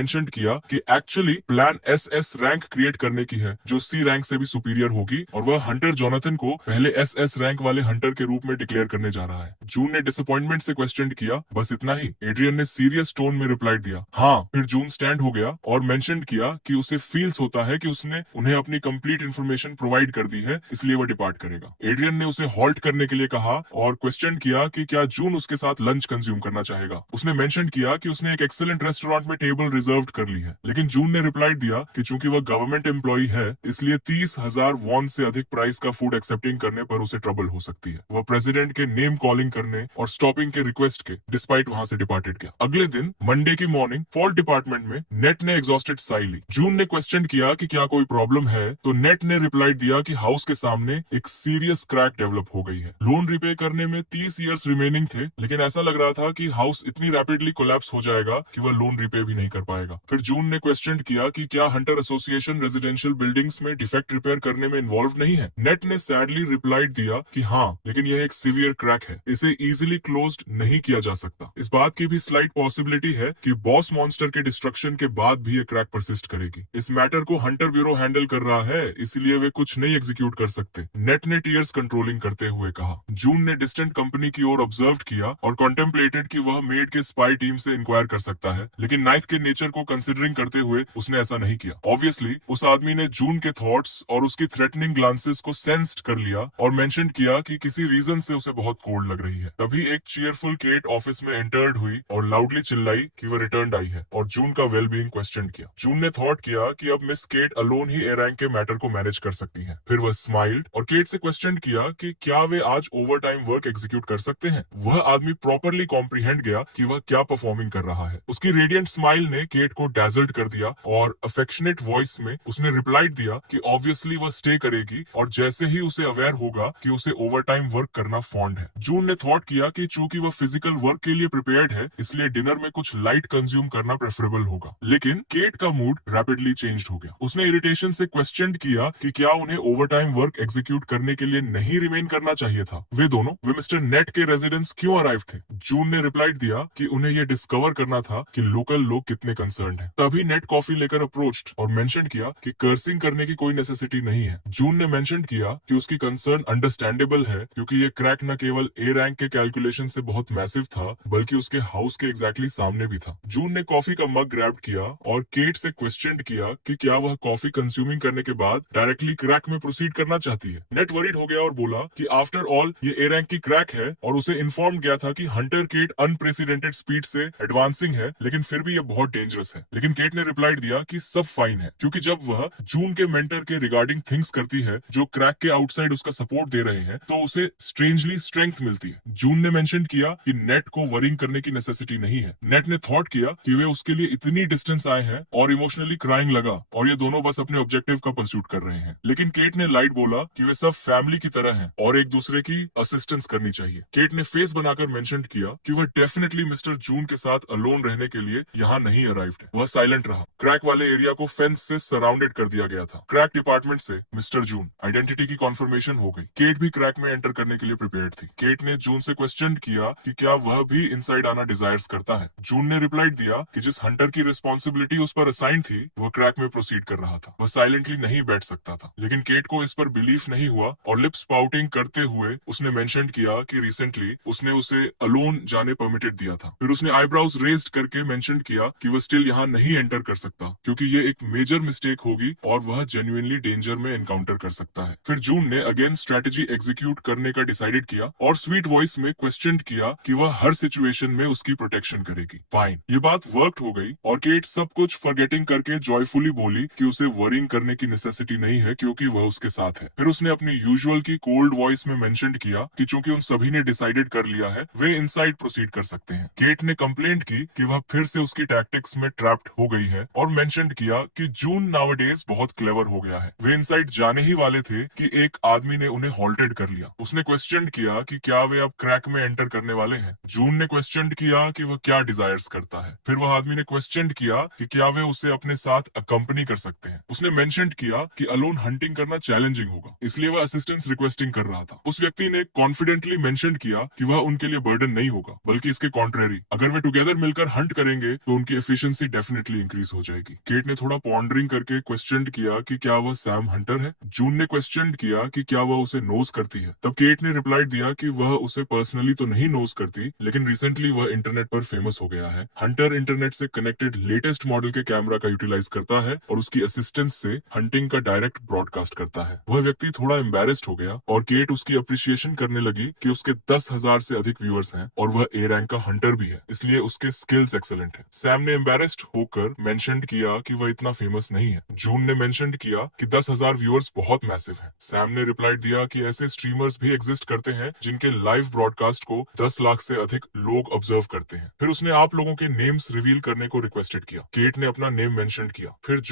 Mention किया कि actually plan SS rank create करने की है जो C रैंक से भी सुपीरियर होगी और वह हंटर जोनाथन को पहले SS रैंक वाले हंटर के रूप में डिक्लेयर करने जा रहा है। जून ने डिसअपॉइंटमेंट से क्वेश्चन किया, बस इतना ही। एड्रियन ने सीरियस टोन में रिप्लाई दिया हाँ। फिर जून स्टैंड हो गया और मेंशन किया कि उसे फील्स होता है कि उसने उन्हें अपनी कंप्लीट इन्फॉर्मेशन प्रोवाइड कर दी है, इसलिए वह डिपार्ट करेगा। एड्रियन ने उसे हॉल्ट करने के लिए कहा और क्वेश्चन किया कि क्या जून उसके साथ लंच कंज्यूम करना चाहेगा। उसने मेंशन किया कि उसने एक एक्सीलेंट रेस्टोरेंट में टेबल रिजर्व कर ली है, लेकिन जून ने रिप्लाई दिया कि चूंकि वह गवर्नमेंट एम्प्लॉई है इसलिए 30,000 वॉन से अधिक प्राइस का फूड एक्सेप्टिंग करने पर उसे ट्रबल हो सकती है। वह प्रेसिडेंट के नेम कॉलिंग करने और स्टॉपिंग के रिक्वेस्ट के डिस्पाइट वहां से डिपार्टेड गया। अगले दिन मंडे की मॉर्निंग फॉल्ट डिपार्टमेंट में नेट ने एग्जॉस्टेड साई ली। जून ने क्वेश्चन किया कि क्या कोई प्रॉब्लम है, तो नेट ने रिप्लाई दिया कि हाउस के सामने एक सीरियस क्रैक डेवलप हो गई है। लोन रिपे करने में 30 इयर्स रिमेनिंग थे, लेकिन ऐसा लग रहा था कि हाउस इतनी रैपिडली कोलैप्स हो जाएगा कि वह लोन रिपे भी नहीं कर पाएगा। फिर जून ने क्वेश्चन किया कि क्या हंटर एसोसिएशन रेजिडेंशियल बिल्डिंग्स में डिफेक्ट रिपेयर करने में इन्वॉल्व नहीं है। नेट ने सैडली रिप्लाई दिया कि हाँ, लेकिन यह एक सीवियर क्रैक है, इसे इजीली क्लोज्ड नहीं किया जा सकता। इस बात की भी स्लाइट पॉसिबिलिटी है कि बॉस मॉन्स्टर के डिस्ट्रक्शन के बाद भी यह क्रैक परसिस्ट करेगी। इस मैटर को हंटर ब्यूरो हैंडल कर रहा है, इसलिए वे कुछ नहीं एग्जीक्यूट कर सकते। नेट ने टीयर्स कंट्रोलिंग करते हुए कहा। जून ने डिस्टेंट कंपनी की ओर ऑब्जर्व किया और कॉन्टेम्पलेटेड कि वह मेड के स्पाई टीम से इंक्वायर कर सकता है, लेकिन नाइफ के नेचर को कंसिडरिंग करते हुए उसने ऐसा नहीं किया। ऑब्वियसली उस आदमी ने जून के थॉट्स और उसकी थ्रेटनिंग ग्लांसेस को सेंस्ड कर लिया और मेंशन किया कि किसी रीजन से उसे बहुत कोल्ड लग रही है। तभी एक चीयरफुल केट ऑफिस में एंटर्ड हुई और लाउडली चिल्लाई कि वह रिटर्न आई है और जून का वेल बीइंग क्वेश्चन किया। जून ने थॉट किया कि अब मिस केट अलोन ही ए रैंक के मैटर को मैनेज कर सकती है। फिर वह स्माइल्ड और केट से क्वेश्चन किया कि क्या वे आज ओवर टाइम वर्क एग्जीक्यूट कर सकते हैं। वह आदमी प्रॉपरली कॉम्प्रीहेंड गया कि वह क्या परफॉर्मिंग कर रहा है। उसकी रेडियंट स्माइल ने केट को डैजल्ड कर दिया और अफेक्शनेट वॉइस में उसने रिप्लाई दिया कि ऑब्वियसली वह स्टे करेगी और जैसे ही उसे अवेयर होगा कि उसे ओवर टाइम वर्क करना फॉन्ड है। जून ने थॉट किया कि चूंकि वह फिजिकल वर्क के लिए प्रिपेयर्ड है, इसलिए डिनर में कुछ लाइट कंज्यूम करना प्रेफरेबल होगा। लेकिन केट का मूड रैपिडली चेंज्ड हो गया। उसने इरिटेशन से क्वेश्चन किया कि क्या उन्हें ओवर टाइम वर्क एग्जीक्यूट करने के लिए नहीं रिमेन करना चाहिए था। वे दोनों वे मिस्टर नेट के रेजिडेंस क्यों अराइव थे। जून ने रिप्लाई दिया कि उन्हें यह डिस्कवर करना था कि लोकल लोग कितने कंसर्न हैं। तभी नेट कॉफी लेकर अप्रोच्ड और मेंशन किया कि कर्सिंग करने की कोई नेसेसिटी नहीं है। जून ने मेंशन किया कि उसकी कंसर्न अंडरस्टैंडेबल है, क्योंकि ये क्रैक न केवल ए रैंक के कैलकुलेशन से बहुत मैसिव था, बल्कि उसके हाउस के एग्जैक्टली सामने भी था। जून ने कॉफी का मग ग्रैब किया और केट से क्वेश्चन किया कि क्या वह कॉफी कंज्यूमिंग करने के बाद डायरेक्टली क्रैक में प्रोसीड करना चाहती है। नेट वरीड हो गया और बोला कि आफ्टर ऑल ये ए रैंक की क्रैक है और उसे इन्फॉर्म गया था कि हंटर केट अनप्रेसिडेंटेड स्पीड से एडवांसिंग है, लेकिन फिर भी ये बहुत डेंजरस है। लेकिन केट ने रिप्लाई दिया कि सब फाइन है, क्योंकि जब वह जून के मेंटर के रिगार्डिंग थिंग्स करती है जो क्रैक के आउटसाइड उसका सपोर्ट दे रहे हैं, तो उसे स्ट्रेंजली स्ट्रेंथ मिलती है। जून ने मेंशन किया कि नेट को वरिंग करने की नेसेसिटी नहीं है। नेट ने थॉट किया कि वे उसके लिए इतनी डिस्टेंस आए हैं और इमोशनली क्राइंग लगा और ये दोनों बस अपने ऑब्जेक्टिव का परस्यूट कर रहे हैं। लेकिन केट ने लाइट बोला कि वे सब फैमिली की तरह हैं और एक दूसरे की असिस्टेंस करनी चाहिए। केट ने फेस बनाकर मेंशन किया कि वह डेफिनेटली मिस्टर जून के साथ अलोन रहने के लिए यहाँ नहीं अराइव्ड है। वह साइलेंट रहा। क्रैक वाले एरिया को फेंस से सराउंडेड कर दिया गया था। क्रैक डिपार्टमेंट से मिस्टर जून आइडेंटिटी की कॉन्फर्मेशन हो गई। केट भी क्रैक में एंटर करने के लिए प्रिपेयर्ड थी। केट ने जून से क्वेश्चन किया कि क्या वह भी इनसाइड आना डिजायर्स करता है। जून ने रिप्लाई दिया कि जिस हंटर की रिस्पॉन्सिबिलिटी उस पर असाइन थी वह क्रैक में प्रोसीड कर रहा था। वह साइलेंटली नहीं बैठ सकता था। लेकिन केट को इस पर बिलीफ नहीं हुआ और लिप्स पाउटिंग करते हुए उसने मेंशन किया कि रिसेंटली उसने उसे अलोन जाने परमिटेड दिया था। फिर उसने आईब्राउज रेज्ड करके मेंशन किया कि वह स्टिल यहाँ नहीं एंटर कर सकता, क्योंकि ये एक मेजर मिस्टेक होगी और वह जेन्युइनली डेंजर में एनकाउंटर कर सकता है। फिर जून ने अगेन स्ट्रेटेजी एग्जीक्यूट करने का डिसाइडेड किया और स्वीट वॉइस में क्वेश्चन किया कि वह हर सिचुएशन में उसकी प्रोटेक्शन करेगी। फाइन, ये बात वर्कड हो गई और केट सब कुछ फॉरगेटिंग करके जॉयफुली बोली कि उसे वरिंग करने की नेसेसिटी नहीं है, क्योंकि वह उसके साथ है। फिर उसने अपनी यूजुअल की कोल्ड वॉइस में मेंशन किया कि चूंकि उन सभी ने डिसाइडेड कर लिया है वे इनसाइड प्रोसीड कर सकते हैं। केट ने कंप्लेंट की कि वह फिर से उसकी टैक्टिक्स में ट्रैप्ड हो गई है और मेंशन किया कि जून नाउअडेज बहुत क्लेवर हो गया है। वे इनसाइड जाने ही वाले थे कि एक आदमी ने उन्हें हॉल्टेड कर लिया। उसने क्वेश्चन किया कि क्या वे अब क्रैक में एंटर करने वाले हैं। जून ने क्वेश्चन किया कि वह क्या डिजायर्स करता है। फिर वह आदमी ने क्वेश्चन किया कि क्या वे उसे अपने साथ अकंपनी कर सकते हैं। उसने मेंशन किया कि अलोन हंटिंग करना चैलेंजिंग होगा, इसलिए वह असिस्टेंस रिक्वेस्टिंग कर रहा था। उस व्यक्ति ने कॉन्फिडेंटली मेंशन किया कि वह उनके लिए बर्डन नहीं होगा, बल्कि इसके कॉन्ट्रेरी, अगर वे टुगेदर मिलकर हंट करेंगे तो उनकी एफिशिएंसी एफिशिएंसी डेफिनेटली इंक्रीज हो जाएगी। केट ने थोड़ा पॉन्डरिंग करके क्वेश्चन किया कि क्या वह सैम हंटर है। जून ने क्वेश्चन किया कि क्या वह उसे नोज करती है। तब केट ने रिप्लाई दिया कि वह उसे पर्सनली तो नहीं नोज करती, लेकिन रिसेंटली वह इंटरनेट पर फेमस हो गया है। हंटर इंटरनेट से कनेक्टेड लेटेस्ट मॉडल के कैमरा का यूटिलाइज करता है और उसकी असिस्टेंस से हंटिंग का डायरेक्ट ब्रॉडकास्ट करता है। वह व्यक्ति थोड़ा एम्बेरेस्ड हो गया और केट उसकी अप्रिशिएशन करने लगी कि उसके 10,000 से अधिक व्यूअर्स हैं और वह ए रैंक का हंटर भी है, इसलिए उसके स्किल्स एक्सेलेंट है। सैम ने एम्बेरेस्ड होकर मेंशन किया कि वह इतना फेमस नहीं है। जून ने मेंशन किया कि 10,000 व्यूअर्स बहुत मैसिव है। सैम ने रिप्लाई दिया कि ऐसे स्ट्रीमर्स भी एग्जिस्ट करते हैं जिनके लाइव ब्रॉडकास्ट को 10 लाख से अधिक लोग ऑब्जर्व करते हैं। फिर उसने आप लोगों के नेम्स रिवील करने को रिक्वेस्टेड किया। केट ने अपना नेम मेंशन किया। फिर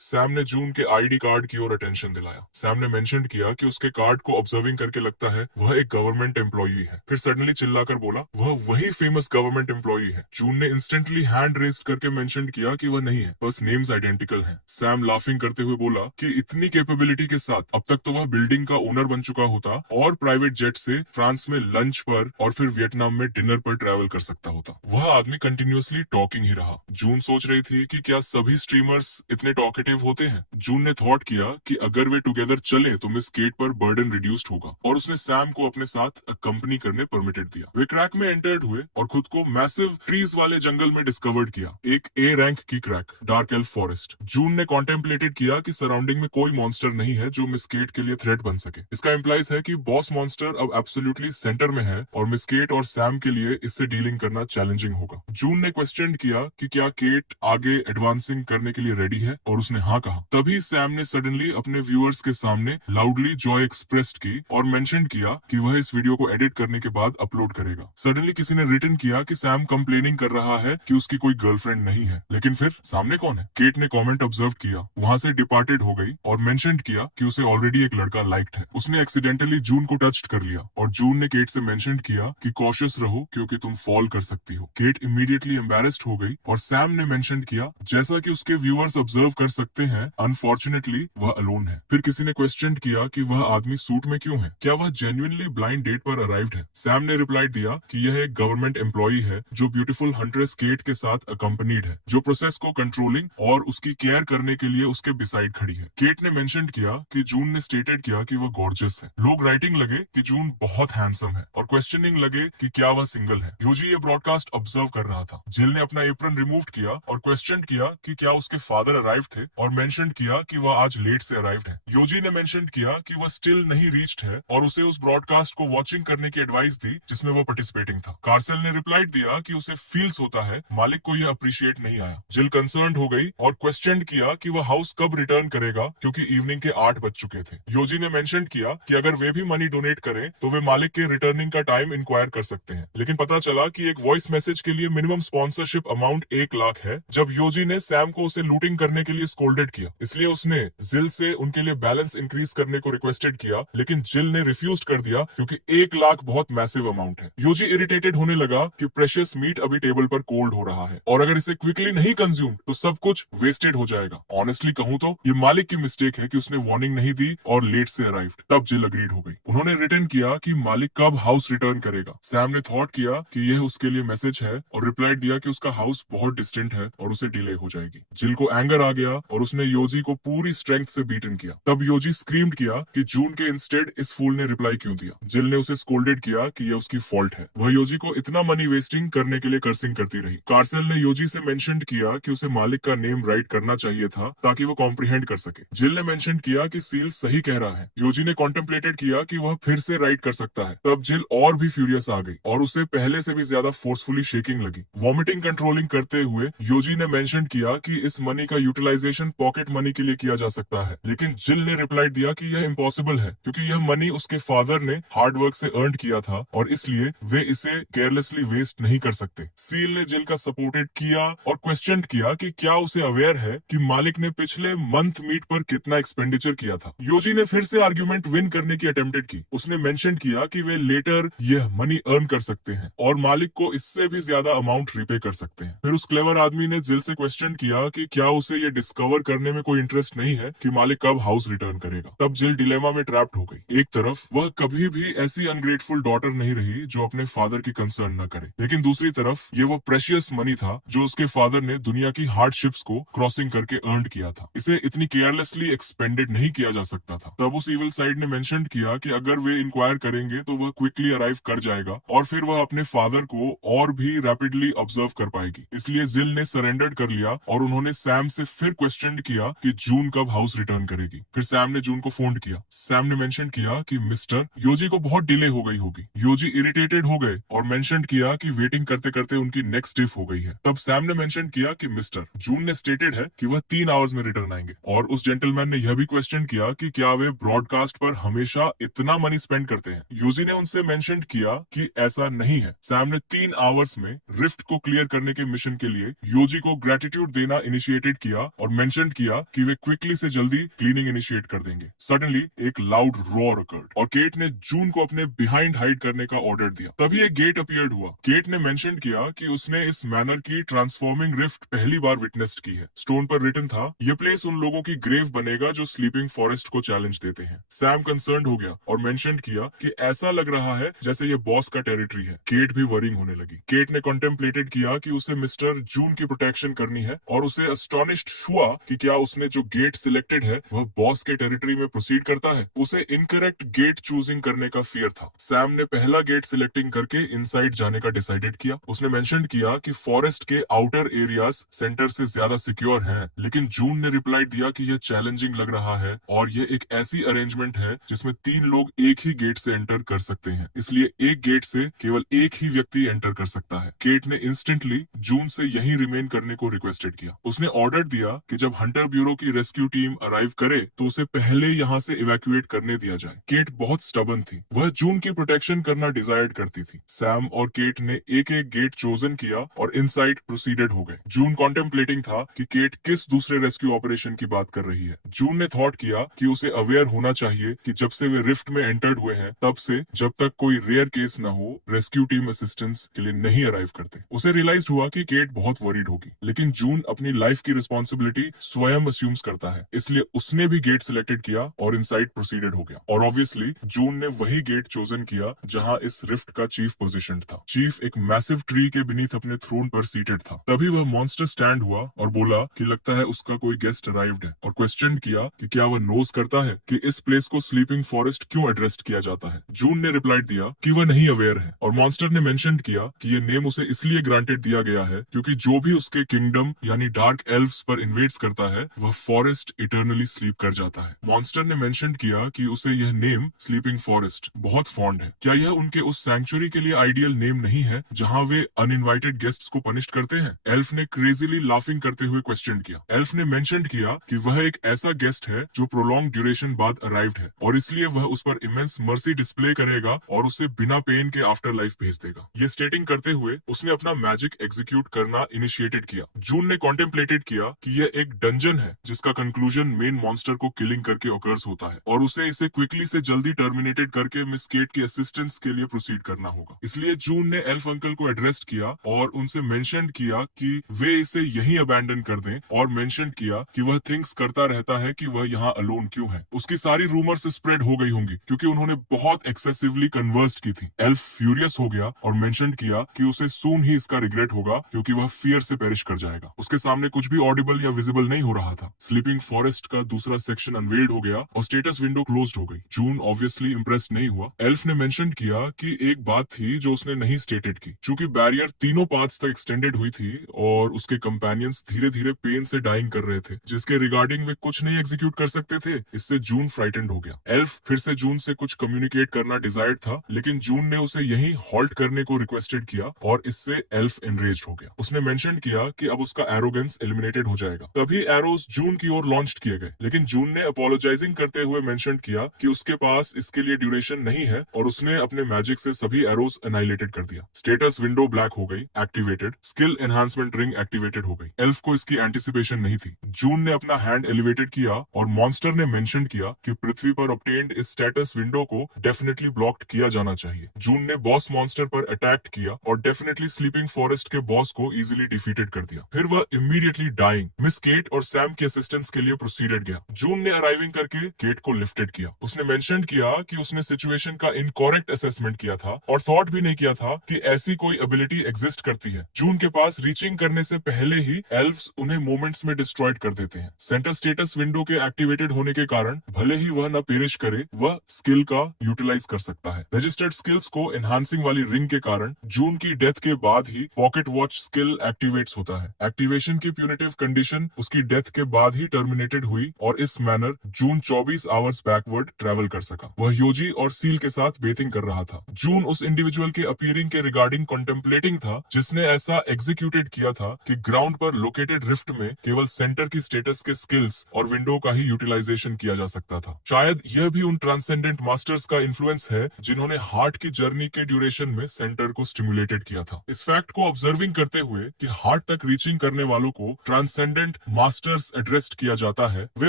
सैम ने जून के आईडी कार्ड की ओर अटेंशन दिलाया। सैम ने मेंशन किया कि उसके कार्ड को ऑब्जर्विंग करके लगता है वह एक गवर्नमेंट एम्प्लॉई है। फिर सडनली चिल्लाकर बोला वह वही फेमस गवर्नमेंट एम्प्लॉई है। जून ने इंस्टेंटली हैंड रेज करके मेंशन किया कि वह नहीं है, बस नेम्स आइडेंटिकल हैं। सैम लाफिंग करते हुए बोला कि इतनी कैपेबिलिटी के साथ अब तक तो वह बिल्डिंग का ओनर बन चुका होता और प्राइवेट जेट से फ्रांस में लंच पर और फिर वियतनाम में डिनर पर ट्रैवल कर सकता होता। वह आदमी कंटिन्यूअसली टॉकिंग ही रहा। जून सोच रही थी कि क्या सभी स्ट्रीमर्स इतने टॉकेटिव होते हैं। जून ने थॉट किया कि अगर वे टुगेदर चले तो मिस केट पर बर्डन रिड्यूस्ड होगा और उसने सैम को अपने साथ कंपनी करने परमिटेड दिया। वे क्रैक में एंटर्ड हुए और खुद को मैसिव ट्रीज वाले जंगल में डिस्कवर्ड किया, एक ए रैंक की क्रैक, डार्क एल्फ फॉरेस्ट। जून ने कॉन्टेम्पलेटेड किया कि सराउंडिंग में कोई मॉन्स्टर नहीं है जो मिस केट के लिए थ्रेट बन सके। इसका इम्प्लाइज है कि बॉस मॉन्स्टर अब एब्सोल्युटली सेंटर में है और मिस केट और सैम के लिए इससे डीलिंग करना चैलेंजिंग होगा। जून ने क्वेश्चन किया कि क्या केट आगे एडवांसिंग करने के लिए रेडी है और उसने हाँ कहा। तभी सैम ने सडनली अपने व्यूअर्स के सामने लाउडली जॉय एक्सप्रेस्ड की और मेंशन किया कि वह इस वीडियो को एडिट करने के बाद अपलोड करेगा। सडनली किसी ने रिटन किया कि सैम कंप्लेनिंग कर रहा है कि उसकी कोई गर्लफ्रेंड नहीं है, लेकिन फिर सामने कौन है। केट ने कमेंट ऑब्जर्व किया, वहां से डिपार्टेड हो गई और मेंशन किया कि उसे ऑलरेडी एक लड़का लाइक्ड है। उसने एक्सीडेंटली जून को टच कर लिया और जून ने केट से मेंशन किया कि कॉशियस रहो क्योंकि तुम फॉल कर सकती हो। केट इमीडिएटली एम्बेरेस्ड हो गई और सैम ने मेंशन किया जैसा कि उसके व्यूअर्स ऑब्जर्व कर सकते हैं अनफॉर्चुनेटली वह अलोन है। फिर किसी ने क्वेश्चन किया कि वह आदमी सूट में क्यों है, क्या वह जेन्युइनली ब्लाइंड डेट पर अराइव्ड है। सैम ने रिप्लाई दिया कि यह एक गवर्नमेंट एम्प्लॉई है जो ब्यूटीफुल हंट्रेस केट के साथ अकम्पनीड है, जो प्रोसेस को कंट्रोलिंग और उसकी केयर करने के लिए उसके बिसाइड खड़ी है। केट ने मेंशन किया कि जून ने स्टेटेड किया कि वह गॉर्जियस है। लोग राइटिंग लगे कि जून बहुत हैंडसम है और क्वेश्चनिंग लगे कि क्या वह सिंगल है। यूजी ये ब्रॉडकास्ट ऑब्जर्व कर रहा था। जिल ने अपना एप्रन रिमूव किया और क्वेश्चन किया कि क्या उसके फादर अराइव थे और मेंशन किया कि वह आज लेट से अराइव्ड है। योजी ने मेंशन किया कि वह स्टिल नहीं रीच्ड है और उसे उस ब्रॉडकास्ट को वॉचिंग करने की एडवाइस दी जिसमें वह पार्टिसिपेटिंग था। कार्सेल ने रिप्लाई दिया कि उसे फील्स होता है मालिक को यह अप्रिशिएट नहीं आया। जिल कंसर्न्ड हो गई और क्वेश्चन किया कि वह हाउस कब रिटर्न करेगा क्योंकि इवनिंग के 8 बज चुके थे। योजी ने मेंशन किया कि अगर वे भी मनी डोनेट करें तो वे मालिक के रिटर्निंग का टाइम इंक्वायर कर सकते हैं, लेकिन पता चला कि एक वॉइस मैसेज के लिए मिनिमम स्पॉन्सरशिप अमाउंट 1 लाख है। जब योजी ने सैम को उसे लूटिंग करने के लिए स्कोल्डेड किया, इसलिए उसने जिल से उनके लिए बैलेंस इंक्रीज करने को रिक्वेस्टेड किया, लेकिन जिल ने रिफ्यूज कर दिया क्योंकि 1 लाख बहुत मैसिव अमाउंट है। योजी इरिटेटेड होने लगा कि प्रेशियस मीट अभी टेबल पर कोल्ड हो रहा है और अगर इसे क्विकली नहीं कंज्यूम तो सब कुछ वेस्टेड हो जाएगा। ऑनेस्टली कहूं तो ये मालिक की मिस्टेक है कि उसने वार्निंग नहीं दी और लेट से अराइव्ड। तब जिल अग्रीड हो गई। उन्होंने रिटर्न किया कि मालिक कब हाउस रिटर्न करेगा। सैम ने थॉट किया कि यह उसके लिए मैसेज है और रिप्लाई दिया कि उसका हाउस बहुत डिस्टेंट है और उसे डिले हो जाएगी। जिल को एंगर आ गया और उसने योजी को पूरी स्ट्रेंथ से बीटन किया। तब योजी स्क्रीम्ड किया कि जून के इंस्टेड इस फूल ने रिप्लाई क्यों दिया। जिल ने उसे स्कोल्डेड किया कि यह उसकी फॉल्ट है। वह योजी को इतना मनी वेस्टिंग करने के लिए कर्सिंग करती रही। कार्सेल ने योजी से मेंशन किया कि उसे मालिक का नेम राइट करना चाहिए था ताकि वो कॉम्प्रिहेंड कर सके। जिल ने मेंशन किया कि सील सही कह रहा है। योजी ने कॉन्टेम्पलेटेड किया कि वह फिर से राइट कर सकता है। तब जिल और भी फ्यूरियस आ गई और उसे पहले से भी ज्यादा फोर्सफुली शेकिंग लगी। वॉमिटिंग कंट्रोलिंग करते हुए योजी ने मेंशन किया कि इस मनी का यूटिलाइजेशन पॉकेट मनी के लिए किया जा सकता है, लेकिन जिल ने रिप्लाई दिया कि यह इम्पॉसिबल है क्योंकि यह मनी उसके फादर ने हार्ड वर्क से अर्न किया था और इसलिए वे इसे केयरलेसली वेस्ट नहीं कर सकते। सील ने जिल का सपोर्टेड किया और क्वेश्चन किया कि क्या उसे अवेयर है कि मालिक ने पिछले मंथ मीट पर कितना एक्सपेंडिचर किया था। योजी ने फिर से आर्ग्यूमेंट विन करने की अटेम्प्टेड की। उसने मेंशन किया कि वे लेटर यह मनी अर्न कर सकते हैं और मालिक को इससे भी ज्यादा अमाउंट रिपे कर सकते हैं। फिर उस क्लेवर आदमी ने जिल से क्वेश्चन किया कि क्या उसे ये डिस्कवर करने में कोई इंटरेस्ट नहीं है कि मालिक कब हाउस रिटर्न करेगा। तब जिल डिलेमा में ट्रैप्ड हो गई। एक तरफ वह कभी भी ऐसी अनग्रेटफुल डॉटर नहीं रही जो अपने फादर की कंसर्न न करे, लेकिन दूसरी तरफ ये वो प्रेशियस मनी था जो उसके फादर ने दुनिया की हार्डशिप्स को क्रॉसिंग करके अर्न किया था। इसे इतनी केयरलेसली एक्सपेंडेड नहीं किया जा सकता था। तब उस इविल साइड ने मेंशन किया कि अगर वे इंक्वायर करेंगे तो वह क्विकली अराइव कर जाएगा और फिर वह अपने फादर को और भी रैपिडली ऑब्जर्व कर पाएगी। इसलिए जिल ने सरेंडर कर लिया और उन्होंने सैम से फिर क्वेश्चन किया कि जून कब हाउस रिटर्न करेगी। फिर सैम ने जून को फोन किया। सैम ने मेंशन किया कि मिस्टर योजी को बहुत डिले हो गई होगी। योजी इरिटेटेड हो गए और मेंशन किया कि वेटिंग करते करते उनकी नेक स्टिफ हो गई है। तब सैम ने मेंशन किया कि मिस्टर जून ने स्टेटेड है कि वह 3 आवर्स में रिटर्न आएंगे और उस जेंटलमैन ने यह भी क्वेश्चन किया कि क्या वे ब्रॉडकास्ट पर हमेशा इतना मनी स्पेंड करते हैं। योजी ने उनसे मेंशन किया कि ऐसा नहीं है। सैम ने 3 आवर्स में रिफ्ट को क्लियर करने के मिशन के लिए योजी को ग्रेटिट्यूड देना इनिशिएटेड किया और मेंशन किया कि वे क्विकली से जल्दी क्लीनिंग इनिशिएट कर देंगे। सडनली एक लाउड रॉर अकर्ड और केट ने जून को अपने बिहाइंड हाइड करने का ऑर्डर दिया। तभी एक गेट अपीयर्ड हुआ। केट ने मेंशन किया कि उसने इस मैनर की ट्रांसफॉर्मिंग रिफ्ट पहली बार विटनेस्ड की है। स्टोन पर रिटन था, ये प्लेस उन लोगों की ग्रेव बनेगा जो स्लीपिंग फॉरेस्ट को चैलेंज देते हैं। सैम कंसर्न हो गया और मेंशन किया कि ऐसा लग रहा है जैसे ये बॉस का टेरिटरी है। केट भी वरिंग होने लगी। केट ने कॉन्टेम्पलेटेड किया कि उसे मिस्टर जून की प्रोटेक्शन करनी है और उसे अस्टोनिश्ड हुआ कि क्या उसने जो गेट सिलेक्टेड है वह बॉस के टेरिटरी में प्रोसीड करता है। उसे इनकरेक्ट गेट चूजिंग करने का फियर था। सैम ने पहला गेट सिलेक्टिंग करके इनसाइड जाने का डिसाइडेड किया। उसने मेंशन किया कि फॉरेस्ट के आउटर एरियाज सेंटर से ज्यादा सिक्योर हैं, लेकिन जून ने रिप्लाई दिया कि यह चैलेंजिंग लग रहा है और यह एक ऐसी अरेंजमेंट है जिसमें 3 लोग एक ही गेट से एंटर कर सकते हैं, इसलिए एक गेट से केवल एक ही व्यक्ति एंटर कर सकता है। केट ने इंस्टेंटली जून से यहीं रिमेन करने को रिक्वेस्टेड किया। उसने ऑर्डर दिया कि जब हंटर ब्यूरो की रेस्क्यू टीम अराइव करे तो उसे पहले यहाँ से इवैक्यूएट करने दिया जाए। केट बहुत स्टबन थी, वह जून की प्रोटेक्शन करना डिजायर्ड करती थी। सैम और केट ने एक एक गेट चोजन किया और इनसाइड प्रोसीडेड हो गए। जून कॉन्टेम्पलेटिंग था कि केट किस दूसरे रेस्क्यू ऑपरेशन की बात कर रही है। जून ने थॉट किया कि उसे अवेयर होना चाहिए कि जब से वे रिफ्ट में एंटर्ड हुए हैं तब से जब तक कोई रेयर केस न हो रेस्क्यू टीम असिस्टेंस के लिए नहीं अराइव करते। उसे रियलाइज हुआ कि केट बहुत वरीड होगी, लेकिन जून अपनी लाइफ की रिस्पॉन्सिबिलिटी स्वयं अस्यूम्स करता है, इसलिए उसने भी गेट सिलेक्टेड किया और इनसाइड प्रोसीडेड हो गया। और ऑब्वियसली जून ने वही गेट चोजन किया जहां इस रिफ्ट का चीफ पोजीशन था। चीफ एक मैसिव ट्री के बीनीथ अपने थ्रोन पर सीटेड था। तभी वह मॉन्स्टर स्टैंड हुआ और बोला कि लगता है उसका कोई गेस्ट अराइव्ड है और क्वेश्चन किया कि क्या वह नोज करता है कि इस प्लेस को स्लीपिंग फॉरेस्ट क्यों एड्रेस किया जाता है। जून ने रिप्लाई दिया कि वह नहीं अवेयर है और मॉन्स्टर ने मेंशन किया कि ये नेम उसे इसलिए ग्रांटेड दिया गया है क्योंकि जो भी उसके किंगडम यानी डार्क एल्व्स पर इन्वेड्स करता है वह फॉरेस्ट इटर्नली स्लीप कर जाता है। मॉन्स्टर ने मेंशन किया कि उसे यह नेम स्लीपिंग फॉरेस्ट बहुत फॉन्ड है। क्या यह उनके उस सैंक्चुरी के लिए आइडियल नेम नहीं है जहां वे अनइनवाइटेड गेस्ट्स को पनिश करते हैं। एल्फ ने क्रेजीली लाफिंग करते हुए क्वेश्चन किया। एल्फ ने मेंशन किया कि वह एक ऐसा गेस्ट है जो प्रोलॉन्ग ड्यूरेशन बाद अराइव्ड है और इसलिए वह उस पर इमेंस मर्सी डिस्प्ले करेगा और उसे बिना पेन के आफ्टर लाइफ भेज देगा। ये स्टेटिंग करते हुए उसने अपना मैजिक एग्जीक्यूट करना इनिशिएटेड किया। जून ने कॉन्टेम्पलेटेड किया कि यह एक डंजन है जिसका कंक्लूजन मेन मॉन्स्टर को किलिंग करके ऑकर्स होता है और उसे इसे क्विकली से जल्दी टर्मिनेटेड करके मिस केट की असिस्टेंस के लिए प्रोसीड करना होगा। इसलिए जून ने एल्फ अंकल को एड्रेस किया और उनसे मेंशन किया कि वे इसे यहीं अबैंडन कर दें और मेंशन किया कि वह थिंक्स करता रहता है कि वह यहाँ अलोन क्यों है। उसकी सारी रूमर्स स्प्रेड हो गई होंगी क्योंकि उन्होंने बहुत एक्सेसिवली कन्वर्स्ड की थी। एल्फ फ्यूरियस हो गया और मेंशन किया कि उसे सून ही इसका रिग्रेट होगा क्योंकि वह फियर से पेरिश कर जाएगा। उसके सामने कुछ भी ऑडिबल या विजिबल नहीं हो रहा था। स्लीपिंग फॉरेस्ट का दूसरा सेक्शन अनवेल्ड हो गया और स्टेटस विंडो क्लोज्ड हो गई। जून ऑब्वियसली इंप्रेस्ड नहीं हुआ। एल्फ ने मेंशन किया कि एक बात थी जो उसने नहीं स्टेटेड की। चूंकि बैरियर तीनों पाथ्स तक एक्सटेंडेड हुई थी और उसके कंपेनियंस धीरे धीरे पेन से डाइंग कर रहे थे जिसके रिगार्डिंग वे कुछ नहीं एग्जीक्यूट कर सकते थे, इससे जून फ्राइटेंड हो गया। एल्फ फिर से जून से कुछ कम्युनिकेट करना डिजायर्ड था, लेकिन जून ने उसे यहीं हॉल्ट करने को रिक्वेस्टेड किया और इससे एल्फ एनरेज्ड हो गया। उसने मेंशन किया कि अब उसका एरोगेंस एलिमिनेटेड हो जाएगा। तभी एरोज जून की ओर लॉन्च किए गए, लेकिन जून ने अपोलोजाइजिंग करते हुए मेंशन किया कि उसके पास इसके लिए ड्यूरेशन नहीं है और उसने अपने मैजिक से सभी एरोज एनाइलेटेड कर दिया। स्टेटस विंडो ब्लैक हो गई, activated. Skill enhancement ring activated हो गई। एल्फ को इसकी एंटिसिपेशन नहीं थी। जून ने अपना हैंड एलिवेटेड किया और मॉन्स्टर ने मेंशन किया कि पृथ्वी पर ऑब्टेन्ड इस स्टेटस विंडो को डेफिनेटली ब्लॉक्ड किया जाना चाहिए। जून ने बॉस मॉन्स्टर पर अटैक किया और डेफिनेटली स्लीपिंग फॉरेस्ट के बॉस को इजीली डिफीटेड कर दिया। फिर वह इमीडिएटली डाइंग मिस केट और सैम की असिस्टेंस के लिए प्रोसीडेड गया। जून ने अराइविंग करके केट को लिफ्टेड किया। उसने मेंशन किया कि उसने सिचुएशन का इनकरेक्ट असेसमेंट किया था और थॉट भी नहीं किया था कि ऐसी कोई एबिलिटी एग्जिस्ट करती है। जून के पास रीचिंग करने से पहले ही एल्व्स उन्हें मोमेंट्स में डिस्ट्रॉयड कर देते हैं। सेंटर स्टेटस विंडो के एक्टिवेटेड होने के कारण भले ही वह न पेरिश करे, वह स्किल का यूटिलाइज कर सकता है। रजिस्टर्ड स्किल्स को एनहांसिंग वाली रिंग के कारण जून की डेथ के बाद ही पॉकेट वॉच स्किल एक्टिवेट्स होता है। एक्टिवेशन की प्यूनिटिव कंडीशन उसकी डेथ के बाद ही टर्मिनेटेड हुई और इस मैनर जून 24 आवर्स बैकवर्ड ट्रेवल कर सका। वह योजी और सील के साथ बेथिंग कर रहा था। जून उस इंडिविजुअल के अपीयरिंग के रिगार्डिंग कॉन्टेम्पलेटिंग था जिसने ऐसा एग्जीक्यूटेड किया था कि ग्राउंड पर लोकेटेड रिफ्ट में केवल सेंटर की स्टेटस के स्किल्स और विंडो का ही यूटिलाइजेशन किया जा सकता था। शायद यह भी उन ट्रांसेंडेंट मास्टर्स का इन्फ्लुएंस है जिन्होंने हार्ट की जर्नी के ड्यूरेशन में सेंटर को स्टिमुलेटेड किया था। इस फैक्ट को ऑब्जर्विंग करते हुए कि हार्ट तक रीचिंग करने वालों को ट्रांसेंडेंट मास्टर्स एड्रेस्ड किया जाता है, वे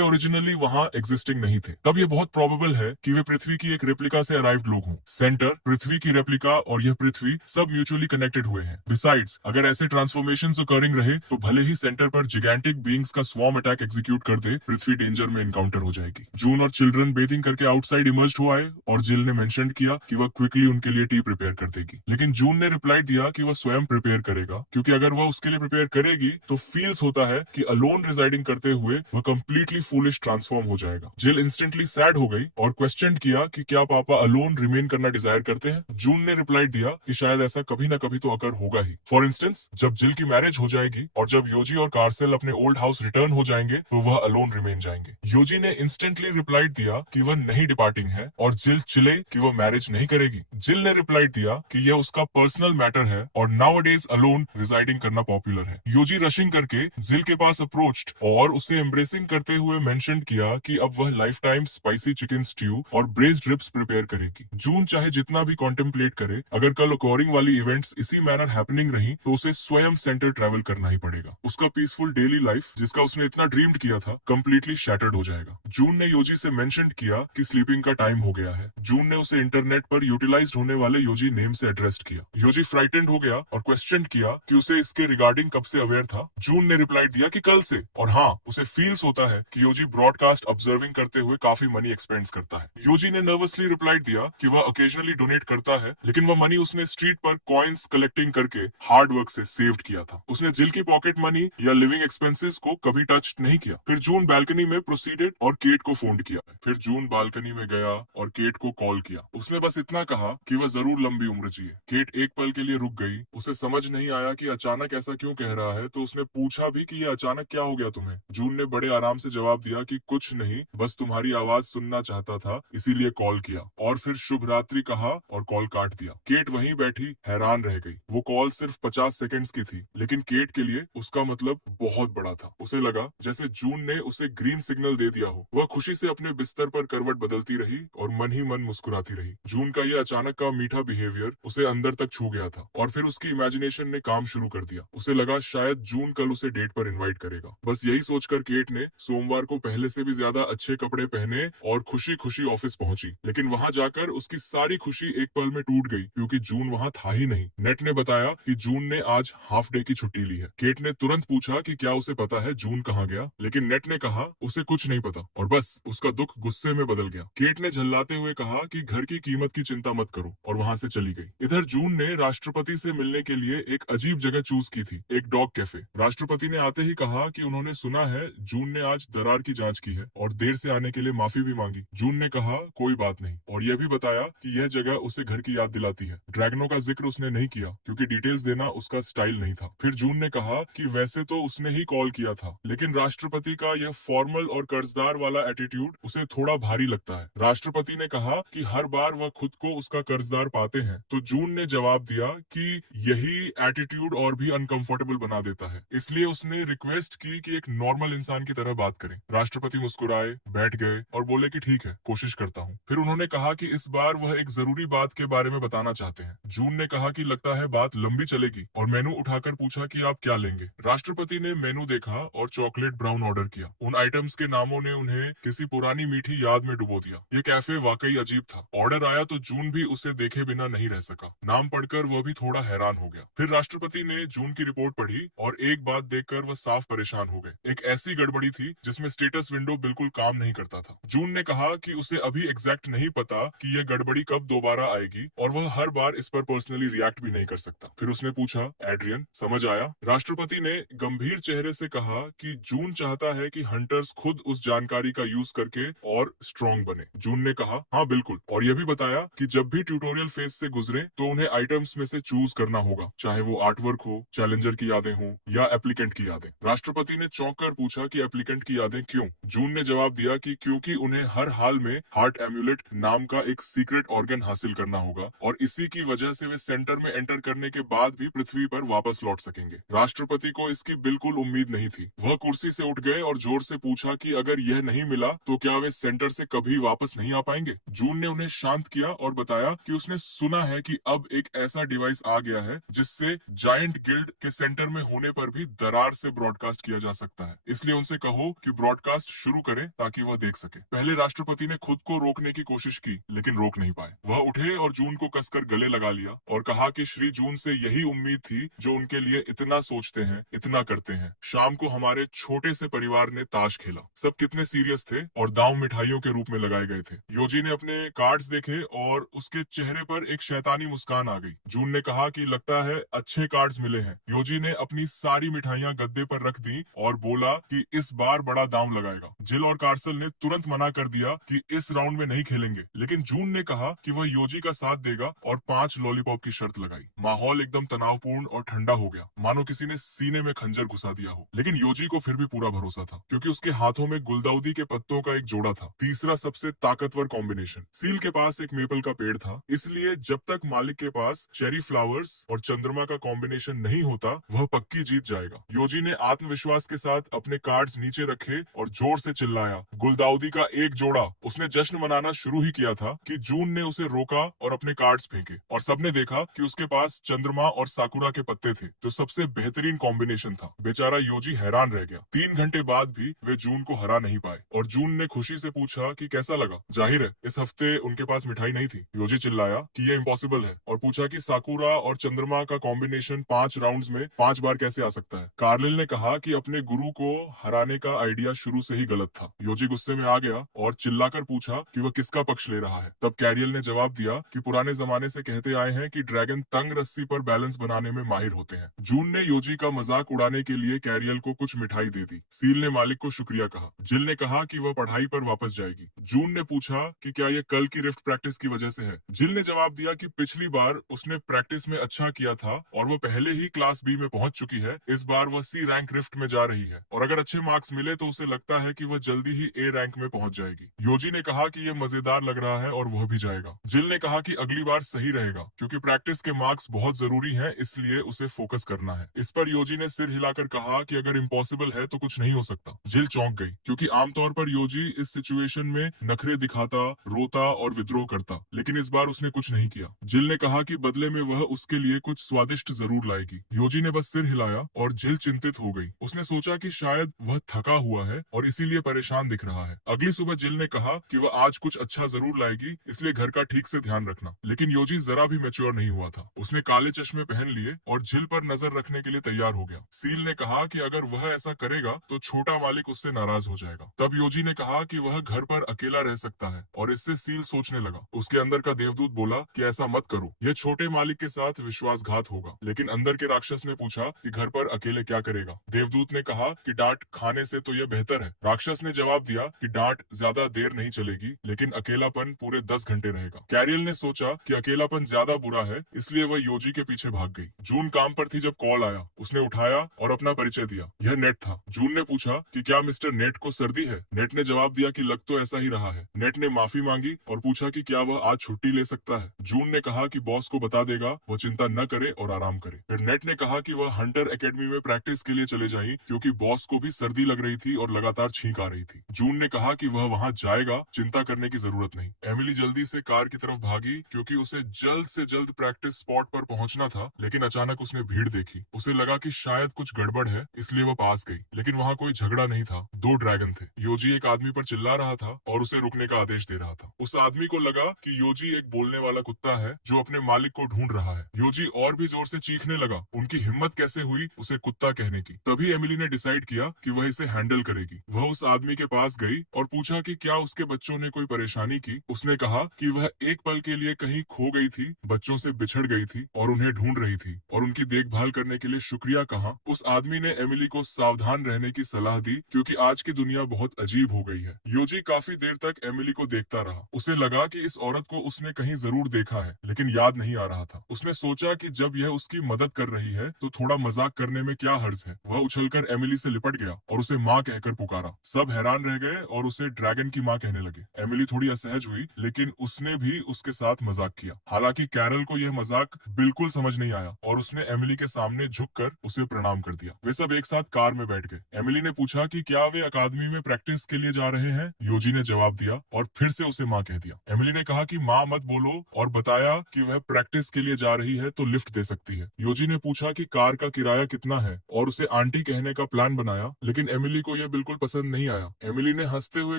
ओरिजिनली वहां एग्जिस्टिंग नहीं थे। तब यह बहुत प्रोबेबल है कि वे पृथ्वी की एक रेप्लिका से अराइव्ड लोग हों। सेंटर, पृथ्वी की रेप्लिका और यह पृथ्वी सब म्यूचुअली कनेक्टेड हुए हैं। बिसाइड्स, अगर ऐसे ट्रांसफॉर्मेशंस ओकरिंग रहे तो भले ही सेंटर पर जिगैंटिक बीइंग्स का स्वॉर्म अटैक एग्जीक्यूट कर दे, पृथ्वी डेंजर में एनकाउंटर हो जाएगी। जून और चिल्ड्रन बेथिंग करके आउटसाइड इमर्ज हो आए और जिल ने मेंशन किया कि वह क्विकली उनके लिए टी प्रिपेयर कर देगी, लेकिन जून ने रिप्लाई दिया कि वह स्वयं प्रिपेयर करेगा, क्योंकि अगर वह उसके लिए प्रिपेयर करेगी तो फील्स होता है कि अलोन रिजाइडिंग करते हुए वह कंप्लीटली फूलिश ट्रांसफॉर्म हो जाएगा। जिल इंस्टेंटली सैड हो गई और क्वेश्चन किया कि क्या पापा अलोन रिमेन करना डिजायर करते हैं। जून ने रिप्लाई दिया कि शायद ऐसा कभी ना कभी तो अकर होगा ही। फॉर इंस्टेंस, जब जिल की मैरिज हो जाएगी और जब योजी और कार्सेल अपने ओल्ड हाउस रिटर्न हो जाएंगे तो वह अलोन रिमेन जाएंगे। योजी ने इंस्टेंटली रिप्लाई दिया कि वह नहीं डिपार्टिंग है और जिल चिले कि वह मैरिज नहीं करेगी। जिल ने रिप्लाई दिया कि यह उसका पर्सनल मैटर है और नाउअडेज अलोन रिजाइडिंग करना पॉपुलर है। योजी रशिंग करके जिल के पास अप्रोच्ड और उसे एम्ब्रेसिंग करते हुए मेंशन किया कि अब वह life time spicy chicken stew और ब्रेस्ड रिब्स प्रिपेयर करेगी। जून चाहे जितना भी कॉन्टेम्पलेट करे, अगर कल ओकरिंग वाली इवेंट्स इसी मैनर हैपनिंग रही तो उसे स्वयं सेंटर ट्रेवल करना ही पड़ेगा। उसका पीसफुल डेली लाइफ जिसका उसने इतना ड्रीम्ड किया था कंप्लीटली शैटर्ड हो जाएगा। जून ने योजी से मेंशन किया कि स्लीपिंग का टाइम हो गया है। जून ने उसे इंटरनेट पर यूटिलाइज्ड होने वाले योजी नेम से एड्रेस किया। योजी फ्राइटेंड हो गया और क्वेश्चन किया कि उसे इसके रिगार्डिंग कब से अवेयर था। जून ने रिप्लाई दिया कि कल से, और हाँ, उसे फील्स होता है कि योजी ब्रॉडकास्ट ऑब्जर्विंग करते हुए काफी मनी एक्सपेंड्स करता है। योजी ने नर्वसली रिप्लाई दिया कि वह ओकेजनली डोनेट करता है, लेकिन वह मनी उसने स्ट्रीट पर कॉइन्स कलेक्टिंग करके हार्ड वर्क से सेव्ड किया था। उसने जिल की पॉकेट मनी या लिविंग एक्सपेंसेस को कभी टच नहीं किया। फिर जून बालकनी में प्रोसीडेड और केट को फोन किया। फिर जून बालकनी में गया और केट को कॉल किया। उसने बस इतना कहा कि वह जरूर लंबी उम्र जिए। केट एक पल के लिए रुक गई। उसे समझ नहीं आया कि अचानक ऐसा क्यों कह रहा है, तो उसने पूछा भी कि ये अचानक क्या हो गया तुम्हें। जून ने बड़े आराम से जवाब दिया कि कुछ नहीं, बस तुम्हारी आवाज सुनना चाहता था, इसीलिए कॉल किया। और फिर शुभ रात्रि कहा और कॉल काट दिया। केट वहीं बैठी हैरान रह गई। वो कॉल सिर्फ 50 सेकंड्स की थी, लेकिन केट के लिए उसका मतलब बहुत बड़ा था। उसे लगा जैसे जून ने उसे ग्रीन सिग्नल दे दिया हो। वह खुशी से अपने बिस्तर पर करवट बदलती रही और मन ही मन मुस्कुराती रही। जून का ये अचानक का मीठा बिहेवियर उसे अंदर तक छू गया था और फिर उसकी इमेजिनेशन ने काम शुरू कर दिया। उसे लगा शायद जून कल उसे डेट पर इनवाइट करेगा। बस यही सोचकर केट ने सोमवार को पहले से भी ज्यादा अच्छे कपड़े पहने और खुशी खुशी ऑफिस पहुंची। लेकिन वहां जाकर उसकी सारी खुशी एक पल में टूट गई, क्योंकि जून वहां था ही नहीं। नेट ने बताया कि जून ने आज हाफ डे की छुट्टी ली है। केट ने तुरंत पूछा कि क्या उसे पता है जून कहाँ गया, लेकिन नेट ने कहा उसे कुछ नहीं पता, और बस उसका दुख गुस्से में बदल गया। केट ने झल्लाते हुए कहा कि घर की कीमत की चिंता मत करो, और वहां से चली गई। इधर जून ने राष्ट्रपति से मिलने के लिए एक अजीब जगह चूज की थी, एक डॉग कैफे। राष्ट्रपति ने आते ही कहा कि उन्होंने सुना है जून ने आज दरार की जांच की है और देर से आने के लिए माफी भी मांगी। जून ने कहा कोई बात नहीं, और यह भी बताया कि यह जगह उसे घर की याद दिलाती है। ड्रैगनों का जिक्र उसने नहीं किया क्योंकि डिटेल्स देना उसका स्टाइल नहीं था। फिर जून ने कहा कि वैसे तो उसने ही कॉल किया था, लेकिन राष्ट्रपति का यह फॉर्मल और कर्जदार वाला एटीट्यूड उसे थोड़ा भारी लगता है। राष्ट्रपति ने कहा कि हर बार वह खुद को उसका कर्जदार पाते हैं, तो जून ने जवाब दिया कि यही एटीट्यूड और भी अनकंफर्टेबल बना देता है, इसलिए उसने रिक्वेस्ट की कि एक नॉर्मल इंसान की तरह बात करें। राष्ट्रपति मुस्कुराए, बैठ गए और बोले कि ठीक है, कोशिश करता हूँ। फिर उन्होंने कहा कि इस बार वह एक जरूरी बात के बारे में बताना चाहते हैं। जून ने कहा कि लगता है बात लंबी चलेगी और मेनू उठाकर पूछा कि आप क्या लेंगे। राष्ट्रपति ने मेनू देखा और चॉकलेट ब्राउन ऑर्डर किया। उन आइटम्स के नामों ने उन्हें किसी पुरानी मीठी याद में डुबो दिया। ये कैफे वाकई अजीब था। ऑर्डर आया तो जून भी उसे देखे बिना नहीं रह सका। नाम पढ़कर वह भी थोड़ा हैरान हो गया। फिर राष्ट्रपति ने जून की रिपोर्ट पढ़ी और एक बात देखकर वह साफ परेशान हो गए। एक ऐसी गड़बड़ी थी जिसमें स्टेटस विंडो बिल्कुल काम नहीं करता था। जून ने कहा कि उसे अभी एग्जैक्ट नहीं पता कि यह गड़बड़ी कब दोबारा आएगी और वह हर बार इस पर पर्सनली रिएक्ट भी नहीं कर सकता। फिर उसने पूछा, एड्रियन समझ आया? राष्ट्रपति ने गंभीर चेहरे से कहा कि जून चाहता है कि हंटर्स खुद उस जानकारी का यूज करके और स्ट्रॉन्ग बने। जून ने कहा हाँ बिल्कुल, और यह भी बताया कि जब भी ट्यूटोरियल फेज से गुजरे तो उन्हें आइटम्स में से चूज करना होगा, चाहे वो आर्टवर्क हो, चैलेंजर की यादें हो या एप्लीकेंट की यादें। राष्ट्रपति ने चौंक कर पूछा कि एप्लीकेंट की यादें क्यों? जून ने जवाब दिया कि क्योंकि उन्हें हर हाल में हार्ट एम्यूलेट नाम का एक सीक्रेट ऑर्गन हासिल करना होगा और इसी की वजह से वे सेंटर में एंटर करने के बाद भी पृथ्वी पर वापस लौट सकेंगे। राष्ट्रपति को इसकी बिल्कुल उम्मीद नहीं थी। वह कुर्सी से उठ गए और जोर से पूछा कि अगर यह नहीं मिला तो क्या वे सेंटर से कभी वापस नहीं आ पाएंगे? जून ने उन्हें शांत किया और बताया कि उसने सुना है कि अब एक ऐसा डिवाइस आ गया है जिससे जायंट गिल्ड के सेंटर में होने पर भी दरार से ब्रॉडकास्ट किया जा सकता है, इसलिए उनसे कहो कि ब्रॉडकास्ट शुरू करें ताकि वह देख सके। पहले राष्ट्रपति ने खुद को रोकने की कोशिश की लेकिन रोक नहीं पाए। वह उठे और जून को कसकर गले लगा लिया और कहा कि श्री जून से यही उम्मीद थी जो उनके लिए इतना सोचते हैं, इतना करते हैं। शाम को हमारे छोटे से परिवार ने ताश खेला। सब कितने सीरियस थे और दांव मिठाइयों के रूप में लगाए गए थे। योजी ने अपने कार्ड्स देखे और उसके चेहरे पर एक शैतानी मुस्कान आ गई। जून ने कहा कि लगता है अच्छे कार्ड्स मिले हैं। योजी ने अपनी सारी मिठाइयां गद्दे पर रख दी और बोला कि इस बार बड़ा दांव लगाएगा। जिल और कार्सल ने तुरंत मना कर दिया कि इस राउंड में नहीं खेलेंगे, लेकिन जून ने कहा कि वह योजी का साथ देगा और 5 लॉलीपॉप की शर्त लगाई। माहौल एकदम तनावपूर्ण और ठंडा हो गया, मानो किसी ने सीने में खंजर घुसा दिया हो। लेकिन योजी को फिर भी पूरा भरोसा था क्योंकि उसके हाथों में गुलदाउदी के पत्तों का एक जोड़ा था, तीसरा सबसे ताकतवर कॉम्बिनेशन। सील के पास एक मेपल का पेड़ था, इसलिए जब तक मालिक के पास चेरी फ्लावर्स और चंद्रमा का कॉम्बिनेशन नहीं होता वह पक्की जीत जाएगा। योजी ने आत्मविश्वास के साथ अपने कार्ड्स नीचे रखे और जोर से चिल्लाया, गुलदाउदी का एक जोड़ा। उसने जश्न मनाना शुरू ही किया था कि जून ने उसे रोका और अपने कार्ड्स फेंके और सबने देखा कि उसके पास चंद्रमा और साकुरा के पत्ते थे जो सबसे बेहतरीन कॉम्बिनेशन था। बेचारा योजी हैरान रह गया। 3 घंटे बाद भी वे जून को हरा नहीं पाए और जून ने खुशी से पूछा कि कैसा लगा। जाहिर है इस हफ्ते उनके पास मिठाई नहीं थी। योजी चिल्लाया कि ये इम्पॉसिबल है और पूछा कि साकुरा और चंद्रमा का कॉम्बिनेशन 5 राउंड्स में 5 बार कैसे आ सकता है। कार्लिल ने कहा कि अपने गुरु को हराने का आइडिया शुरू से ही गलत था। योजी गुस्से में आ गया और चिल्लाकर पूछा कि वह किसका पक्ष ले रहा है। तब कैरियल ने जवाब दिया कि पुराने जमाने से कहते आए हैं कि ड्रैगन तंग रस्सी पर बैलेंस बनाने में माहिर होते हैं। जून ने योजी का मजाक उड़ाने के लिए कैरियल को कुछ मिठाई दे दी। सील ने मालिक को शुक्रिया कहा। जिल ने कहा कि वह पढ़ाई पर वापस जाएगी। जून ने पूछा कि क्या यह कल की रिफ्ट प्रैक्टिस की वजह से है। जिल ने जवाब दिया कि पिछली बार उसने प्रैक्टिस में अच्छा किया था और वह पहले ही क्लास बी में पहुंच चुकी है। इस बार वह सी रैंक रिफ्ट में जा रही है और अगर अच्छे मार्क्स मिले तो उसे लगता है कि वह जल्दी ही ए रैंक में पहुंच जाएगी। योजी ने कहा कि यह मजेदार लग रहा है और वह भी जाएगा। जिल ने कहा कि अगली बार सही रहेगा क्योंकि प्रैक्टिस के मार्क्स बहुत जरूरी हैं, इसलिए उसे फोकस करना है। इस पर योजी ने सिर हिलाकर कहा कि अगर इम्पॉसिबल है तो कुछ नहीं हो सकता। जिल चौंक गई क्योंकि आमतौर पर योजी इस सिचुएशन में नखरे दिखाता, रोता और विद्रोह करता, लेकिन इस बार उसने कुछ नहीं किया। जिल ने कहा कि बदले में वह उसके लिए कुछ स्वादिष्ट जरूर लाएगी। योजी ने बस सिर हिलाया और जिल चिंतित हो गई। उसने सोचा कि शायद वह थका हुआ है और इसीलिए परेशान दिख रहा है। अगली सुबह जिल ने कहा कि वह आज कुछ अच्छा जरूर लाएगी, इसलिए घर का ठीक से ध्यान रखना। लेकिन योजी जरा भी मैच्योर नहीं हुआ था। उसने काले चश्मे पहन लिए और जिल पर नजर रखने के लिए तैयार हो गया। सील ने कहा कि अगर वह ऐसा करेगा तो छोटा मालिक उससे नाराज हो जाएगा। तब योजी ने कहा कि वह घर पर अकेला रह सकता है और इससे सील सोचने लगा। उसके अंदर का देवदूत बोला कि ऐसा मत करो, यह छोटे मालिक के साथ विश्वासघात होगा। लेकिन अंदर के राक्षस ने पूछा कि घर पर अकेले क्या करेगा। देवदूत ने कहा कि डांट खाने से तो यह बेहतर है। राक्षस ने जवाब दिया कि डांट ज्यादा देर नहीं चलेगी, लेकिन अकेलापन पूरे 10 घंटे रहेगा। कैरियल ने सोचा कि अकेलापन ज्यादा बुरा है, इसलिए वह योजी के पीछे भाग गई। जून काम पर थी जब कॉल आया। उसने उठाया और अपना परिचय दिया। यह नेट था। जून ने पूछा कि क्या मिस्टर नेट को सर्दी है। नेट ने जवाब दिया कि लग तो ऐसा ही रहा है। नेट ने माफी मांगी और पूछा कि क्या वह आज छुट्टी ले सकता है। जून ने कहा कि बॉस को बता देगा, वो चिंता न करे और आराम करे। फिर नेट ने कहा कि वह हंटर एकेडमी में प्रैक्टिस के लिए चले जाएं क्योंकि बॉस को भी सर्दी लग रही थी और लगातार छींक आ रही थी। जून ने कहा कि वह वहां जाएगा, चिंता करने की जरूरत नहीं। एमिली जल्दी से कार की तरफ भागी क्योंकि उसे जल्द से जल्द प्रैक्टिस स्पॉट पर पहुंचना था, लेकिन अचानक उसने भीड़ देखी। उसे लगा कि शायद कुछ गड़बड़ है, इसलिए वह पास गई। लेकिन वहां कोई झगड़ा नहीं था, 2 ड्रैगन थे। योजी एक आदमी पर चिल्ला रहा था और उसे रुकने का आदेश दे रहा था। उस आदमी को लगा कि योजी एक बोलने वाला कुत्ता है जो अपने मालिक को ढूंढ रहा है। योजी और भी जोर से चीखने लगा। उनकी हिम्मत कैसे हुई उसे कुत्ता कहने की। तभी एमिली ने डिसाइड किया कि वह इसे हैंडल करेगी। वह उस आदमी के पास गई और पूछा कि क्या उसके बच्चों ने कोई परेशानी की। उसने कहा कि वह एक पल के लिए कहीं खो गई थी, बच्चों से बिछड़ गई थी और उन्हें ढूंढ रही थी और उनकी देखभाल करने के लिए शुक्रिया कहा। उस आदमी ने एमिली को सावधान रहने की सलाह दी क्योंकि आज की दुनिया बहुत अजीब हो गई है। योजी काफी देर तक एमिली को देखता रहा। उसे लगा कि इस औरत को उसने कहीं जरूर देखा है, लेकिन याद नहीं आ रहा था। उसने सोचा कि जब यह उसकी मदद कर रही है तो थोड़ा मजाक करने में क्या हर्ज है। वह उछलकर एमिली से लिपट गया और उसे माँ कहकर पुकारा। सब हैरान रह गए और उसे ड्रैगन की माँ कहने लगे। एमिली थोड़ी असहज हुई, लेकिन उसने भी उसके साथ मजाक किया। हालांकि कैरल को यह मजाक बिल्कुल समझ नहीं आया और उसने एमिली के सामने झुककर उसे प्रणाम कर दिया। वे सब एक साथ कार में बैठ गए। एमिली ने पूछा कि क्या वे अकादमी में प्रैक्टिस के लिए जा रहे हैं। योजी ने जवाब दिया और फिर से उसे माँ कह दिया। एमिली ने कहा कि माँ मत बोलो और बताया कि वह प्रैक्टिस के लिए जा रही है तो लिफ्ट दे सकती है। योजी ने पूछा कि कार का किराया कितना है और उसे आंटी कहने का प्लान बनाया, लेकिन एमिली को यह बिल्कुल पसंद नहीं आया। एमिली ने हंसते हुए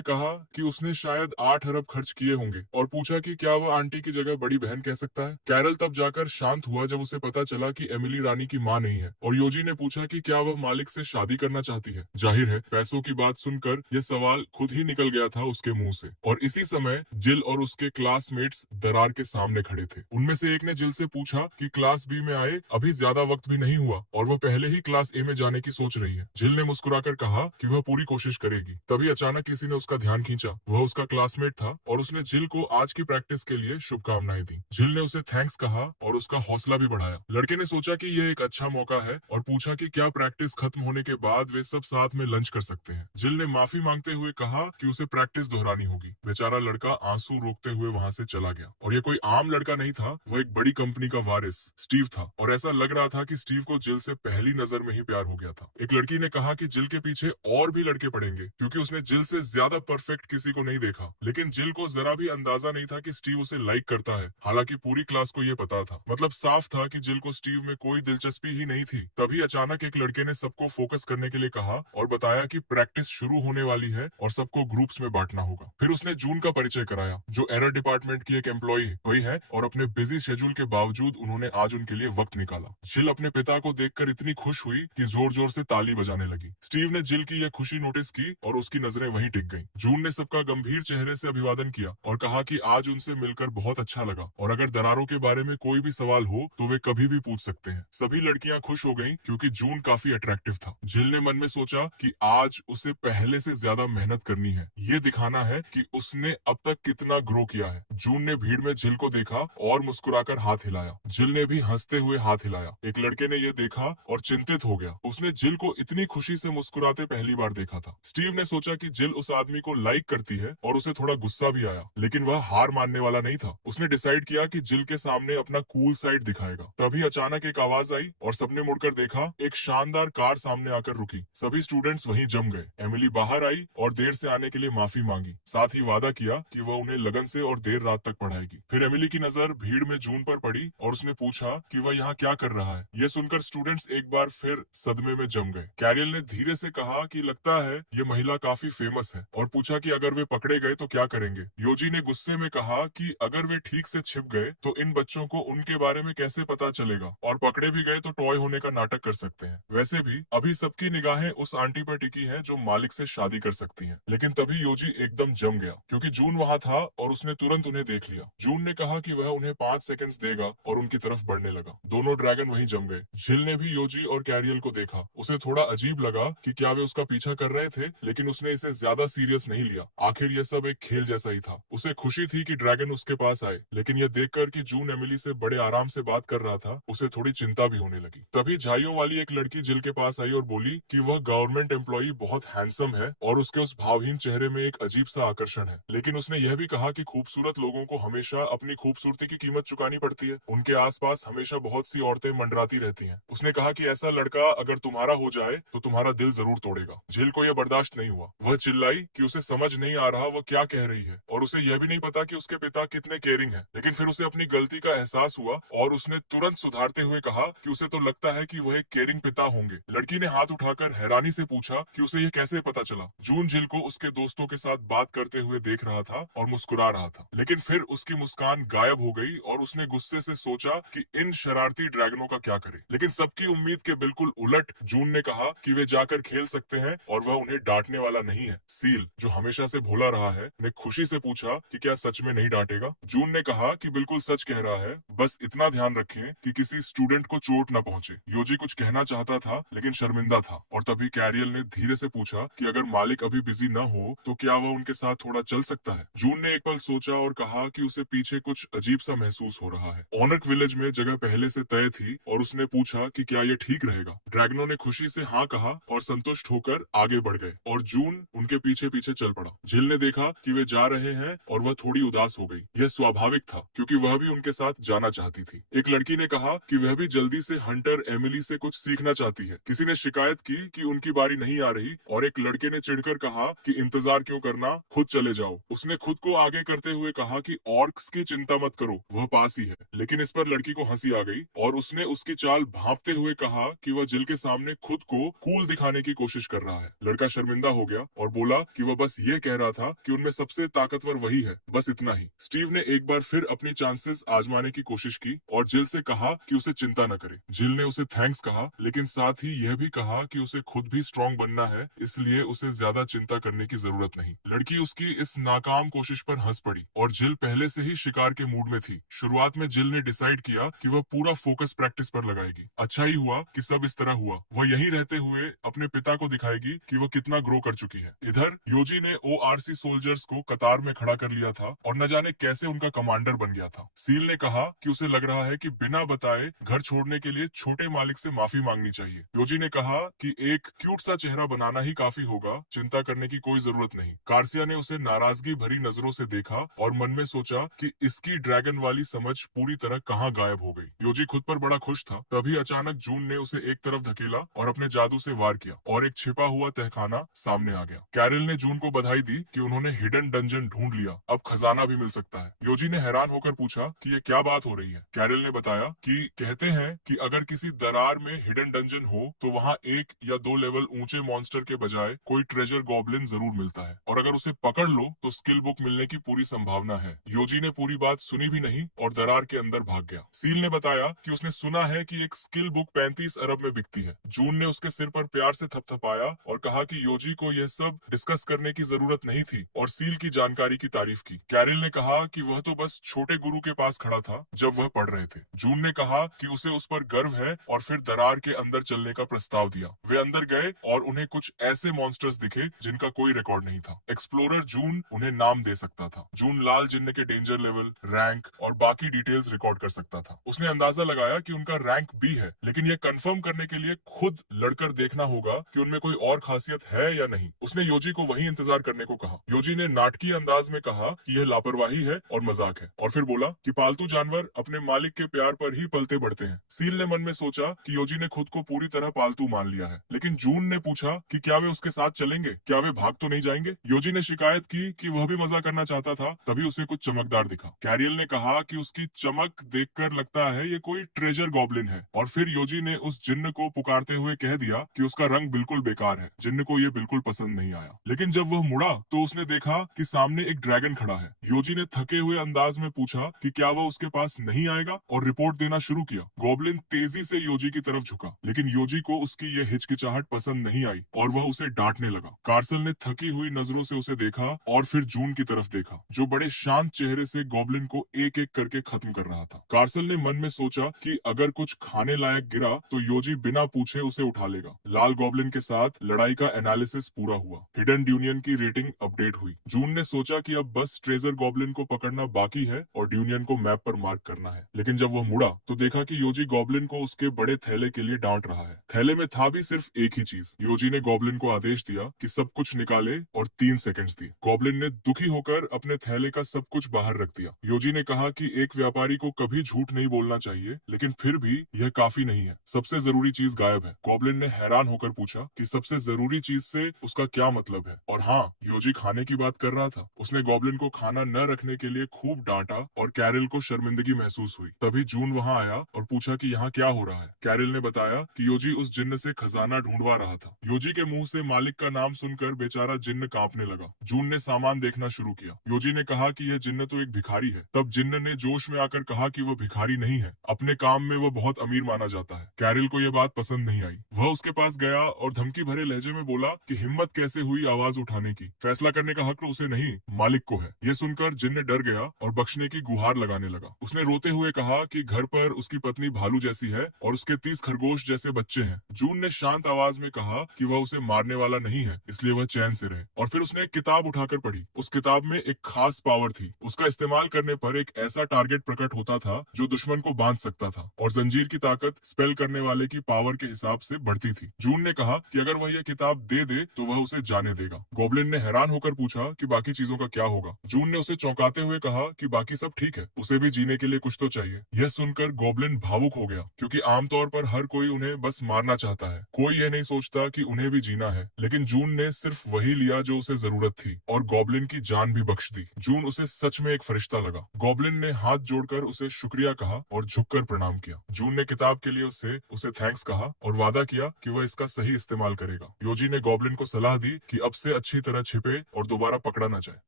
कहा कि उसने शायद 8 अरब खर्च किए होंगे और पूछा कि क्या वह आंटी की जगह बड़ी बहन कह सकता है। कैरल तब जाकर शांत हुआ जब उसे पता चला कि एमिली रानी की माँ नहीं है। और योजी ने पूछा कि क्या वह मालिक से शादी करना चाहती है। जाहिर है पैसों की बात सुनकर यह सवाल खुद ही निकल गया था उसके मुंह से। और इसी समय जिल और उसके क्लासमेट्स दरार के सामने खड़े थे। उनमें से एक ने जिल से पूछा कि क्लास बी में आए अभी ज्यादा वक्त भी नहीं हुआ और वह पहले ही क्लास ए में जाने की सोच रही है। जिल ने मुस्कुराकर कहा कि वह पूरी कोशिश करेगी। तभी अचानक किसी ने उसका ध्यान खींचा। वह उसका क्लासमेट था और उसने जिल को आज की प्रैक्टिस के लिए शुभकामनाएं दी। जिल ने उसे थैंक्स कहा और उसका हौसला भी बढ़ाया। लड़के ने सोचा कि यह एक अच्छा मौका है और पूछा कि क्या प्रैक्टिस खत्म होने के बाद वे सब साथ में लंच कर सकते हैं। जिल ने माफी मांगते हुए कहा कि उसे प्रैक्टिस दोहरानी होगी। बेचारा लड़का आंसू रोकते हुए वहां से चला गया। और ये कोई आम लड़का नहीं था, वो एक बड़ी कंपनी का वारिस स्टीव था। और ऐसा लग रहा था कि स्टीव को जिल से पहली नजर में ही प्यार हो गया था। एक लड़की ने कहा कि जिल के पीछे और भी लड़के पड़ेंगे क्योंकि उसने जिल से ज्यादा परफेक्ट किसी को नहीं देखा। लेकिन जिल को जरा भी अंदाजा नहीं था कि स्टीव उसे लाइक करता है। हालांकि पूरी क्लास को यह पता था। मतलब साफ था कि जिल को स्टीव में कोई दिलचस्पी ही नहीं थी। तभी अचानक एक लड़के ने सबको फोकस करने के लिए कहा और बताया कि प्रैक्टिस शुरू होने वाली है और सबको ग्रुप्स में बांटना होगा। फिर उसने जून का परिचय कराया जो एरर डिपार्टमेंट की एक एम्प्लॉई हुई है और अपने बिजी शेड्यूल के बावजूद उन्होंने आज उनके लिए वक्त निकाला। जिल अपने पिता को देखकर इतनी खुश हुई कि जोर जोर से ताली बजाने लगी। स्टीव ने जिल की यह खुशी नोटिस की और उसकी नजरें वहीं टिक गईं। जून ने सबका गंभीर चेहरे से अभिवादन किया और कहा कि आज उनसे मिलकर बहुत अच्छा लगा और अगर दरारों के बारे में कोई भी सवाल हो तो वे कभी भी पूछ सकते हैं। सभी लड़कियां खुश हो गईं क्योंकि जून काफी अट्रैक्टिव था। जिल ने मन में सोचा कि आज उसे पहले से ज्यादा मेहनत करनी है। ये दिखाना है कि उसने अब तक कितना ग्रो किया है। जून ने भीड़ में जिल को देखा और मुस्कुराकर हाथ हिलाया। जिल ने भी हंसते हुए हाथ हिलाया। एक लड़के ने यह देखा और चिंतित हो गया। उसने जिल को इतनी खुशी से मुस्कुराते पहली बार देखा था। स्टीव ने सोचा कि जिल उस आदमी को लाइक करती है और उसे थोड़ा गुस्सा भी आया, लेकिन वह हार मानने वाला नहीं था। उसने डिसाइड किया कि जिल के सामने अपना कूल साइड दिखाएगा। तभी अचानक एक आवाज आई और सबने मुड़कर देखा। एक शानदार कार सामने आकर रुकी। सभी स्टूडेंट्स वहीं जम गए। एमिली बाहर आई और देर से आने के लिए माफी मांगी, साथ ही वादा किया कि वह उन्हें लगन से और देर रात तक पढ़ाएगी। फिर एमिली की नजर भीड़ में जून पर पड़ी और उसने पूछा कि वह यहाँ क्या कर रहा है। यह सुनकर स्टूडेंट्स एक बार फिर सदमे में जम गए। कैरियल ने धीरे से कहा कि लगता है ये महिला काफी फेमस है और पूछा कि अगर वे पकड़े गए तो क्या करेंगे। योजी ने गुस्से में कहा कि अगर वे ठीक से छिप गए तो इन बच्चों को उनके बारे में कैसे पता चलेगा और पकड़े भी गए तो टॉय होने का नाटक कर सकते हैं। वैसे भी अभी सबकी निगाहें उस आंटी पर टिकी है जो मालिक से शादी कर सकती है। लेकिन तभी योजी एकदम जम गया क्योंकि जून वहाँ था और उसने तुरंत उन्हें देख लिया। जून ने कहा कि वह उन्हें 5 सेकंड्स देगा और उनकी तरफ बढ़ने लगा। दोनों ड्रैगन वहीं जम गए। जिल ने भी योजी और कैरियल को देखा। उसे थोड़ा अजीब लगा कि क्या वे उसका पीछा कर रहे थे, लेकिन उसने इसे ज्यादा सीरियस नहीं लिया। आखिर यह सब एक खेल जैसा ही था। उसे खुशी थी कि ड्रैगन उसके पास आए, लेकिन यह देखकर कि जून एमिली से बड़े आराम से बात कर रहा था, उसे थोड़ी चिंता भी होने लगी। तभी झाइयों वाली एक लड़की जिल के पास आई और बोली कि वह गवर्नमेंट एम्प्लॉई बहुत हैंडसम है और उसके उस भावहीन चेहरे में एक अजीब सा आकर्षण है। लेकिन उसने यह भी कहा कि खूबसूरत लोगों को हमेशा अपनी खूबसूरती की कीमत चुकानी पड़ती है। उनके आसपास हमेशा बहुत सी औरतें मंडराती रहती हैं। उसने कहा कि ऐसा लड़का अगर तुम्हारा हो जाए तो तुम्हारा दिल जरूर तोड़ेगा। झील को यह बर्दाश्त नहीं हुआ। वह चिल्लाई कि उसे समझ नहीं आ रहा वह क्या कह रही है और उसे यह भी नहीं पता कि उसके पिता कितने केयरिंग हैं। लेकिन फिर उसे अपनी गलती का एहसास हुआ और उसने तुरंत सुधारते हुए कहा कि उसे तो लगता है कि वह एक केयरिंग पिता होंगे। लड़की ने हाथ उठाकर हैरानी से पूछा कि उसे यह कैसे पता चला। जून झील को उसके दोस्तों के साथ बात करते हुए देख रहा था और मुस्कुरा रहा था, लेकिन फिर उसकी मुस्कान गायब हो गई और उसने गुस्से से सोचा कि इन शरारती ड्रैगनों का क्या करे। लेकिन सबकी उम्मीद के बिल्कुल उलट जून ने कहा कि वे जाकर खेल सकते हैं और वह उन्हें डांटने वाला नहीं है। सील, जो हमेशा से भोला रहा है, ने खुशी से पूछा कि क्या सच में नहीं डांटेगा। जून ने कहा कि बिल्कुल सच कह रहा है, बस इतना ध्यान रखें कि किसी स्टूडेंट को चोट न पहुंचे। योजी कुछ कहना चाहता था लेकिन शर्मिंदा था और तभी कैरियल ने धीरे से पूछा कि अगर मालिक अभी बिजी न हो तो क्या वह उनके साथ थोड़ा चल सकता है। जून ने एक पल सोचा और कहा कि उसे पीछे कुछ अजीब सा महसूस हो रहा है। ऑनर्क विलेज में जगह पहले से तय थी और उसने पूछा कि क्या ये ठीक रहेगा। ड्रैगनों ने खुशी से हाँ कहा और संतुष्ट होकर आगे बढ़ गए और जून उनके पीछे पीछे चल पड़ा। जिल ने देखा कि वे जा रहे हैं और वह थोड़ी उदास हो गई। यह स्वाभाविक था क्योंकि वह भी उनके साथ जाना चाहती थी। एक लड़की ने कहा कि वह भी जल्दी से हंटर एमिली से कुछ सीखना चाहती है। किसी ने शिकायत की कि उनकी बारी नहीं आ रही और एक लड़के ने चिढ़कर कहा कि इंतजार क्यों करना, खुद चले जाओ। उसने खुद को आगे करते हुए कहा कि ऑर्क्स की चिंता मत करो, वह पास ही है। लेकिन इस पर लड़की को हंसी आ गई और उसने उसकी चाल भांपते हुए कहा कि वह जिल के सामने खुद को कूल दिखाने की कोशिश कर रहा है। लड़का शर्मिंदा हो गया और बोला कि वह बस ये कह रहा था कि उनमें सबसे ताकतवर वही है, बस इतना ही। स्टीव ने एक बार फिर अपनी चांसेस आजमाने की कोशिश की और जिल से कहा कि उसे चिंता न करे। जिल ने उसे थैंक्स कहा लेकिन साथ ही यह भी कहा कि उसे खुद भी स्ट्रांग बनना है, इसलिए उसे ज्यादा चिंता करने की जरूरत नहीं। लड़की उसकी इस नाकाम कोशिश पर हंस पड़ी और जिल पहले से ही शिकार के मूड में थी। शुरुआत में जिल ने डिसाइड किया कि वह पूरा फोकस प्रैक्टिस पर लगाएगी। अच्छा ही हुआ कि सब इस तरह हुआ। वह यहीं रहते हुए अपने पिता को दिखाएगी कि वह कितना ग्रो कर चुकी है। इधर योजी ने ORC सोल्जर्स को कतार में खड़ा कर लिया था और न जाने कैसे उनका कमांडर बन गया था। सील ने कहा कि उसे लग रहा है कि बिना बताए घर छोड़ने के लिए छोटे मालिक से माफी मांगनी चाहिए। योजी ने कहा कि एक क्यूट सा चेहरा बनाना ही काफी होगा, चिंता करने की कोई जरूरत नहीं। कार्सिया ने उसे नाराजगी भरी नजरों से देखा और मन में सोचा कि इसकी ड्रैगन वाली समझ पूरी तरह कहाँ गायब हो गई। योजी खुद पर बड़ा खुश था। तभी अचानक जून ने उसे एक तरफ धकेला और अपने जादू से वार किया और एक छिपा हुआ तहखाना सामने आ गया। कैरल ने जून को बधाई दी कि उन्होंने हिडन डंजन ढूंढ लिया, अब खजाना भी मिल सकता है। योजी ने हैरान होकर पूछा कि ये क्या बात हो रही है। कैरल ने बताया कि कहते हैं कि अगर किसी दरार में हिडन डंजन हो तो वहाँ 1 या 2 लेवल ऊंचे मॉन्स्टर के बजाय कोई ट्रेजर गॉब्लिन जरूर मिलता है और अगर उसे पकड़ लो तो स्किल बुक मिलने की पूरी संभावना है। योजी ने पूरी बात सुनी भी नहीं और दरार के अंदर भाग गया। सील ने बताया कि उसने सुना है कि एक स्किल बुक 35 अरब में बिकती है। जून ने उसके सिर पर प्यार से थपथपाया और कहा कि योजी को यह सब डिस्कस करने की जरूरत नहीं थी और सील की जानकारी की तारीफ की। कैरल ने कहा कि वह तो बस छोटे गुरु के पास खड़ा था जब वह पढ़ रहे थे। जून ने कहा कि उसे उस पर गर्व है और फिर दरार के अंदर चलने का प्रस्ताव दिया। वे अंदर गए और उन्हें कुछ ऐसे मॉन्स्टर्स दिखे जिनका कोई रिकॉर्ड नहीं था। एक्सप्लोरर जून उन्हें नाम दे सकता था। जून लाल जिन्न के डेंजर लेवल, रैंक और बाकी डिटेल्स रिकॉर्ड कर सकता था। उसने अंदाजा लगाया कि उनका रैंक B है, लेकिन यह कंफर्म करने के लिए खुद लड़कर देखना होगा कि उनमें कोई और खासियत है या नहीं। उसने योजी को वहीं इंतजार करने को कहा। योजी ने नाटकीय अंदाज में कहा कि यह लापरवाही है और मजाक है और फिर बोला कि पालतू जानवर अपने मालिक के प्यार पर ही पलते बढ़ते हैं। सील ने मन में सोचा कि योजी ने खुद को पूरी तरह पालतू मान लिया है, लेकिन जून ने पूछा कि क्या वे उसके साथ चलेंगे, क्या वे भाग तो नहीं जाएंगे। योजी ने शिकायत की कि वह भी मजा करना चाहता था। तभी उसे कुछ चमकदार दिखा। कैरियल ने कहा कि उसकी चमक देखकर लगता है ये कोई ट्रेजर गॉब्लिन है और फिर योजी ने उस जिन्न को पुकारते हुए कह दिया कि उसका रंग बिल्कुल बेकार है। जिन्न को ये बिल्कुल पसंद नहीं आया, लेकिन जब वह मुड़ा तो उसने देखा कि सामने एक ड्रैगन खड़ा है। योजी ने थके हुए अंदाज में पूछा कि क्या वह उसके पास नहीं आएगा और रिपोर्ट देना शुरू किया। गॉब्लिन तेजी से योजी की तरफ झुका, लेकिन योजी को उसकी ये हिचकिचाहट पसंद नहीं आई और वह उसे डांटने लगा। कार्सल ने थकी हुई नजरों से उसे देखा और फिर जून की तरफ देखा, जो बड़े शांत चेहरे से गॉब्लिन को एक एक करके खत्म कर रहा था। कार्सल ने मन में सोचा कि अगर कुछ खाने लायक गिरा तो योजी बिना पूछे उसे उठा लेगा। लाल गॉब्लिन के साथ लड़ाई का एनालिसिस पूरा हुआ। हिडन ड्यूनियन की रेटिंग अपडेट हुई। जून ने सोचा कि अब बस ट्रेजर गॉब्लिन को पकड़ना बाकी है और ड्यूनियन को मैप पर मार्क करना है, लेकिन जब वह मुड़ा तो देखा कि योजी गॉब्लिन को उसके बड़े थैले के लिए डांट रहा है। थैले में था भी सिर्फ एक ही चीज। योजी ने गॉब्लिन को आदेश दिया कि सब कुछ निकाले और 3 सेकंड्स दिए। गॉब्लिन ने दुखी होकर अपने थैले का सब कुछ बाहर रख दिया। योजी ने कहा कि एक व्यापारी को कभी झूठ नहीं बोलना चाहिए, लेकिन फिर भी यह काफी नहीं है, सबसे जरूरी चीज गायब है। गॉब्लिन ने हैरान होकर पूछा कि सबसे जरूरी चीज से उसका क्या मतलब है। और हाँ, योजी खाने की बात कर रहा था। उसने गॉब्लिन को खाना न रखने के लिए खूब डांटा और कैरल को शर्मिंदगी महसूस हुई। तभी जून वहाँ आया और पूछा कि यहाँ क्या हो रहा है। कैरल ने बताया कि योजी उस जिन्न से खजाना ढूंढवा रहा था। योजी के मुंह से मालिक का नाम सुनकर बेचारा जिन्न कांपने लगा। जून ने सामान देखना शुरू किया। योजी ने कहा कि यह जिन्न तो एक भिखारी है। तब जिन्न ने जोश में आकर कहा कि वह भिखारी नहीं है, अपने काम में वह बहुत अमीर माना जाता है। कैरल को यह बात पसंद नहीं आई। वह उसके पास गया और धमकी भरे लहजे में बोला कि हिम्मत कैसे हुई आवाज उठाने की, फैसला करने का हक उसे नहीं मालिक को है। ये सुनकर जिन्न डर गया और बख्शने की गुहार लगाने लगा। उसने रोते हुए कहा कि घर पर उसकी पत्नी भालू जैसी है और उसके 30 खरगोश जैसे बच्चे हैं। जून ने शांत आवाज में कहा कि वह उसे मारने वाला नहीं है, इसलिए वह चैन से रहे। और फिर उसने एक किताब उठाकर पढ़ी। उस किताब में एक खास पावर थी। उसका इस्तेमाल करने पर एक ऐसा टारगेट प्रकट होता था जो दुश्मन को बांध सकता था, और जंजीर की ताकत स्पेल करने वाले की पावर के हिसाब से बढ़ती थी। जून ने कहा कि अगर वह यह किताब दे दे तो वह उसे जाने देगा। गॉब्लिन ने हैरान होकर पूछा कि बाकी चीजों का क्या होगा। जून ने उसे चौंकाते हुए कहा कि बाकी सब ठीक है, उसे भी जीने के लिए कुछ तो चाहिए। यह सुनकर गॉब्लिन भावुक हो गया, क्योंकि आमतौर पर हर कोई उन्हें बस मारना चाहता है। कोई यह नहीं सोचता कि उन्हें भी जीना है। लेकिन जून ने सिर्फ वही लिया जो उसे जरूरत थी, और गॉब्लिन की जान भी बख्श दी। जून उसे सच में एक फरिश्ता लगा। गॉब्लिन ने हाथ जोड़कर उसे शुक्रिया कहा और झुककर प्रणाम किया। जून ने किताब के लिए उसे थैंक्स कहा और वादा किया कि वह इसका सही इस्तेमाल करेगा। योजी ने गॉब्लिन को सलाह दी कि अब से अच्छी तरह छिपे और दोबारा पकड़ा न जाए।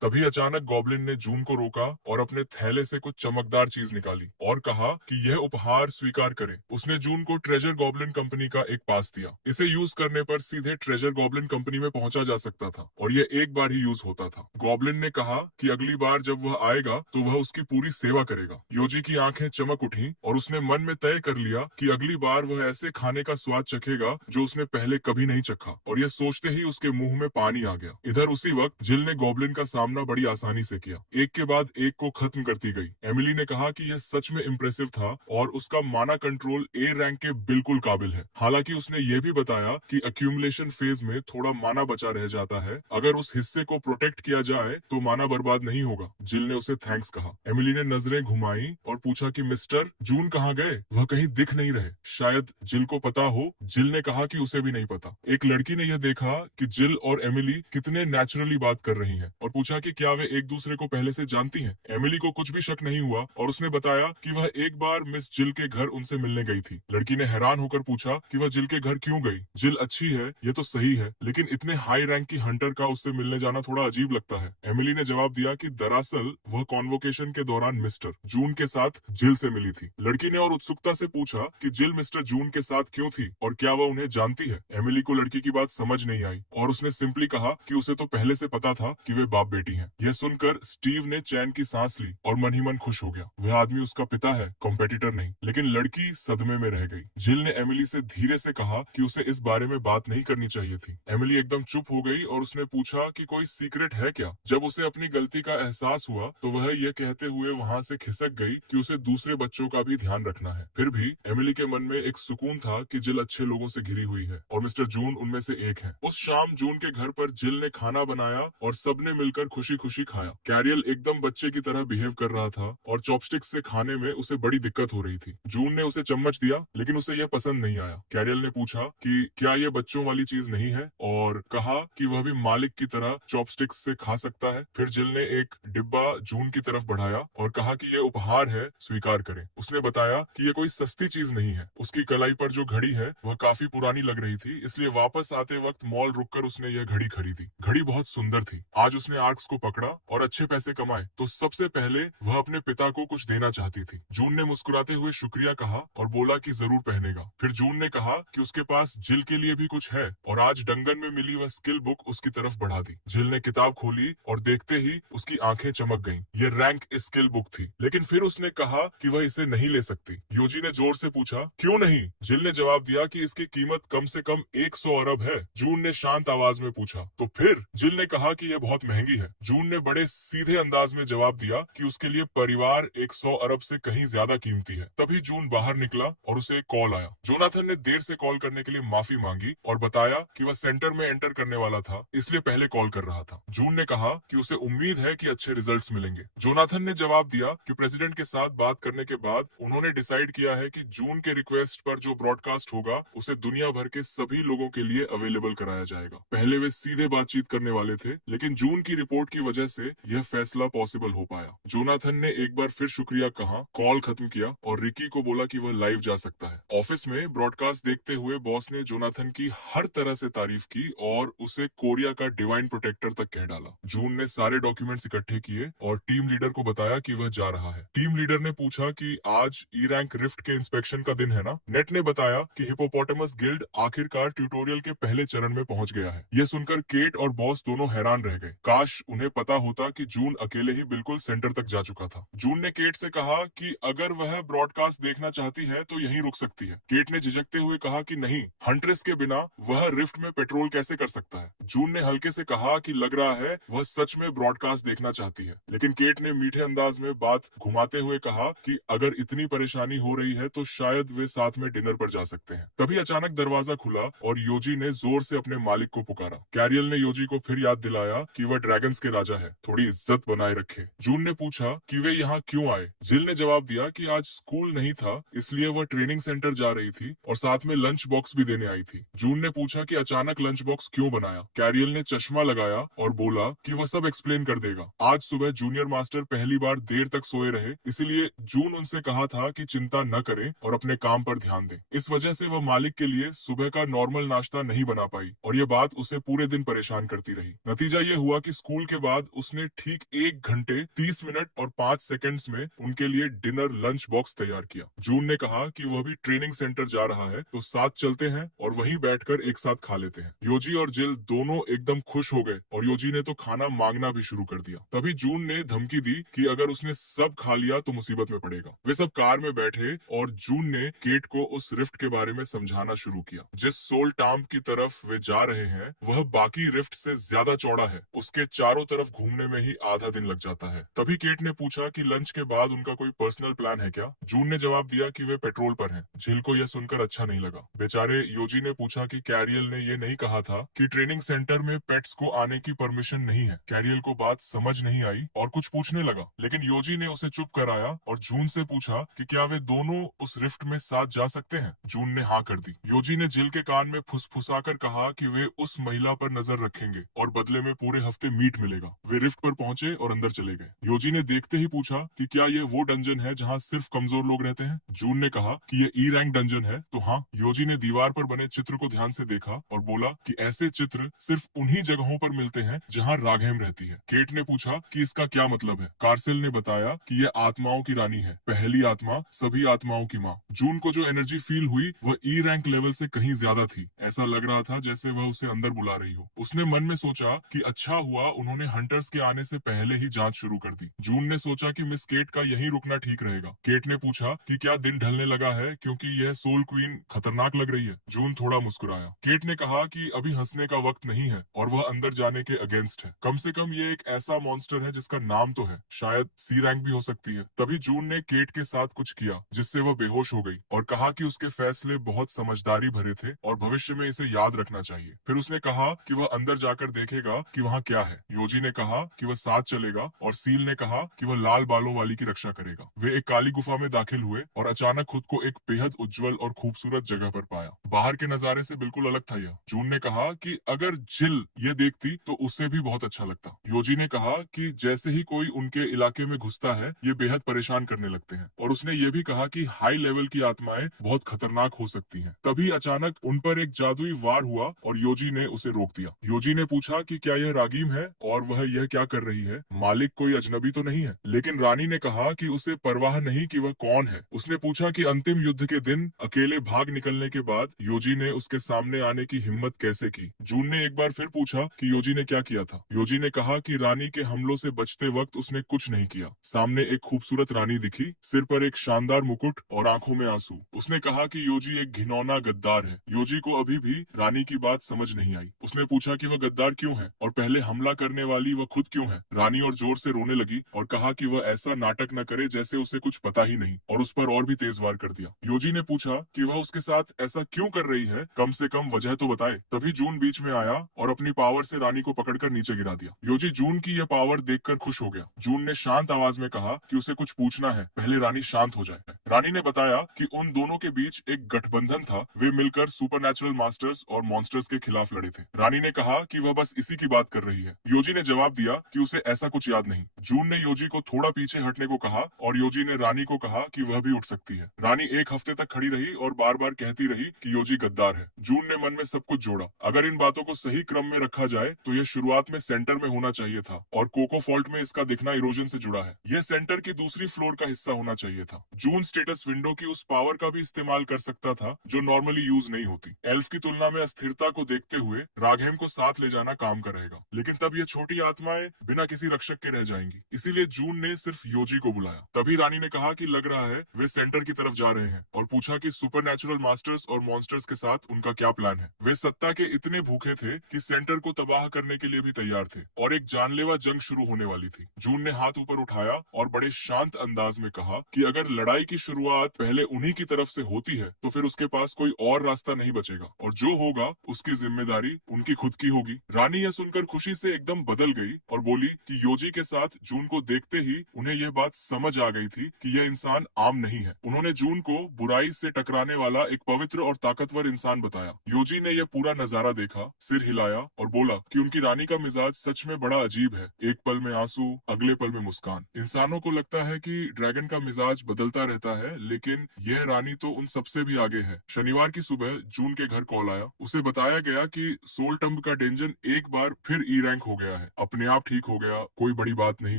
तभी अचानक गॉब्लिन ने जून को रोका और अपने थैले से कुछ चमकदार चीज निकाली और कहा कि यह उपहार स्वीकार करें। उसने जून को ट्रेजर गॉब्लिन कंपनी का एक पास दिया। इसे यूज करने पर सीधे ट्रेजर गॉब्लिन कंपनी में पहुंचा जा सकता था, और यह एक बार ही यूज होता था। गॉब्लिन ने कहा कि अगली बार जब वह आएगा तो वह उसकी पूरी सेवा करेगा। योजी की आंखें चमक उठी और उसने मन में तय कर लिया कि अगली बार वह ऐसे खाने का स्वाद चखेगा जो उसने पहले कभी नहीं चखा। और यह सोचते ही उसके मुंह में पानी आ गया। इधर उसी वक्त जिल ने गॉब्लिन का सामना बड़ी आसानी से किया। एक के बाद एक को खत्म करती गई। एमिली ने कहा कि यह सच में इम्प्रेसिव था और उसका माना कंट्रोल ए रैंक के बिल्कुल काबिल है। हालांकि उसने ये भी बताया कि एक्यूमुलेशन फेज में थोड़ा माना बचा रह जाता है। अगर उस हिस्से को प्रोटेक्ट किया जाए तो माना बर्बाद नहीं होगा। जिल ने उसे थैंक्स कहा। एमिली ने नजरें घुमाई और पूछा कि मिस्टर जून कहाँ गए? वह कहीं दिख नहीं रहे। शायद जिल को पता हो। जिल ने कहा कि उसे भी नहीं पता। एक लड़की ने यह देखा कि जिल और एमिली कितने नेचुरली बात कर रही हैं, और पूछा कि क्या वे एक दूसरे को पहले से जानती हैं। एमिली को कुछ भी शक नहीं हुआ और उसने बताया कि वह एक बार मिस जिल के घर उनसे मिलने गई थी। लड़की ने हैरान होकर पूछा कि वह जिल के घर क्यों गई। जिल अच्छी है, ये तो सही है, लेकिन इतने हाई रैंक की हंटर का उससे मिलने जाना थोड़ा अजीब लगता है। एमिली ने जवाब दिया कि दरअसल वह कॉन्वोकेशन के दौरान मिस्टर जून के साथ जिल से मिली थी। लड़की ने और उत्सुकता से पूछा कि जिल मिस्टर जून के साथ क्यों थी और क्या वह उन्हें जानती है। एमिली को लड़की की बात समझ नहीं आई और उसने सिंपली कहा कि उसे तो पहले से पता था कि वे बाप बेटी हैं। यह सुनकर स्टीव ने चैन की सांस ली और मन ही मन खुश हो गया। वह आदमी उसका पिता है, कॉम्पिटिटर नहीं। लेकिन लड़की सदमे में रह गई। जिल ने एमिली से धीरे से कहा कि उसे इस बारे में बात नहीं करनी चाहिए थी। एमिली एकदम चुप हो गई और उसने पूछा कि कोई सीक्रेट है क्या। जब उसे अपनी गलती का एहसास हुआ तो वह यह कहते हुए वहाँ से खिसक गई कि उसे दूसरे बच्चों का भी ध्यान रखना है। फिर भी एमिली के मन में एक सुकून था कि जिल अच्छे लोगों से घिरी हुई है और मिस्टर जून उनमें से एक है। उस शाम जून के घर पर जिल ने खाना बनाया और सबने मिलकर खुशी खुशी खाया। कैरियल एकदम बच्चे की तरह बिहेव कर रहा था और चॉपस्टिक से खाने में उसे बड़ी दिक्कत हो रही थी। जून ने उसे चम्मच दिया लेकिन उसे यह पसंद नहीं आया। कैरियल ने पूछा कि क्या यह बच्चों वाली चीज नहीं है, और कहा कि वह भी मालिक की तरह चॉपस्टिक्स से खा सकता है। फिर जिल ने एक डिब्बा जून की तरफ बढ़ाया और कहा कि यह उपहार है, स्वीकार करें। उसने बताया कि यह कोई सस्ती चीज नहीं है। उसकी कलाई पर जो घड़ी है वह काफी पुरानी लग रही थी, इसलिए वापस आते वक्त मॉल रुककर उसने यह घड़ी खरीदी। घड़ी बहुत सुंदर थी। आज उसने आर्क्स को पकड़ा और अच्छे पैसे कमाए तो सबसे पहले वह अपने पिता को कुछ देना चाहती थी। जून ने मुस्कुराते हुए शुक्रिया कहा और बोला कि जरूर पहनेगा। फिर जून ने कहा कि उसके पास जिल के लिए भी कुछ है, और आज डंगन में मिली वह स्किल बुक उसकी तरफ बढ़ा दी। जिल ने किताब खोली और देखते ही उसकी आंखें चमक गईं। ये रैंक स्किल बुक थी, लेकिन फिर उसने कहा कि वह इसे नहीं ले सकती। योजी ने जोर से पूछा, क्यों नहीं? जिल ने जवाब दिया कि इसकी कीमत कम से कम 100 अरब है। जून ने शांत आवाज में पूछा, तो फिर? जिल ने कहा कि यह बहुत महंगी है। जून ने बड़े सीधे अंदाज में जवाब दिया कि उसके लिए परिवार 100 अरब से कहीं ज्यादा कीमती है। तभी जून बाहर निकला और उसे एक कॉल आया। जोनाथन ने देर से कॉल करने के लिए माफी मांगी और बताया कि वह सेंटर में एंटर करने वाला था, इसलिए पहले कॉल कर रहा था। जून ने कहा कि उसे उम्मीद है कि अच्छे रिजल्ट्स मिलेंगे। जोनाथन ने जवाब दिया कि प्रेसिडेंट के साथ बात करने के बाद उन्होंने डिसाइड किया है कि जून के रिक्वेस्ट पर जो ब्रॉडकास्ट होगा उसे दुनिया भर के सभी लोगों के लिए अवेलेबल कराया जाएगा। पहले वे सीधे बातचीत करने वाले थे, लेकिन जून की रिपोर्ट की वजह से यह फैसला पॉसिबल हो पाया। जोनाथन ने एक बार फिर शुक्रिया कहा, कॉल खत्म किया और रिकी को बोला कि वह लाइव जा सकता है। ऑफिस में ब्रॉडकास्ट देखते हुए बॉस ने जोनाथन की हर तरह से तारीफ की और उसे कोरिया का डिवाइन प्रोटेक्टर तक कह डाला। जून ने सारे डॉक्यूमेंट्स इकट्ठे किए और टीम लीडर को बताया कि वह जा रहा है। टीम लीडर ने पूछा कि आज ई रैंक रिफ्ट के इंस्पेक्शन का दिन है ना? नेट ने बताया कि हिपोपोटामस गिल्ड आखिरकार ट्यूटोरियल के पहले चरण में पहुंच गया है। यह सुनकर केट और बॉस दोनों हैरान रह गए। काश उन्हें पता होता कि जून अकेले ही बिल्कुल सेंटर तक जा चुका था। जून ने केट से कहा कि अगर वह ब्रॉडकास्ट देखना चाहती है तो यहीं रुक सकती है। केट ने झिझकते हुए कहा कि नहीं, हंट्रेस के बिना वह रिफ्ट में पेट्रोल कैसे कर सकता है। जून ने हल्के से कहा कि लग रहा है वह सच में ब्रॉडकास्ट देखना चाहती है, लेकिन केट ने मीठे अंदाज में बात घुमाते हुए कहा कि अगर इतनी परेशानी हो रही है तो शायद वे साथ में डिनर पर जा सकते हैं। तभी अचानक दरवाजा खुला और योजी ने जोर से अपने मालिक को पुकारा। कैरियल ने योजी को फिर याद दिलाया कि वह ड्रैगन्स के राजा है, थोड़ी इज्जत बनाए रखे। जून ने पूछा कि वे यहाँ क्यों आए। जिल ने जवाब दिया कि आज स्कूल नहीं था, इसलिए वह ट्रेनिंग सेंटर जा रही थी और साथ में लंच बॉक्स भी देने आई थी। जून ने पूछा कि अचानक लंच बॉक्स क्यों बनाया। कैरियल ने चश्मा लगाया और बोला कि वह सब एक्सप्लेन कर देगा। आज सुबह जूनियर मास्टर पहली बार देर तक सोए रहे, इसलिए जून उनसे कहा था कि चिंता न करें और अपने काम पर ध्यान दें। इस वजह से वह मालिक के लिए सुबह का नॉर्मल नाश्ता नहीं बना पाई और ये बात उसे पूरे दिन परेशान करती रही। नतीजा ये हुआ कि स्कूल के बाद उसने ठीक 1 घंटे 30 मिनट और 5 सेकंड्स में उनके लिए डिनर लंच बॉक्स तैयार किया। जून ने कहा कि वह भी ट्रेनिंग सेंटर जा रहा है तो साथ चलते हैं और वहीं बैठकर एक साथ खा लेते हैं। योजी और जिल दोनों एकदम खुश हो गए और योजी ने तो खाना मांगना भी शुरू कर दिया। तभी जून ने धमकी दी कि अगर उसने सब खा लिया तो मुसीबत में पड़ेगा। वे सब कार में बैठे और जून ने केट को उस रिफ्ट के बारे में समझाना शुरू किया। जिस सोल टाम्प की तरफ वे जा रहे हैं वह बाकी रिफ्ट से ज्यादा चौड़ा है, उसके चारों तरफ घूमने में ही आधा दिन लग जाता है। तभी केट ने पूछा कि लंच के बाद उनका कोई पर्सनल प्लान है क्या। जून ने जवाब दिया कि वे पेट्रोल पर हैं। झिल को यह सुनकर अच्छा नहीं लगा। बेचारे योजी ने पूछा कि कैरियल ने ये नहीं कहा था कि ट्रेनिंग सेंटर में पेट्स को आने की परमिशन नहीं है। कैरियल को बात समझ नहीं आई और कुछ पूछने लगा, लेकिन योजी ने उसे चुप कराया और जून से पूछा कि क्या वे दोनों उस रिफ्ट में साथ जा सकते हैं। जून ने हाँ कर दी। योजी ने जिल के कान में फुसफुसाकर कहा कि वे उस महिला पर नजर रखेंगे और बदले में पूरे हफ्ते मीट मिलेगा। वे रिफ्ट पर पहुंचे और अंदर चले गए। योजी ने देखते ही पूछा कि क्या ये वो डंजन है जहाँ सिर्फ कमजोर लोग रहते हैं। जून ने कहा कि ये ई रैंक डंजन है तो हाँ। योजी ने दीवार पर बने चित्र को ध्यान से देखा और बोला कि ऐसे चित्र सिर्फ उन्हीं जगहों पर मिलते हैं जहाँ राघेम रहती है। केट ने पूछा कि इसका क्या मतलब है। कार्सेल ने बताया कि यह आत्माओं की रानी है, पहली आत्मा, सभी आत्माओं की माँ। जून को जो एनर्जी फील हुई वह ई रैंक लेवल से कहीं ज्यादा थी। ऐसा लग रहा था जैसे वह उसे अंदर बुला रही हो। उसने मन में सोचा कि अच्छा हुआ उन्होंने हंटर्स के आने से पहले ही जांच शुरू कर दी। जून ने सोचा कि मिस केट का यहीं रुकना ठीक रहेगा। केट ने पूछा कि क्या दिन ढलने लगा है क्योंकि यह सोल क्वीन खतरनाक लग रही है। जून थोड़ा मुस्कुराया। केट ने कहा कि अभी हंसने का वक्त नहीं है और वह अंदर जाने के अगेंस्ट है। कम से कम ये एक ऐसा मॉन्स्टर है जिसका नाम तो है, शायद सी रैंक भी हो सकती है। तभी जून ने केट के साथ कुछ किया जिससे वह बेहोश हो गई और कहा कि उसके फैसले बहुत समझदारी भरे थे और भविष्य में इसे याद रखना चाहिए। फिर उसने कहा कि वह अंदर जाकर देखेगा कि वहाँ क्या है। योजी ने कहा कि वह साथ चलेगा और सील ने कहा कि वह लाल बालों वाली की रक्षा करेगा। वे एक काली गुफा में दाखिल हुए और अचानक खुद को एक बेहद उज्जवल और खूबसूरत जगह पर पाया। बाहर के नजारे से बिल्कुल अलग था यह। जून ने कहा कि अगर जिल ये देखती तो उससे भी बहुत अच्छा लगता। योजी ने कहा कि जैसे ही कोई उनके इलाके में घुसता है ये बेहद परेशान करने लगते हैं और उसने ये भी कहा कि हाई लेवल की आत्माएं बहुत खतरनाक हो सकती हैं। तभी अचानक उन पर एक जादुई वार हुआ और योजी ने उसे रोक दिया। योजी ने पूछा कि क्या यह रागीम है और वह यह क्या कर रही है। मालिक कोई अजनबी तो नहीं है, लेकिन रानी ने कहा कि उसे परवाह नहीं कि वह कौन है। उसने पूछा कि अंतिम युद्ध के दिन अकेले भाग निकलने के बाद योजी ने उसके सामने आने की हिम्मत कैसे की। जून ने एक बार फिर पूछा कि योजी ने क्या किया था। योजी ने कहा कि रानी के हमलों से बचते वक्त उसने कुछ नहीं किया। सामने एक खूबसूरत रानी दिखी, सिर पर एक शानदार मुकुट और आंखों में आंसू। उसने कहा कि योजी एक घिनौना गद्दार है। योजी को अभी भी रानी की बात समझ नहीं आई। उसने पूछा कि वह गद्दार क्यों है और पहले हमला करने वाली वह खुद क्यों है। रानी और जोर से रोने लगी और कहा कि वह ऐसा नाटक न करे जैसे उसे कुछ पता ही नहीं और उस पर और भी तेज वार कर दिया। योजी ने पूछा कि वह उसके साथ ऐसा क्यों कर रही है, कम से कम वजह तो बताए। तभी जून बीच में आया और अपनी पावर से रानी को पकड़कर नीचे गिरा दिया। योजी जून की यह पावर देखकर खुश हो गया। जून ने शांत आवाज में कहा कि उसे कुछ पूछना है, पहले रानी शांत हो जाए। रानी ने बताया कि उन दोनों के बीच एक गठबंधन था, वे मिलकर सुपरनैचुरल मास्टर्स और मॉन्स्टर्स के खिलाफ लड़े थे। रानी ने कहा कि वह बस इसी की बात कर रही है। योजी ने जवाब दिया कि उसे ऐसा कुछ याद नहीं। जून ने योजी को थोड़ा पीछे हटने को कहा और योजी ने रानी को कहा कि वह भी उठ सकती है। रानी एक हफ्ते तक खड़ी रही और बार बार कहती रही कि योजी गद्दार है। जून ने मन में सब कुछ जोड़ा। अगर इन बातों को सही क्रम में रखा जाए तो यह शुरुआत में सेंटर में होना चाहिए था और कोको फॉल्ट में इसका दिखना इरोजन से जुड़ा है। यह सेंटर की दूसरी फ्लोर का हिस्सा होना चाहिए था। जून स्टेटस विंडो की उस पावर का भी इस्तेमाल कर सकता था जो नॉर्मली यूज नहीं होती। एल्फ की तुलना में अस्थिरता को देखते हुए राघेम को साथ ले जाना काम का रहेगा, लेकिन तब ये छोटी आत्माएं बिना किसी रक्षक के रह जाएंगी। इसीलिए जून ने सिर्फ योजी को बुलाया। तभी रानी ने कहा कि लग रहा है वे सेंटर की तरफ जा रहे हैं और पूछा कि सुपरनैचुरल मास्टर्स और मॉन्स्टर्स के साथ उनका क्या प्लान है। वे सत्ता के इतने भूखे थे कि सेंटर को तबाह करने के लिए भी तैयार थे और एक जानलेवा जंग शुरू होने वाली थी। जून ने हाथ ऊपर उठाया और बड़े शांत अंदाज में कहा कि अगर लड़ाई की शुरुआत पहले उन्हीं की तरफ से होती है तो फिर उसके पास कोई और रास्ता नहीं बचेगा और जो होगा उसकी जिम्मेदारी उनकी खुद की होगी। रानी यह सुनकर खुशी से एकदम बदल गई और बोली कि योजी के साथ जून को देखते ही उन्हें यह बात समझ आ गई थी कि यह इंसान आम नहीं है। उन्होंने जून को बुराई से टकराने वाला एक पवित्र और ताकतवर इंसान बताया। योजी ने यह पूरा नजारा देखा, सिर हिलाया और बोला कि उनकी रानी का मिजाज सच में बड़ा अजीब है। एक पल में आंसू, अगले पल में मुस्कान। इंसानों को लगता है कि ड्रैगन का मिजाज बदलता रहता है, लेकिन यह रानी तो उन सबसे भी आगे है। शनिवार की सुबह जून के घर कॉल आया। उसे बताया गया कि सोल टम्ब का डेंजन एक बार फिर ई रैंक हो गया है। अपने आप ठीक हो गया, कोई बड़ी बात नहीं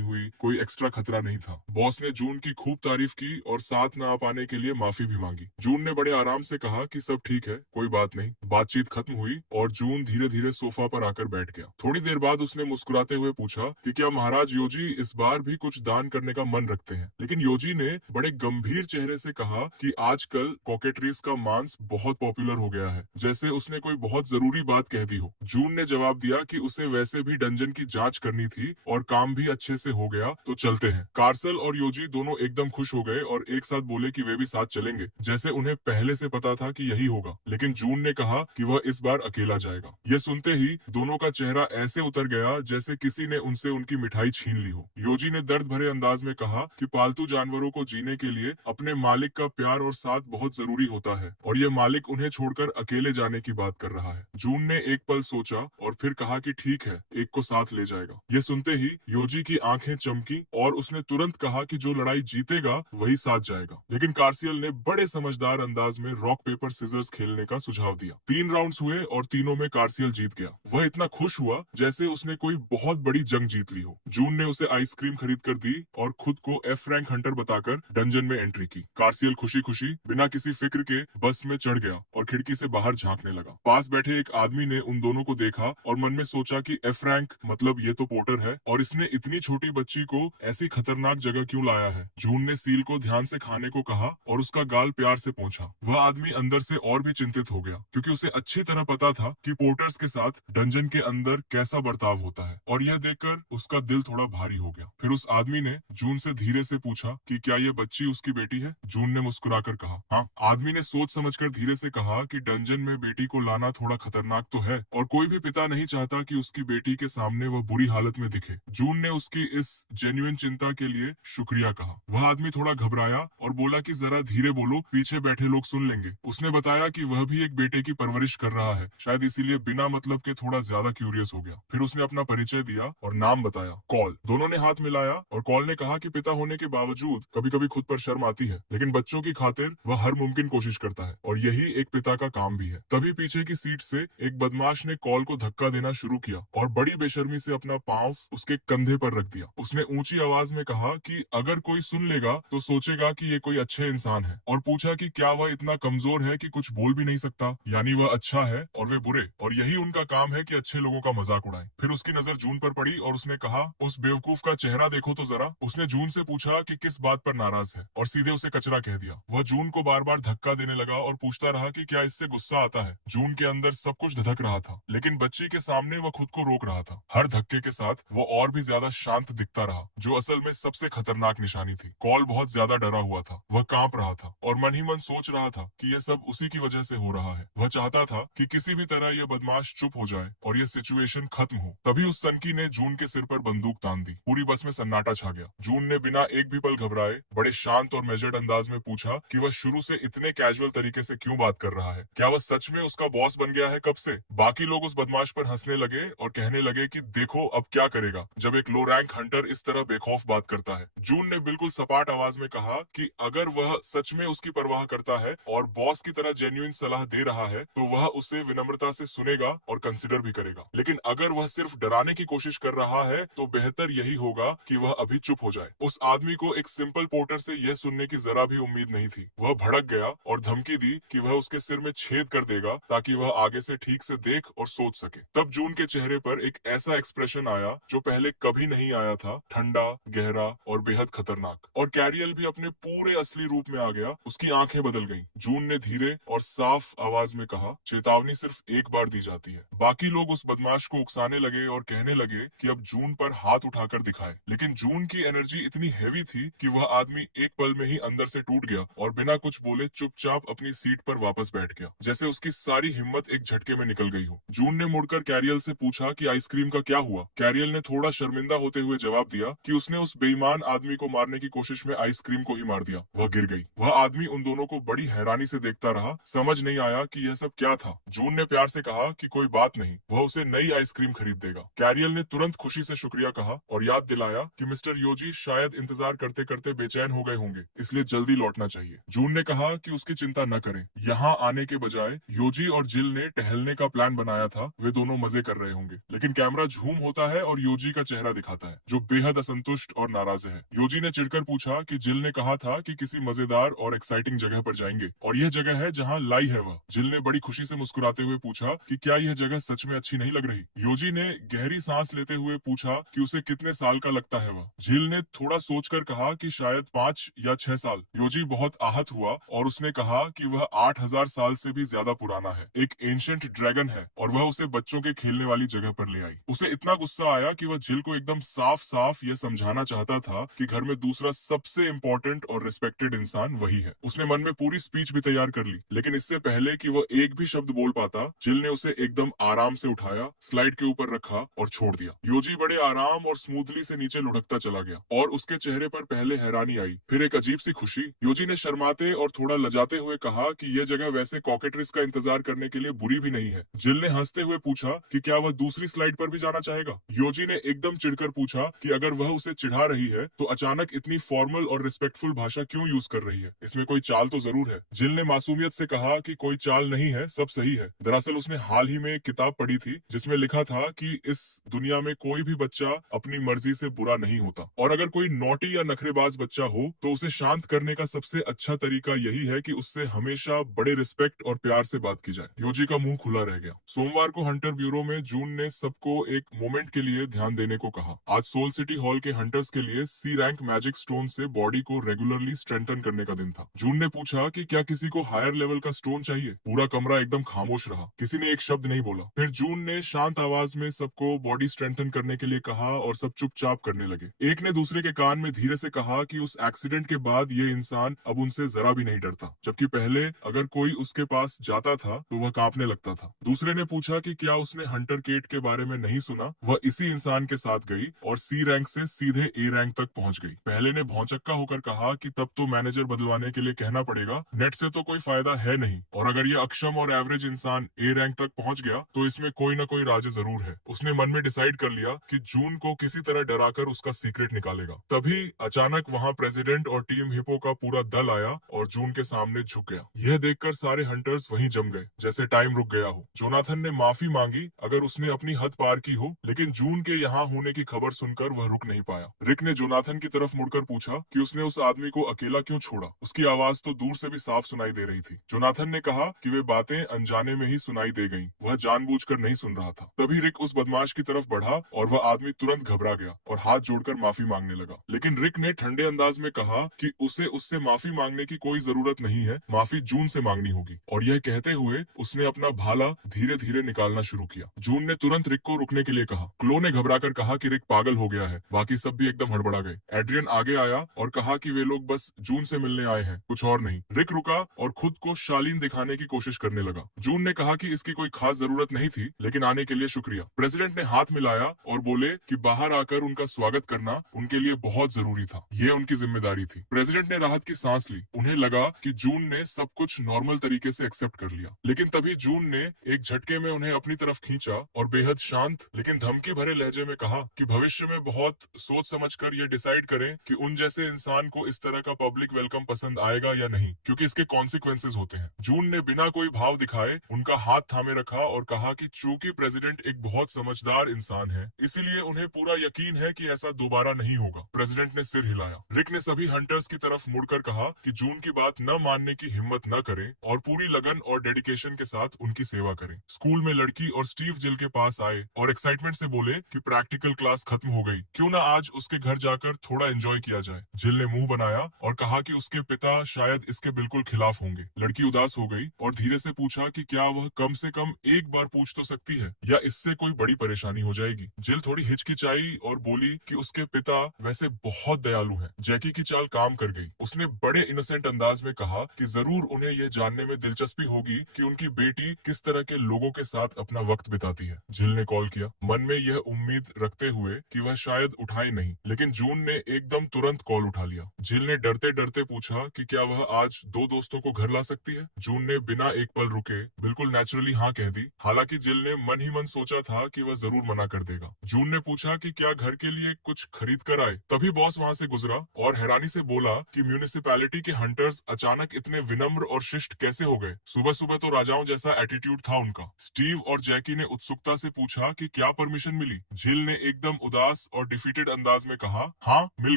हुई, कोई एक्स्ट्रा खतरा नहीं था। बॉस ने जून की खूब तारीफ की और साथ न आ पाने के लिए माफी भी मांगी। जून ने बड़े आराम से कहा कि सब ठीक है, कोई बात नहीं। बातचीत खत्म हुई और जून धीरे धीरे सोफा पर आकर बैठ गया। थोड़ी देर बाद उसने मुस्कुराते हुए पूछा कि क्या महाराज योजी इस बार भी कुछ दान करने का मन रखते हैं। लेकिन योजी ने बड़े गंभीर चेहरे से कहा कि आजकल कॉकेट्रीज का मांस बहुत पॉपुलर हो गया है, जैसे उसने कोई बहुत जरूरी बात कह दी हो। जून ने जवाब दिया कि उसे वैसे भी डंजन की जांच करनी थी और काम भी अच्छे से हो गया, तो चलते हैं। कार्सल और योजी दोनों एकदम खुश हो गए और एक साथ बोले कि वे भी साथ चलेंगे, जैसे उन्हें पहले से पता था कि यही होगा। लेकिन जून ने कहा कि वह इस बार अकेला जाएगा। यह सुनते ही दोनों का चेहरा ऐसे उतर गया जैसे किसी ने उनसे उनकी मिठाई छीन ली हो। योजी ने दर्द भरे अंदाज में कहा कि पालतू जानवरों को जीने के लिए अपने मालिक का प्यार और साथ बहुत जरूरी होता है और यह मालिक उन्हें छोड़कर अकेले जाने की बात कर रहा है। जून ने एक पल सोचा और फिर कहा कि ठीक है, एक को साथ ले जाएगा। यह सुनते ही योजी की आंखें चमकी और उसने तुरंत कहा कि जो लड़ाई जीतेगा वही साथ जाएगा। लेकिन कार्सियल ने बड़े समझदार अंदाज में रॉक पेपर सिजर्स खेलने का सुझाव दिया। 3 राउंड्स हुए और तीनों में कार्सियल जीत गया। वह इतना खुश हुआ जैसे उसने कोई बहुत बड़ी जंग जीत ली हो। जून ने उसे आइसक्रीम खरीद कर दी और खुद को एफ रैंक हंटर बताकर डंजन में एंट्री की। कार्सियल खुशी खुशी बिना किसी फिक्र के बस में चढ़ गया और खिड़की से बाहर झांकने लगा। पास बैठे एक आदमी ने उन दोनों को देखा और मन में सोचा कि एफ रैंक मतलब ये तो पोर्टर है और इसने इतनी छोटी बच्ची को ऐसी खतरनाक जगह क्यों लाया है। जून ने सील को ध्यान से खाने को कहा और उसका गाल प्यार से पोंछा। वह आदमी अंदर से और भी चिंतित हो गया क्योंकि उसे अच्छी तरह पता था कि पोर्टर्स के साथ डंजन के अंदर कैसा बर्ताव होता है और यह देखकर उसका दिल थोड़ा भारी हो गया। फिर उस आदमी ने जून से धीरे से पूछा कि क्या यह बच्ची उसकी बेटी है। जून ने मुस्कुराकर कहा हाँ। आदमी ने सोच समझकर धीरे से कहा कि डंजन में बेटी को लाना थोड़ा खतरनाक तो है और कोई भी पिता नहीं चाहता कि उसकी बेटी के सामने वह बुरी हालत में दिखे। जून ने उसकी इस जेन्युइन चिंता के लिए शुक्रिया कहा। वह आदमी थोड़ा घबराया और बोला कि जरा धीरे बोलो, पीछे बैठे लोग सुन लेंगे। उसने बताया कि वह भी एक बेटे की परवरिश कर रहा है, शायद इसीलिए बिना मतलब के थोड़ा ज्यादा क्यूरियस हो गया। फिर उसने अपना परिचय दिया और नाम बताया, कॉल। दोनों ने हाथ मिलाया और कॉल ने कहा कि पिता होने के बावजूद कभी कभी खुद पर शर्म आती है, लेकिन बच्चों की खातिर वह हर मुमकिन कोशिश करता है और यही एक पिता का काम भी है। तभी पीछे की सीट से एक बदमाश ने कॉल को धक्का देना शुरू किया और बड़ी बेशर्मी से अपना पांव उसके कंधे पर रख दिया। उसने ऊंची आवाज में कहा कि अगर कोई सुन लेगा तो सोचेगा कि ये कोई अच्छे इंसान है और पूछा कि क्या वह इतना कमजोर है कि कुछ बोल भी नहीं सकता, यानी वह अच्छा है और वे बुरे, और यही उनका काम है कि अच्छे लोगों का मजाक उड़ाएं। फिर उसकी नजर जून पर पड़ी और उसने कहा, उस बेवकूफ का चेहरा देखो तो जरा। उसने जून से पूछा कि किस बात पर नाराज है और सीधे उसे कचरा कह दिया। वह जून को बार बार धक्का देने लगा और पूछता रहा कि क्या इससे गुस्सा आता है। जून के अंदर सब कुछ धधक रहा था, लेकिन बच्ची के सामने वह खुद को रोक रहा था। हर धक्के के साथ वो और भी ज्यादा शांत दिखता रहा, जो असल में सबसे खतरनाक निशानी थी। कॉल बहुत ज्यादा डरा हुआ था, वह कांप रहा था और मन ही मन सोच रहा था कि यह सब उसी की वजह से हो रहा है। वह चाहता था कि किसी भी तरह यह बदमाश चुप हो जाए और यह सिचुएशन खत्म हो। तभी उस सनकी ने जून के सिर पर बंदूक तान दी। पूरी बस में सन्नाटा छा गया। जून ने बिना एक भी पल घबराए बड़े शांत और मेजर्ड अंदाज में पूछा कि वह शुरू से इतने कैजुअल तरीके से क्यों बात कर रहा है। क्या वह सच में उसका बॉस बन गया है कब से? बाकी लोग उस बदमाश पर हंसने लगे और कहने लगे कि देखो अब क्या करेगा जब एक लो रैंक हंटर इस तरह बेखौफ बात करता है। जून ने बिल्कुल सपाट आवाज में कहा कि अगर वह सच में उसकी परवाह करता है और बॉस की तरह जेन्युइन सलाह दे रहा है तो वह उसे विनम्रता से सुनेगा और कंसिडर भी करेगा, लेकिन अगर वह सिर्फ डराने की कोशिश कर रहा है तो बेहतर यही होगा कि वह अभी चुप हो जाए। उस आदमी को एक सिंपल पोर्टर से यह सुनने होने की जरा भी उम्मीद नहीं थी। वह भड़क गया और धमकी दी कि वह उसके सिर में छेद कर देगा ताकि वह आगे से ठीक से देख और सोच सके। तब जून के चेहरे पर एक ऐसा एक्सप्रेशन आया जो पहले कभी नहीं आया था, ठंडा, गहरा और बेहद खतरनाक। और कैरियल भी अपने पूरे असली रूप में आ गया। उसकी आंखें बदल गईं। जून ने धीरे और साफ आवाज में कहा, चेतावनी सिर्फ एक बार दी जाती है। बाकी लोग उस बदमाश को उकसाने लगे और कहने लगे कि अब जून पर हाथ उठाकर दिखाए, लेकिन जून की एनर्जी इतनी हैवी थी कि वह आदमी एक पल में ही अंदर से टूट गया और बिना कुछ बोले चुपचाप अपनी सीट पर वापस बैठ गया, जैसे उसकी सारी हिम्मत एक झटके में निकल गई हो। जून ने मुड़कर कैरियल से पूछा कि आइसक्रीम का क्या हुआ। कैरियल ने थोड़ा शर्मिंदा होते हुए जवाब दिया कि उसने उस बेईमान आदमी को मारने की कोशिश में आइसक्रीम को ही मार दिया। वह गिर गई। वह आदमी उन दोनों को बड़ी हैरानी से देखता रहा। समझ नहीं आया कि यह सब क्या था। जून ने प्यार से कहा कि कोई बात नहीं, वह उसे नई आइसक्रीम खरीद देगा। कैरियल ने तुरंत खुशी से शुक्रिया कहा और याद दिलाया कि मिस्टर योजी शायद इंतजार करते करते बेचैन हो गए होंगे, इसलिए जल्दी लौटना चाहिए। जून ने कहा कि उसकी चिंता न करें। यहाँ आने के बजाय योजी और जिल ने टहलने का प्लान बनाया था। वे दोनों मजे कर रहे होंगे, लेकिन कैमरा झूम होता है और योजी का चेहरा दिखाता है जो बेहद असंतुष्ट और नाराज है। योजी ने चिढ़कर पूछा कि जिल ने कहा था कि किसी मजेदार और एक्साइटिंग जगह पर जाएंगे और यह जगह है जहाँ लाई है वह। जिल ने बड़ी खुशी से मुस्कुराते हुए पूछा कि क्या यह जगह सच में अच्छी नहीं लग रही। योजी ने गहरी सांस लेते हुए पूछा कि उसे कितने साल का लगता है वह। झील ने थोड़ा सोचकर कहा कि शायद 5 या 6 साल। योजी बहुत आहत हुआ और उसने कहा कि वह 8000 साल से भी ज्यादा पुराना है, एक एंशिएंट ड्रैगन है और वह उसे बच्चों के खेलने वाली जगह पर ले आई। उसे इतना गुस्सा आया कि वह झील को एकदम साफ साफ यह समझाना चाहता था कि घर में दूसरा सबसे इम्पोर्टेंट और रिस्पेक्टेड इंसान वही है। उसने मन में पूरी स्पीच भी तैयार कर ली, लेकिन इससे पहले कि वह एक भी शब्द बोल पाता, जिल ने उसे एकदम आराम से उठाया, स्लाइड के ऊपर रखा और छोड़ दिया। योजी बड़े आराम और स्मूथली से नीचे लुढ़कता चला गया और उसके चेहरे पर पहले हैरानी आई, फिर एक अजीब सी खुशी। योजी ने शर्माते और थोड़ा लजाते हुए कहा कि यह जगह वैसे कॉकेट्रिस का इंतजार करने के लिए बुरी भी नहीं है। जिल ने हंसते हुए पूछा कि क्या वह दूसरी स्लाइड पर भी जाना चाहेगा। योजी ने एकदम चिढ़कर पूछा कि अगर वह उसे चिढ़ा रही है तो अचानक इतनी फॉर्मल और रिस्पेक्टफुल भाषा क्यों यूज कर रही है, इसमें कोई चाल तो जरूर है। जिल ने मासूमियत से कहा कि कोई चाल नहीं है, सब सही है। दरअसल उसने हाल ही में एक किताब पढ़ी थी जिसमें लिखा था कि इस दुनिया में कोई भी बच्चा अपनी मर्जी से बुरा नहीं होता और अगर कोई नॉटी या नखरेबाज बच्चा हो तो उसे शांत करने का सबसे अच्छा तरीका यही है कि उससे हमेशा बड़े रिस्पेक्ट और प्यार से बात की जाए। योजी का मुंह खुला रह गया। सोमवार को हंटर ब्यूरो में जून ने सबको एक मोमेंट के लिए ध्यान देने को कहा। आज सोल सिटी हॉल के हंटर्स के लिए सी रैंक मैजिक स्टोन से बॉडी को रेगुलरली स्ट्रेंथन करने का दिन था। जून ने पूछा कि क्या किसी को हायर लेवल का स्टोन चाहिए। पूरा कमरा एकदम खामोश रहा, किसी ने एक शब्द नहीं बोला। फिर जून ने शांत आवाज में सबको बॉडी स्ट्रेंथन करने के लिए कहा और सब चुपचाप करने लगे। एक ने दूसरे के कान में धीरे से कहा कि उस एक्सीडेंट के बाद ये इंसान अब उनसे जरा भी नहीं डरता, जबकि पहले अगर कोई उसके पास जाता था तो वह कांपने लगता था। दूसरे ने पूछा कि क्या उसने हंटर केट के बारे में नहीं सुना। वह इसी इंसान के साथ गई और सी रैंक से सीधे ए रैंक तक पहुंच गई। पहले ने भौचक्का होकर कहा कि तब तो मैनेजर बदलवाने के लिए कहना पड़ेगा, नेट से तो कोई फायदा है नहीं, और अगर ये अक्षम और एवरेज इंसान ए रैंक तक पहुंच गया तो इसमें कोई न कोई राज जरूर है। उसने मन में डिसाइड कर लिया कि जून को किसी तरह डराकर उसका सीक्रेट निकालेगा। तभी अचानक वहां प्रेसिडेंट और टीम हिपो का पूरा दल आया और जून के सामने झुक गया। यह देखकर सारे हंटर्स वहीं जम गए, जैसे टाइम रुक गया हो। जोनाथन ने माफी मांगी अगर उसने अपनी हद पार की हो, लेकिन जून के यहाँ होने की खबर सुनकर वह रुक नहीं पाया। रिक ने जोनाथन की तरफ मुड़कर पूछा कि उसने उस आदमी को अकेला क्यों छोड़ा। उसकी आवाज तो दूर से भी साफ सुनाई दे रही थी। जोनाथन ने कहा कि वे बातें अनजाने में ही सुनाई दे गईं, वह जानबूझकर नहीं सुन रहा था। तभी रिक उस बदमाश की तरफ बढ़ा और वह आदमी तुरंत घबरा गया और हाथ जोड़कर माफी मांगने लगा। लेकिन रिक ने ठंडे अंदाज में कहा कि उसे उससे माफी मांगने की कोई जरूरत नहीं है, माफी जून से मांगनी होगी। और यह कहते हुए उसने अपना भाला धीरे धीरे निकालना शुरू किया। जून ने तुरंत रिक को रुकने के लिए कहा। क्लो ने घबराकर कहा कि रिक पागल हो गया है। बाकी सब भी एकदम हड़बड़ा गए। एड्रियन आगे आया और कहा कि वे लोग बस जून से मिलने आए हैं, कुछ और नहीं। रिक रुका और खुद को शालीन दिखाने की कोशिश करने लगा। जून ने कहा कि इसकी कोई खास जरूरत नहीं थी, लेकिन आने के लिए शुक्रिया। प्रेसिडेंट ने हाथ मिलाया और बोले कि बाहर आकर उनका स्वागत करना उनके लिए बहुत जरूरी था, ये उनकी जिम्मेदारी थी। प्रेसिडेंट ने राहत की सांस ली। उन्हें लगा कि जून ने सब कुछ नॉर्मल तरीके से एक्सेप्ट कर लिया। लेकिन तभी जून ने एक झटके में उन्हें अपनी तरफ खींचा और बेहद शांत लेकिन धमकी भरे लहजे में कहा कि भविष्य में बहुत सोच समझकर ये डिसाइड करें कि उन जैसे इंसान को इस तरह का पब्लिक वेलकम पसंद आएगा या नहीं, क्योंकि इसके कॉन्सिक्वेंसेज होते हैं। जून ने बिना कोई भाव दिखाए उनका हाथ थामे रखा और कहा कि चूंकि प्रेसिडेंट एक बहुत समझदार इंसान है, इसीलिए उन्हें पूरा यकीन है कि ऐसा दोबारा नहीं होगा। प्रेसिडेंट ने सिर हिलाया। रिक ने सभी हंटर्स की तरफ मुड़कर कहा कि जून की बात न मानने की हिम्मत न करें और पूरी लगन और डेडिकेशन के साथ उनकी सेवा करें। स्कूल में लड़की और स्टीव जिल के पास आए और एक्साइटमेंट से बोले कि प्रैक्टिकल क्लास खत्म हो गई, क्यों ना आज उसके घर जाकर थोड़ा एंजॉय किया जाए। जिल ने मुंह बनाया और कहा कि उसके पिता शायद इसके बिल्कुल खिलाफ होंगे। लड़की उदास हो गई और धीरे से पूछा कि क्या वह कम से कम एक बार पूछ तो सकती है या इससे कोई बड़ी परेशानी हो जाएगी। जिल थोड़ी हिचकिचाई और बोली कि उसके पिता वैसे बहुत दयालु हैं। जैकी की चाल काम कर गई। उसने बड़े इनोसेंट अंदाज में कहा कि जरूर उन्हें यह जानने में दिलचस्पी होगी कि उनकी बेटी किस तरह के लोगों के साथ अपना वक्त बिताती है। जिल ने कॉल किया, मन में यह उम्मीद रखते हुए कि वह शायद उठाए नहीं, लेकिन जून ने एकदम तुरंत कॉल उठा लिया। जिल ने डरते डरते पूछा कि क्या वह आज दो दोस्तों को घर ला सकती है। जून ने बिना एक पल रुके बिल्कुल नेचुरली हाँ कह दी। हालांकि जिल ने मन ही मन सोचा था कि वह जरूर मना कर देगा। जून ने पूछा कि क्या घर के लिए कुछ खरीद कर आए। तभी बॉस वहाँ से गुजरा और हैरानी से बोला कि म्यूनिसिपैलिटी के हंटर्स अचानक इतने विनम्र और शिष्ट कैसे हो गए। सुबह सुबह तो राजाओं जैसा एटीट्यूड था उनका। स्टीव और जैकी ने उत्सुकता से पूछा कि क्या परमिशन मिली। जिल ने एकदम उदास और डिफीटेड अंदाज में कहा, हाँ मिल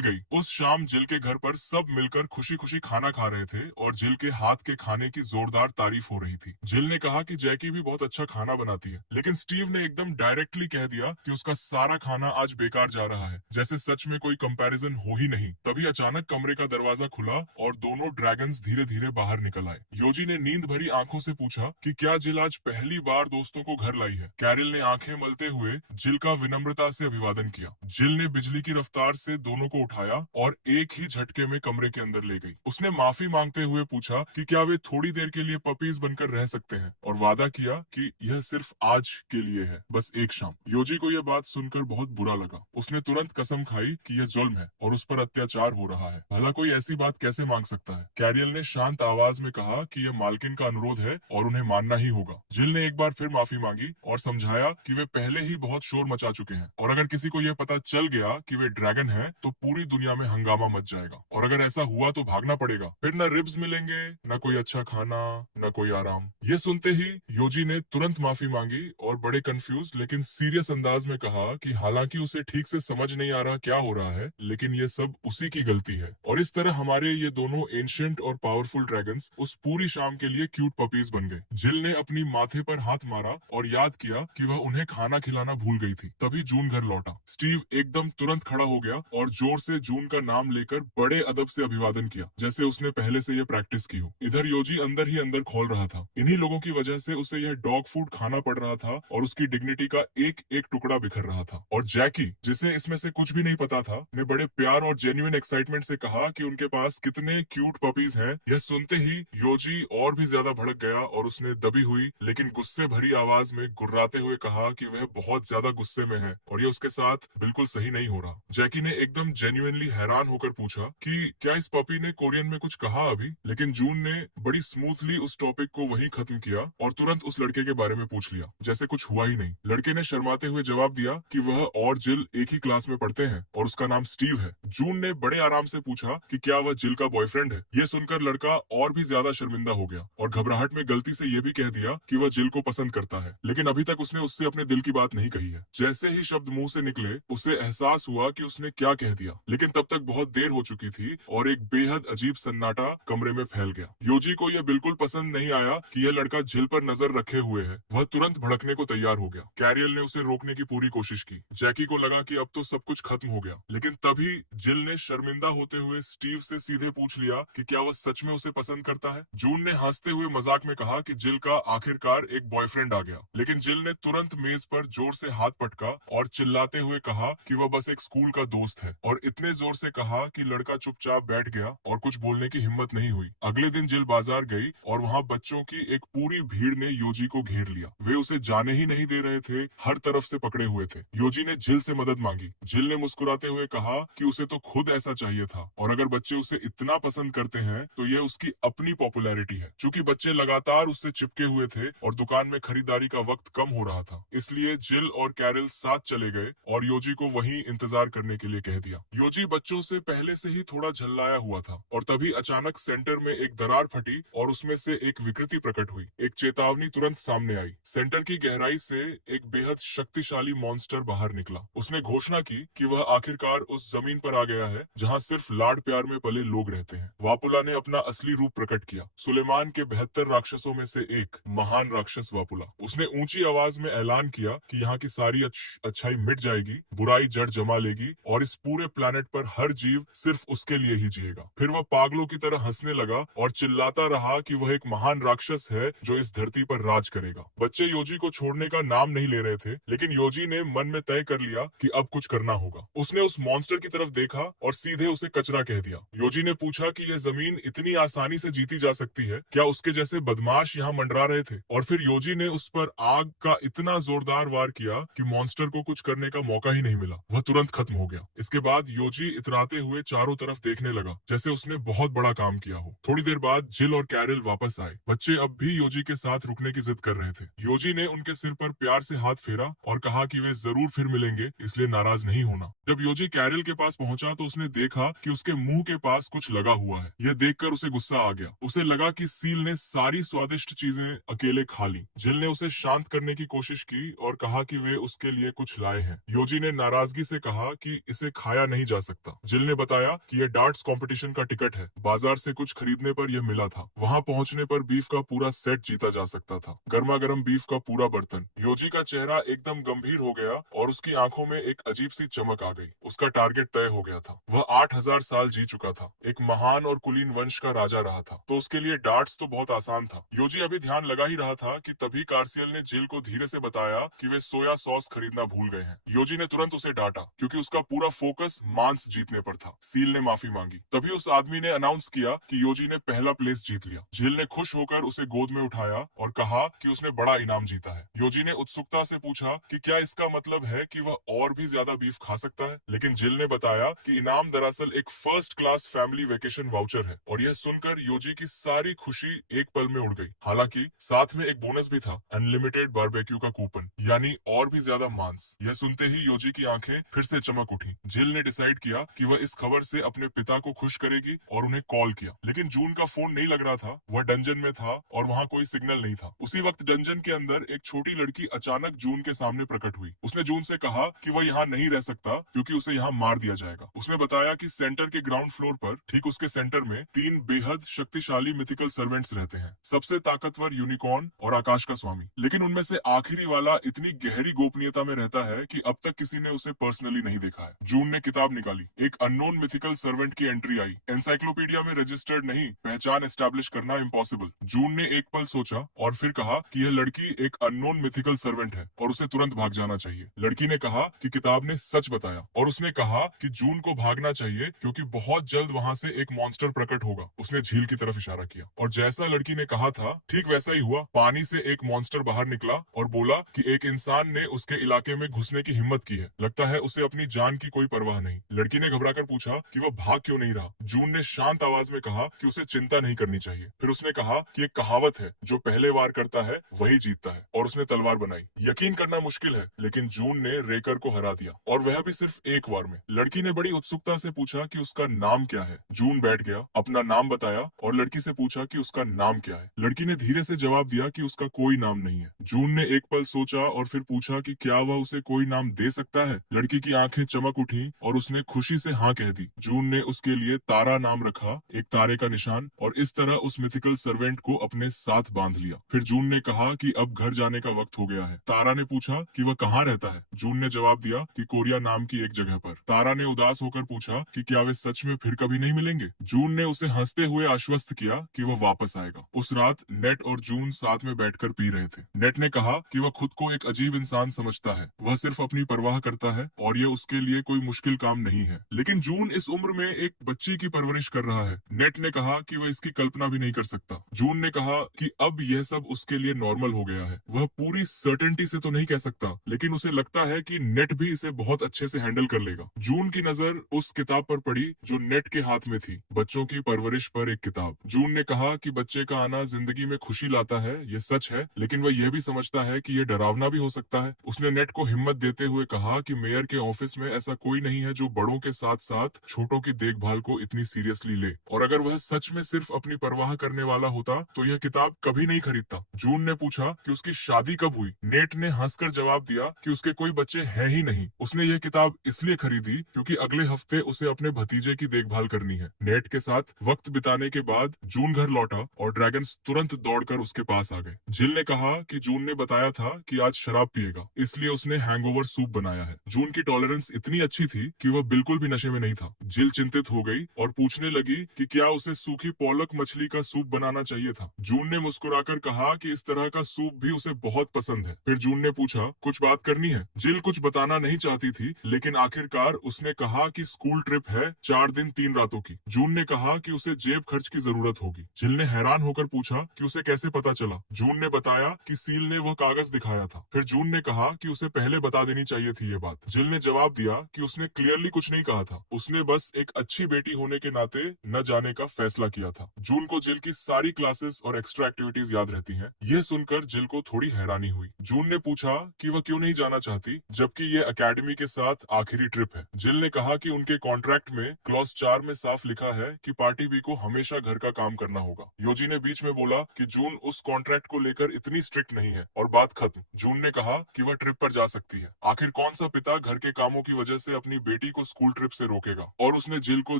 गई। उस शाम जिल के घर पर सब मिलकर खुशी खुशी खाना खा रहे थे और जिल के हाथ के खाने की जोरदार तारीफ हो रही थी। जिल ने कहा कि जैकी भी बहुत अच्छा खाना बनाती है, लेकिन स्टीव ने एकदम डायरेक्टली कह दिया कि उसका सारा खाना आज बेकार जा रहा है, जैसे सच में कोई कंपैरिजन हो ही नहीं। तभी अचानक कमरे का दरवाजा खुला और दोनों ड्रैगन्स धीरे धीरे बाहर निकल आए। योजी ने नींद भरी आंखों से पूछा कि क्या जिल आज पहली बार दोस्तों को घर लाई है। कैरल ने आंखें मलते हुए जिल का विनम्रता से अभिवादन किया। जिल ने बिजली की रफ्तार से दोनों को उठाया और एक ही झटके में कमरे के अंदर ले गई। उसने माफी मांगते हुए पूछा कि क्या वे थोड़ी देर के लिए पपीज बनकर रह सकते हैं और वादा किया कि यह सिर्फ आज के लिए है, बस एक शाम। योजी को यह बात सुनकर बहुत बुरा लगा। उसने तुरंत कसम खाई कि यह जुल्म है और उस पर अत्याचार हो रहा है। भला कोई ऐसी बात कैसे मांग सकता है। कैरियल ने शांत आवाज में कहा कि यह मालकिन का अनुरोध है और उन्हें मानना ही होगा। जिल ने एक बार फिर माफी मांगी और समझाया कि वे पहले ही बहुत शोर मचा चुके हैं और अगर किसी को यह पता चल गया कि वे ड्रैगन है तो पूरी दुनिया में हंगामा मच जाएगा और अगर ऐसा हुआ तो भागना पड़ेगा। फिर न रिब्स मिलेंगे, न कोई अच्छा खाना, न कोई आराम। ये सुनते ही योजी ने तुरंत माफी मांगी और बड़े कंफ्यूज लेकिन सीरियस अंदाज में कहा कि हालांकि उसे ठीक से समझ नहीं आ रहा क्या हो रहा है, लेकिन ये सब उसी की गलती है। और इस तरह हमारे ये दोनों एंशिएंट और पावरफुल ड्रैगन्स उस पूरी शाम के लिए क्यूट पपीज बन गए। जिल ने अपनी माथे पर हाथ मारा और याद किया कि वह उन्हें खाना खिलाना भूल गई थी। तभी जून घर लौटा। स्टीव एकदम तुरंत खड़ा हो गया और जोर से जून का नाम लेकर बड़े अदब से अभिवादन किया, जैसे उसने पहले से यह प्रैक्टिस की हो। इधर योजी अंदर ही अंदर खोल रहा था। इन्हीं लोगों की वजह से उसे यह डॉग फूड खाना पड़ रहा था और उसकी डिग्निटी का एक एक टुकड़ा बिखर रहा था। और जैकी, जिसे इसमें से कुछ भी नहीं पता था, ने बड़े प्यार और जेन्युइन एक्साइटमेंट से कहा कि उनके पास कितने क्यूट पपीज हैं। यह सुनते ही योजी और भी ज्यादा भड़क गया और उसने दबी हुई लेकिन गुस्से भरी आवाज में गुर्राते हुए कहा कि वह बहुत ज्यादा गुस्से में है और ये उसके साथ बिल्कुल सही नहीं हो रहा। जैकी ने एकदम जेन्युइनली हैरान होकर पूछा कि क्या इस पपी ने कोरियन में कुछ कहा अभी, लेकिन जून ने बड़ी स्मूथली उस टॉपिक को वहीं खत्म किया और तुरंत उस लड़के के बारे में पूछ लिया, जैसे कुछ हुआ ही नहीं। लड़के ने शर्माते हुए जवाब दिया कि वह और जिल एक ही क्लास में पढ़ते हैं और उसका नाम स्टीव है। जून ने बड़े आराम से पूछा कि क्या वह जिल का बॉयफ्रेंड है। ये सुनकर लड़का और भी ज्यादा शर्मिंदा हो गया और घबराहट में गलती से ये भी कह दिया कि वह जिल को पसंद करता है, लेकिन अभी तक उसने उससे अपने दिल की बात नहीं कही है। जैसे ही शब्द मुंह से निकले उसे एहसास हुआ कि उसने क्या कह दिया, लेकिन तब तक बहुत देर हो चुकी थी और एक बेहद अजीब सन्नाटा कमरे में फैल गया। योजी को यह बिल्कुल पसंद नहीं आया कि यह लड़का जिल पर नजर रखे हुए है। वह तुरंत भड़कने को तैयार हो गया। कैरियल ने उसे रोकने की पूरी कोशिश की। जैकी को लगा कि अब तो सब कुछ खत्म हो गया, लेकिन तभी जिल ने शर्मिंदा होते हुए स्टीव से सीधे पूछ लिया कि क्या वह सच में उसे पसंद करता है। जून ने हंसते हुए मजाक में कहा कि जिल का आखिरकार एक बॉयफ्रेंड आ गया, लेकिन जिल ने तुरंत मेज पर जोर से हाथ पटका और चिल्लाते हुए कहा कि वह बस एक स्कूल का दोस्त है, और इतने जोर से कहा कि लड़का चुपचाप बैठ गया और कुछ बोलने की हिम्मत नहीं हुई। अगले दिन जिल बाजार गई और वहाँ बच्चों की एक पूरी भीड़ ने योजी को घेर लिया। वे उसे जाने ही नहीं दे रहे थे, हर तरफ से पकड़े हुए थे। योजी ने जिल से मदद मांगी। जिल ने मुस्कुराते हुए कहा कि उसे तो खुद ऐसा चाहिए था और अगर बच्चे उसे इतना पसंद करते हैं तो यह उसकी अपनी पॉपुलैरिटी है। चूंकि बच्चे लगातार उससे चिपके हुए थे और दुकान में खरीदारी का वक्त कम हो रहा था, इसलिए जिल और कैरल साथ चले गए और योजी को वहीं इंतजार करने के लिए कह दिया। योजी बच्चों से पहले से ही थोड़ा झल्लाया हुआ था और तभी अचानक सेंटर में एक दरार फटी और उसमें से एक विकृति प्रकट हुई। एक चेतावनी तुरंत सामने आई। सेंटर की गहराई से एक बेहद शक्तिशाली मॉन्स्टर बाहर निकला। उसने घोषणा की कि वह आखिरकार उस जमीन पर आ गया है जहाँ सिर्फ लाड़ प्यार में पले लोग रहते हैं। वापुला ने अपना असली रूप प्रकट किया। सुलेमान के 72 राक्षसों में से एक महान राक्षस वापुला। उसने ऊंची आवाज में ऐलान किया कि यहाँ की सारी अच्छाई मिट जाएगी, बुराई जड़ जमा लेगी और इस पूरे प्लेनेट पर हर जीव सिर्फ उसके लिए ही जिएगा। फिर वह पागलों की तरह हंसने लगा और चिल्लाता रहा कि वह एक महान राक्षस है जो इस धरती पर राज करेगा। बच्चे योजी को छोड़ने का नाम नहीं ले रहे थे, लेकिन योजी ने मन में तय कर लिया कि अब कुछ करना होगा। उसने उस मॉन्स्टर की तरफ देखा और सीधे उसे कचरा कह दिया। योजी ने पूछा कि यह जमीन इतनी आसानी से जीती जा सकती है, क्या उसके जैसे बदमाश यहाँ मंडरा रहे थे? और फिर योजी ने उस पर आग का इतना जोरदार वार किया कि मॉन्स्टर को कुछ करने का मौका ही नहीं मिला। वह तुरंत खत्म हो गया। इसके बाद योजी इतराते हुए चारों तरफ देखने लगा, जैसे उसने बहुत बड़ा काम किया हो। थोड़ी देर बाद जिल और कैरल वापस आए। बच्चे अब भी योजी के साथ रुकने की जिद कर रहे थे। योजी ने उनके सिर पर प्यार से हाथ फेरा और कहा कि वे जरूर फिर मिलेंगे, इसलिए नाराज नहीं होना। जब योजी कैरल के पास पहुंचा तो उसने देखा कि उसके मुंह के पास कुछ लगा हुआ है। यह देखकर उसे गुस्सा आ गया। उसे लगा कि सील ने सारी स्वादिष्ट चीजें अकेले खा ली। जिल ने उसे शांत करने की कोशिश की और कहा कि वे उसके लिए कुछ लाए हैं। योजी ने नाराजगी से कहा कि इसे खाया नहीं जा सकता। जिल ने बताया कि यह डार्ट्स कंपटीशन का टिकट है, बाजार से कुछ खरीदने पर यह मिला था। वहां पहुंचने पर बीफ का पूरा सेट जीता जा सकता था, गर्मा गर्म बीफ का पूरा बर्तन। योजी का चेहरा एकदम गंभीर हो गया और उसकी आंखों में एक अजीब सी चमक आ गई। उसका टारगेट तय हो गया था। वह 8000 साल जी चुका था, एक महान और कुलीन वंश का राजा रहा था, तो उसके लिए डार्ट्स तो बहुत आसान था। योजी अभी ध्यान लगा ही रहा था कि तभी कार्सियल ने जिल को धीरे से बताया कि वे सोया सॉस खरीदना भूल गए हैं। योजी ने तुरंत उसे डांटा, क्योंकि उसका पूरा फोकस मांस जीतने पर था। सील ने माफी मांगी। तभी उस आदमी ने अनाउंस किया कि योजी ने पहला प्लेस जीत लिया। जिल ने खुश होकर उसे गोद में उठाया और कहा कि उसने बड़ा इनाम जीता है। योजी ने उत्सुकता से पूछा कि क्या इसका मतलब है कि वह और भी ज्यादा बीफ खा सकता है, लेकिन जिल ने बताया कि इनाम दरअसल एक first class family vacation voucher है। और यह सुनकर योजी की सारी खुशी एक पल में उड़ गई। हालांकि साथ में एक बोनस भी था, अनलिमिटेड बारबेक्यू का कूपन, यानी और भी ज्यादा मांस। यह सुनते ही योजी की आंखें फिर से चमक उठी। जिल ने डिसाइड किया कि वह इस खबर से अपने पिता को खुश करेगी और उन्हें कॉल किया, लेकिन जून का फोन नहीं लग रहा था। वह डंजन में था और वहाँ कोई सिग्नल नहीं था। उसी वक्त डंजन के अंदर एक छोटी लड़की अचानक जून के सामने प्रकट हुई। उसने जून से कहा कि वह यहाँ नहीं रह सकता क्योंकि उसे यहाँ मार दिया जाएगा। उसने बताया कि सेंटर के ग्राउंड फ्लोर पर ठीक उसके सेंटर में 3 बेहद शक्तिशाली मिथिकल सर्वेंट्स रहते हैं, सबसे ताकतवर यूनिकॉर्न और आकाश का स्वामी। लेकिन उनमें से आखिरी वाला इतनी गहरी गोपनीयता में रहता है कि अब तक किसी ने उसे पर्सनली नहीं देखा है। जून ने किताब निकाली। एक अननोन मिथिकल सर्वेंट की एंट्री आई। एनसाइक्लोपीडिया में रजिस्टर्ड नहीं, पहचान एस्टैब्लिश करना इम्पॉसिबल। जून ने एक पल सोचा और फिर कहा कि यह लड़की एक अननोन मिथिकल सर्वेंट है और उसे तुरंत भाग जाना चाहिए। लड़की ने कहा कि किताब ने सच बताया और उसने कहा कि जून को भागना चाहिए क्योंकि बहुत जल्द वहाँ से एक मॉन्स्टर प्रकट होगा। उसने झील की तरफ इशारा किया और जैसा लड़की ने कहा था ठीक वैसा ही हुआ। पानी से एक मॉन्स्टर बाहर निकला और बोला कि एक इंसान ने उसके इलाके में घुसने की हिम्मत की है, लगता है उसे अपनी जान की कोई परवाह नहीं। लड़की ने घबराकर पूछा कि वह भाग क्यों नहीं रहा। जून ने शांत आवाज में कहा कि उसे चिंता नहीं करनी चाहिए। फिर उसने कहा कि एक कहावत है, जो पहले वार करता है वही जीतता है, और उसने तलवार बनाई। यकीन करना मुश्किल है, लेकिन जून ने रेकर को हरा दिया, और वह भी सिर्फ एक वार में। लड़की ने बड़ी उत्सुकता से पूछा कि उसका नाम क्या है। जून बैठ गया, अपना नाम बताया और लड़की से पूछा कि उसका नाम क्या है। लड़की ने धीरे से जवाब दिया कि उसका कोई नाम नहीं है। जून ने एक पल सोचा और फिर पूछा कि क्या वह उसे कोई नाम दे सकता है। लड़की की आंखें चमक उठी और उसने खुशी से हाँ कह दी। जून ने उसके लिए तारा नाम रखा, एक तारे का निशान, और इस तरह उस मिथिकल सर्वेंट को अपने साथ बांध लिया। फिर जून ने कहा कि अब घर जाने का वक्त हो गया है। तारा ने पूछा कि वह कहाँ रहता है। जून ने जवाब दिया कि कोरिया नाम की एक जगह पर। तारा ने उदास होकर पूछा कि क्या वे सच में फिर कभी नहीं मिलेंगे। जून ने उसे हंसते हुए आश्वस्त किया कि वह वापस आएगा। उस रात नेट और जून साथ में बैठकर पी रहे थे। नेट ने कहा कि वह खुद को एक अजीब इंसान समझता है, वह सिर्फ अपनी परवाह करता है और ये उसके लिए कोई मुश्किल काम नहीं है। लेकिन जून इस उम्र में एक बच्ची की परवरिश कर रहा है। नेट ने कहा कि वह इसकी कल्पना भी नहीं कर सकता। जून ने कहा कि अब यह सब उसके लिए नॉर्मल हो गया है। वह पूरी सर्टेनिटी से तो नहीं कह सकता, लेकिन उसे लगता है कि नेट भी इसे बहुत अच्छे से हैंडल कर लेगा। जून की नजर उस किताब पर पड़ी जो नेट के हाथ में थी, बच्चों की परवरिश पर एक किताब। जून ने कहा कि बच्चे का आना जिंदगी में खुशी लाता है, ये सच है, लेकिन वह यह भी समझता है कि यह डरावना भी हो सकता है। उसने नेट को हिम्मत देते हुए कहा कि मेयर के ऑफिस में ऐसा कोई नहीं है जो बड़ों के साथ साथ छोटों की देखभाल को इतनी सीरियसली ले, और अगर वह सच में सिर्फ अपनी परवाह करने वाला होता तो यह किताब कभी नहीं खरीदता। जून ने पूछा कि उसकी शादी कब हुई। नेट ने हंसकर जवाब दिया कि उसके कोई बच्चे हैं ही नहीं। उसने यह किताब इसलिए खरीदी क्योंकि अगले हफ्ते उसे अपने भतीजे की देखभाल करनी है। नेट के साथ वक्त बिताने के बाद जून घर लौटा और ड्रैगन्स तुरंत दौड़कर उसके पास आ गए। जिल ने कहा कि जून ने बताया था कि आज शराब पिएगा, इसलिए उसने हैंगओवर सूप बनाया है। जून की टॉलरेंस इतनी अच्छी थी कि वह बिल्कुल भी नशे में नहीं था। जिल चिंतित हो गई और पूछने लगी कि क्या उसे सूखी पोलक मछली का सूप बनाना चाहिए था। जून ने मुस्कुराकर कहा कि इस तरह का सूप भी उसे बहुत पसंद है। फिर जून ने पूछा, कुछ बात करनी है? जिल कुछ बताना नहीं चाहती थी, लेकिन आखिरकार उसने कहा कि स्कूल ट्रिप है 4 दिन 3 रातों की। जून ने कहा कि उसे जेब खर्च की जरूरत होगी। जिल ने हैरान होकर पूछा कि उसे कैसे पता चला। जून ने बताया कि सील ने वह कागज दिखाया था। फिर जून ने कहा कि उसे पहले बता देनी चाहिए थी ये बात। जिल ने जवाब दिया कि उसने क्लियरली कुछ नहीं कहा था, उसने बस एक अच्छी बेटी होने के नाते न जाने का फैसला किया था। जून को जिल की सारी क्लासेस और एक्स्ट्रा एक्टिविटीज याद रहती हैं। यह सुनकर जिल को थोड़ी हैरानी हुई। जून ने पूछा कि वह क्यों नहीं जाना चाहती, जबकि ये अकेडमी के साथ आखिरी ट्रिप है। जिल ने कहा कि उनके कॉन्ट्रैक्ट में क्लॉज 4 में साफ लिखा है कि पार्टी बी को हमेशा घर का काम करना होगा। योजी ने बीच में बोला कि जून उस कॉन्ट्रैक्ट को लेकर इतनी स्ट्रिक्ट नहीं है और बात खत्म। जून ने कहा कि वह ट्रिप पर जा सकती है। आखिर कौन सा पिता घर के कामों की वजह से अपनी बेटी को स्कूल ट्रिप से रोकेगा। और उसने जिल को